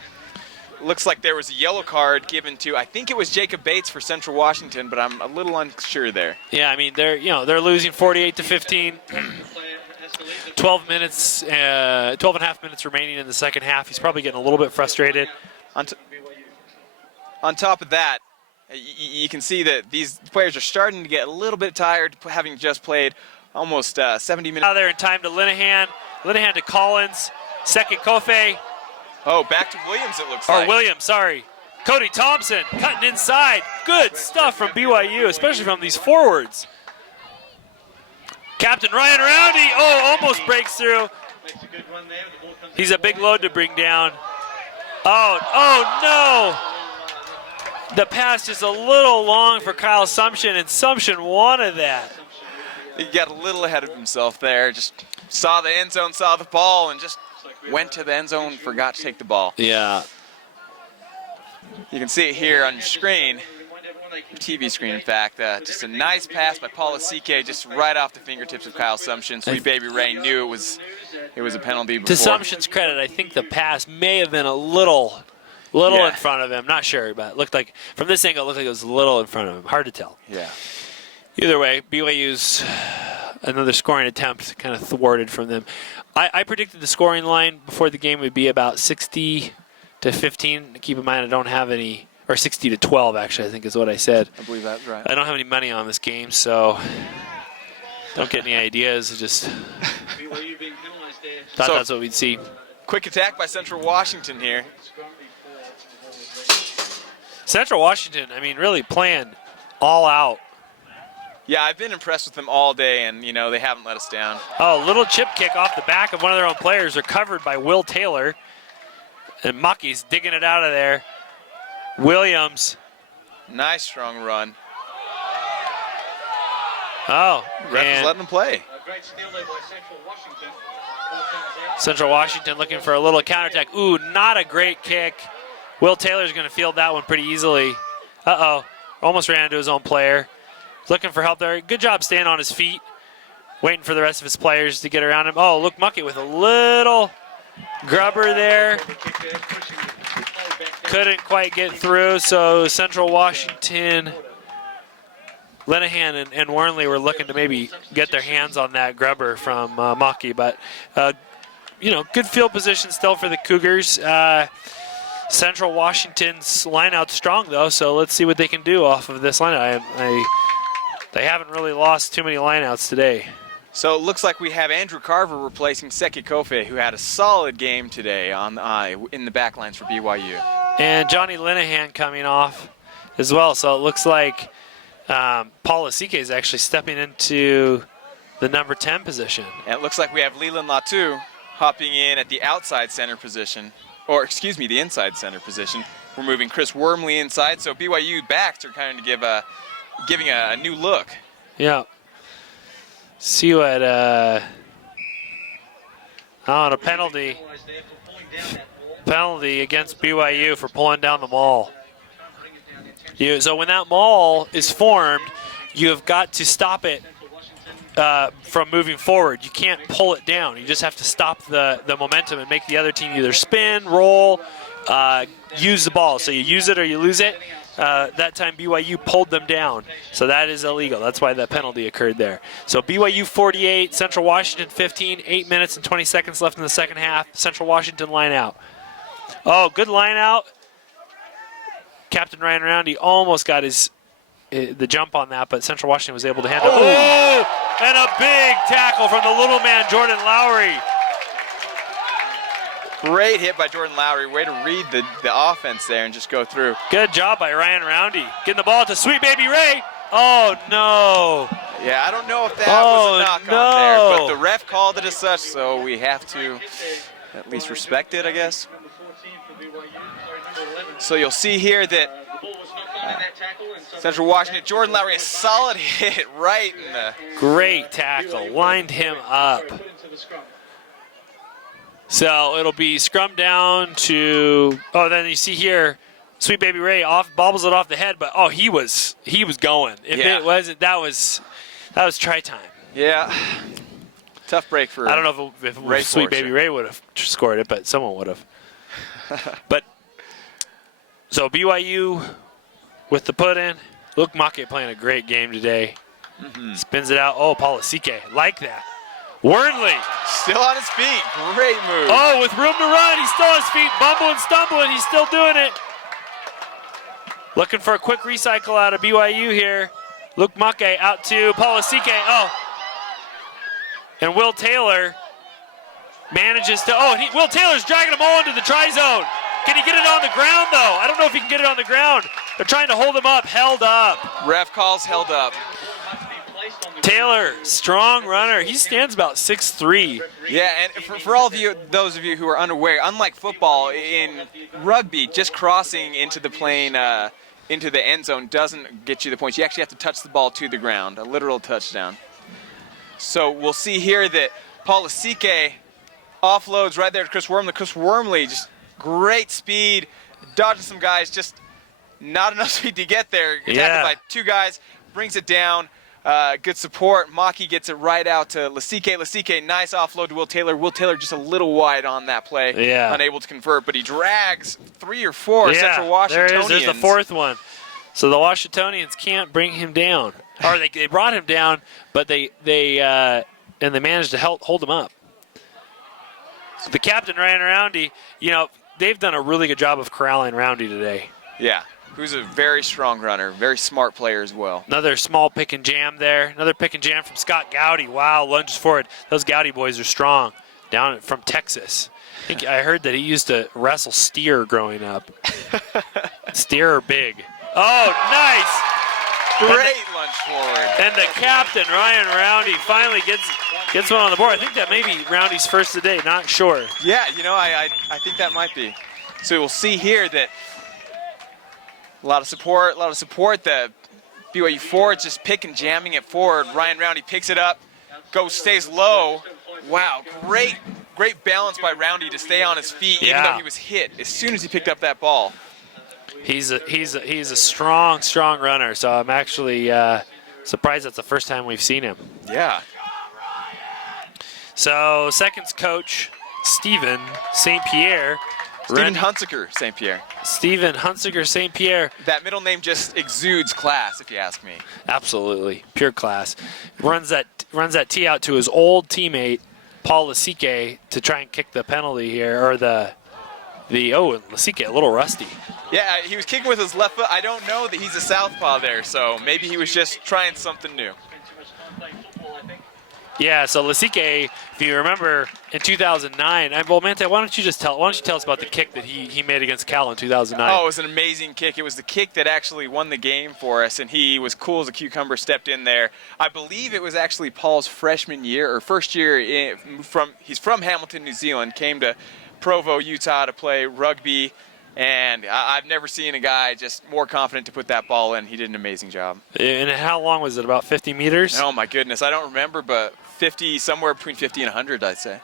looks like there was a yellow card given to, I think it was Jacob Bates for Central Washington, but I'm a little unsure there. Yeah, I mean they're losing 48-15. 12 minutes, 12 and a half minutes remaining in the second half. He's probably getting a little bit frustrated. On top of that, You can see that these players are starting to get a little bit tired, having just played almost 70 minutes. Out there in time to Linehan. Linehan to Collins. Second Kofe. Oh, back to Williams it looks Or like. Williams, sorry. Cody Thompson cutting inside. Good stuff from BYU, especially from these forwards. Captain Ryan Roundy, almost breaks through. He's a big load to bring down. Oh no! The pass is a little long for Kyle Sumption, and Sumption wanted that. He got a little ahead of himself there, just saw the end zone, saw the ball, and just went to the end zone, forgot to take the ball. Yeah. You can see it here on your screen, TV screen in fact, just a nice pass by Paul Asike, just right off the fingertips of Kyle Sumption. Sweet Baby Ray knew it was a penalty before. To Sumption's credit, I think the pass may have been a little in front of him. Not sure, but it looked like, from this angle, it looked like it was a little in front of him. Hard to tell. Yeah. Either way, BYU's another scoring attempt kind of thwarted from them. I predicted the scoring line before the game would be about 60 to 15. Keep in mind, I don't have any, or 60 to 12 actually, I think is what I said. I believe that's right. I don't have any money on this game, so don't get any ideas. Just thought that's what we'd see. Quick attack by Central Washington here. Central Washington, I mean, really playing all out. Yeah, I've been impressed with them all day, and, you know, they haven't let us down. Oh, little chip kick off the back of one of their own players, recovered by Will Taylor. And Mucky's digging it out of there. Williams. Nice strong run. Oh, ref is letting them play. Great steal there by Central Washington. Central Washington looking for a little counterattack. Ooh, not a great kick. Will Taylor's going to field that one pretty easily. Uh-oh, almost ran into his own player. Looking for help there. Good job staying on his feet, waiting for the rest of his players to get around him. Oh, Luke Muckett with a little grubber there. Couldn't quite get through, so Central Washington, Linehan and Warnley were looking to maybe get their hands on that grubber from Muckey. But, you know, good field position still for the Cougars. Central Washington's lineout's strong, though, so let's see what they can do off of this lineout. They haven't really lost too many lineouts today. So it looks like we have Andrew Carver replacing Seki Kofe, who had a solid game today in the back lines for BYU. And Johnny Linehan coming off as well. So it looks like Paul Asike is actually stepping into the number 10 position. And it looks like we have Leland Latu hopping in at the outside center position. Or, excuse me, the inside center position. We're moving Chris Wormley inside, so BYU backs are kind of giving a new look. Yeah. See what, a penalty against BYU for pulling down the maul. So when that maul is formed, you have got to stop it from moving forward. You can't pull it down. You just have to stop the momentum and make the other team either spin, roll, use the ball. So you use it or you lose it. That time BYU pulled them down, so that is illegal. That's why that penalty occurred there. So BYU 48, Central Washington 15, 8 minutes and 20 seconds left in the second half. Central Washington line out. Oh, good line out. Captain Ryan Roundy almost got the jump on that, but Central Washington was able to handle it. Oh, and a big tackle from the little man, Jordan Lowry. Great hit by Jordan Lowry. Way to read the offense there and just go through. Good job by Ryan Roundy. Getting the ball to Sweet Baby Ray. Oh, no. Yeah, I don't know if that was a knock on there, but the ref called it as such, so we have to at least respect it, I guess. So you'll see here that Central Washington, Jordan Lowry, a solid hit right in the... Great tackle. Lined him up. So it'll be scrum down to, then you see here, Sweet Baby Ray bobbles it off the head, but he was going. If it wasn't, that was try time. Yeah. Tough break for I don't know if Sweet Baby Ray would have scored it, but someone would have. But so BYU with the put in. Luke Make playing a great game today. Spins it out. Oh, Paul Asike, like that. Wernley. Still on his feet. Great move. Oh, with room to run. He's still on his feet. Bumbling, stumbling. He's still doing it. Looking for a quick recycle out of BYU here. Luke Make out to Polisike. Oh. And Will Taylor manages to, Will Taylor's dragging them all into the try zone. Can he get it on the ground, though? I don't know if he can get it on the ground. They're trying to hold him up, held up. Ref calls held up. Taylor, strong runner. He stands about 6'3". Yeah, and for all of you, those of you who are unaware, unlike football, in rugby, just crossing into the plane, into the end zone doesn't get you the points. You actually have to touch the ball to the ground, a literal touchdown. So we'll see here that Polisike offloads right there to Chris Wormley. Chris Wormley, just great speed, dodging some guys, just not enough speed to get there. Tackled by two guys, brings it down. Good support. Maki gets it right out to Lasike. Lasike, nice offload to Will Taylor. Will Taylor just a little wide on that play. Yeah. Unable to convert, but he drags 3 or 4 Central Washingtonians. There is. There's the fourth one. So the Washingtonians can't bring him down. Or they brought him down, but they managed to hold him up. So the captain, Ryan Roundy, they've done a really good job of corralling Roundy today. Yeah. Who's a very strong runner, very smart player as well. Another small pick and jam there. Another pick and jam from Scott Gowdy. Wow, lunges forward. Those Gowdy boys are strong. Down from Texas. I heard that he used to wrestle steer growing up. Steer are big. Oh, nice. Great lunge forward. And the captain, Ryan Roundy, finally gets one on the board. I think that may be Roundy's first of the day. Not sure. Yeah, I think that might be. So we'll see here that a lot of support. The BYU forward just pick and jamming it forward. Ryan Roundy picks it up, stays low. Wow, great balance by Roundy to stay on his feet, even though he was hit as soon as he picked up that ball. He's a strong runner. So I'm actually surprised that's the first time we've seen him. Yeah. So seconds coach Stephen St. Pierre. Stephen Hunsaker St. Pierre. Stephen Hunsaker St. Pierre. That middle name just exudes class, if you ask me. Absolutely, pure class. Runs that tee out to his old teammate Paul Lasike to try and kick the penalty here, or and Lasike a little rusty. Yeah, he was kicking with his left foot. I don't know that he's a southpaw there, so maybe he was just trying something new. Yeah, so Lasike, if you remember, in 2009, Mante, why don't you tell us about the kick that he made against Cal in 2009? Oh, it was an amazing kick. It was the kick that actually won the game for us, and he was cool as a cucumber, stepped in there. I believe it was actually Paul's freshman year, or first year. He's from Hamilton, New Zealand, came to Provo, Utah to play rugby, and I've never seen a guy just more confident to put that ball in. He did an amazing job. And how long was it, about 50 meters? Oh, my goodness. I don't remember, but 50, somewhere between 50 and 100, I'd say.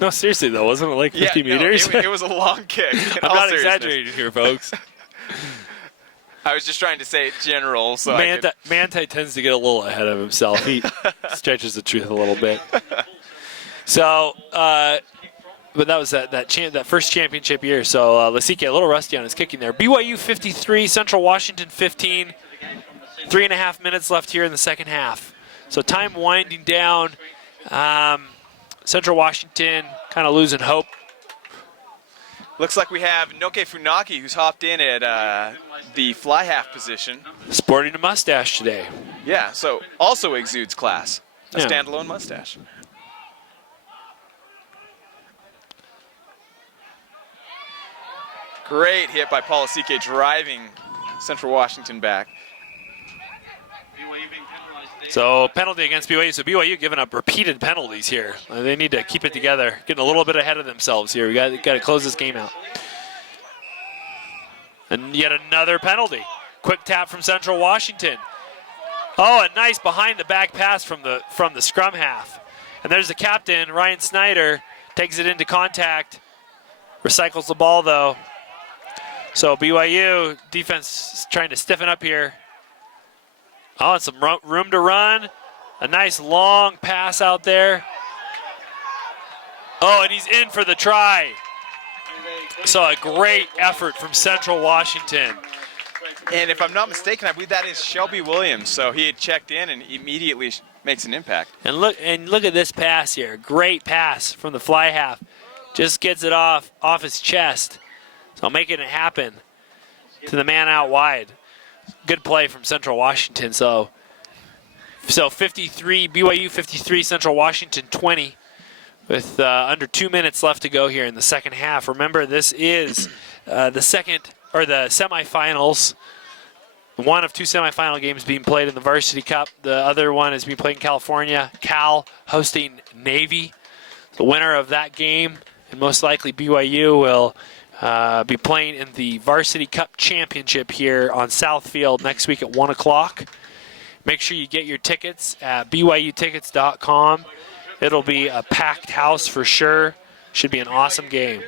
No, seriously, though. Wasn't it like 50 meters? It was a long kick. I'm not exaggerating here, folks. I was just trying to say it general. So Mante tends to get a little ahead of himself. He stretches the truth a little bit. So, but that was that first championship year. So Lasike a little rusty on his kicking there. BYU 53, Central Washington 15. 3.5 minutes left here in the second half. So time winding down. Central Washington kind of losing hope. Looks like we have Noke Funaki, who's hopped in at the fly half position. Sporting a mustache today. Yeah, so also exudes class. A standalone mustache. Great hit by Polisike, driving Central Washington back. So penalty against BYU. So BYU giving up repeated penalties here. They need to keep it together, getting a little bit ahead of themselves here. We got to close this game out. And yet another penalty. Quick tap from Central Washington. Oh, a nice behind the back pass from the scrum half. And there's the captain, Ryan Snyder, takes it into contact. Recycles the ball though. So BYU defense is trying to stiffen up here. Oh, and some room to run. A nice long pass out there. Oh, and he's in for the try. So a great effort from Central Washington. And if I'm not mistaken, I believe that is Shelby Williams. So he had checked in and immediately makes an impact. And look at this pass here. Great pass from the fly half. Just gets it off his chest. So making it happen. to the man out wide. Good play from Central Washington. So 53, BYU 53, Central Washington 20, with under 2 minutes left to go here in the second half. Remember, this is the semifinals. One of two semifinal games being played in the Varsity Cup. The other one is being played in California. Cal hosting Navy. The winner of that game, and most likely BYU, will be playing in the Varsity Cup Championship here on Southfield next week at 1 o'clock. Make sure you get your tickets at BYUtickets.com. It'll be a packed house for sure. Should be an awesome game.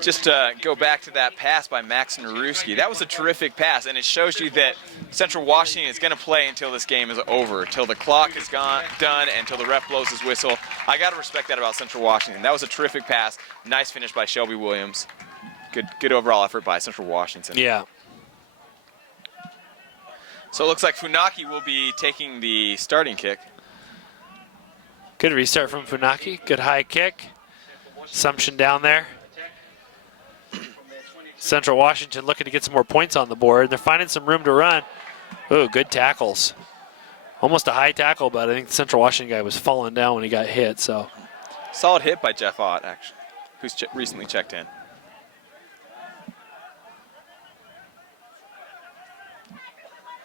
Just to go back to that pass by Max Naruski, that was a terrific pass, and it shows you that Central Washington is going to play until this game is over, till the clock is done, and until the ref blows his whistle. I got to respect that about Central Washington. That was a terrific pass. Nice finish by Shelby Williams. Good overall effort by Central Washington. Yeah. So it looks like Funaki will be taking the starting kick. Good restart from Funaki. Good high kick. Assumption down there. Central Washington looking to get some more points on the board. They're finding some room to run. Ooh, good tackles. Almost a high tackle, but I think the Central Washington guy was falling down when he got hit. So solid hit by Jeff Ott, actually, who's recently checked in.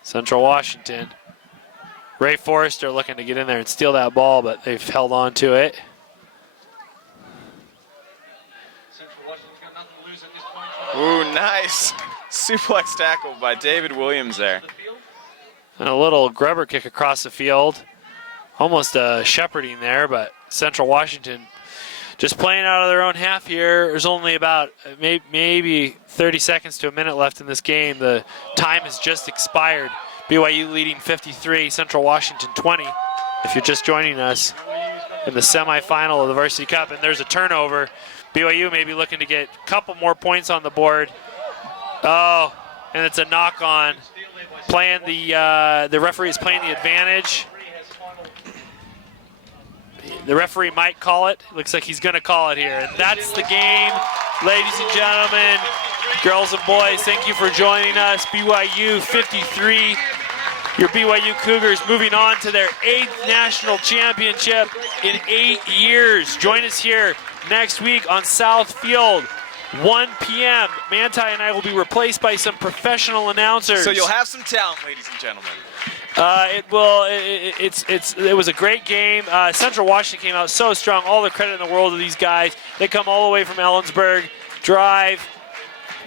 Central Washington. Ray Forrester looking to get in there and steal that ball, but they've held on to it. Ooh, nice suplex tackle by David Williams there. And a little grubber kick across the field. Almost a shepherding there, but Central Washington just playing out of their own half here. There's only about maybe 30 seconds to a minute left in this game. The time has just expired. BYU leading 53, Central Washington 20. If you're just joining us in the semifinal of the Varsity Cup, and there's a turnover. BYU may be looking to get a couple more points on the board. Oh, and it's a knock on. Playing the referee is playing the advantage. The referee might call it. Looks like he's going to call it here. And that's the game, ladies and gentlemen, girls and boys. Thank you for joining us. BYU 53. Your BYU Cougars moving on to their 8th national championship in 8 years. Join us here next week on Southfield, 1 p.m. Manti and I will be replaced by some professional announcers. So you'll have some talent, ladies and gentlemen. It was a great game. Central Washington came out so strong. All the credit in the world to these guys. They come all the way from Ellensburg, drive,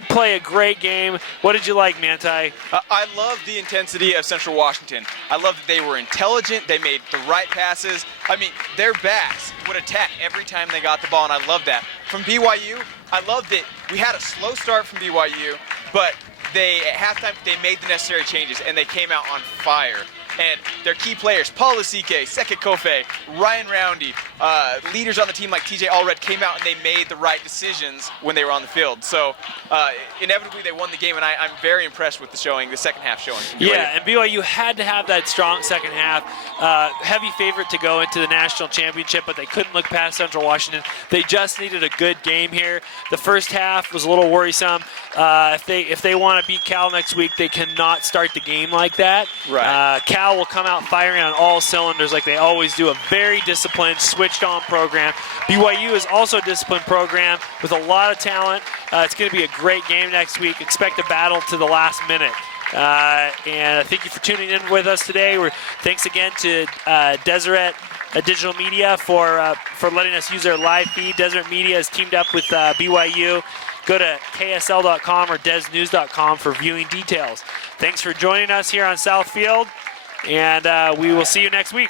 play a great game. What did you like, Manti? I love the intensity of Central Washington. I love that they were intelligent. They made the right passes. I mean, their backs would attack every time they got the ball, and I love that. From BYU, I love that we had a slow start from BYU, but at halftime, they made the necessary changes, and they came out on fire. And their key players, Paul Lasike, Seket Kofe, Ryan Roundy, leaders on the team like TJ Allred came out and they made the right decisions when they were on the field. So inevitably they won the game, and I'm very impressed with the second half showing. Yeah, and BYU had to have that strong second half. Heavy favorite to go into the national championship, but they couldn't look past Central Washington. They just needed a good game here. The first half was a little worrisome. If they want to beat Cal next week, they cannot start the game like that. Right. Cal will come out firing on all cylinders like they always do. A very disciplined, switched-on program. BYU is also a disciplined program with a lot of talent. It's going to be a great game next week. Expect a battle to the last minute. And thank you for tuning in with us today. Thanks again to Deseret Digital Media for letting us use their live feed. Deseret Media has teamed up with BYU. Go to ksl.com or desnews.com for viewing details. Thanks for joining us here on Southfield, and we will see you next week.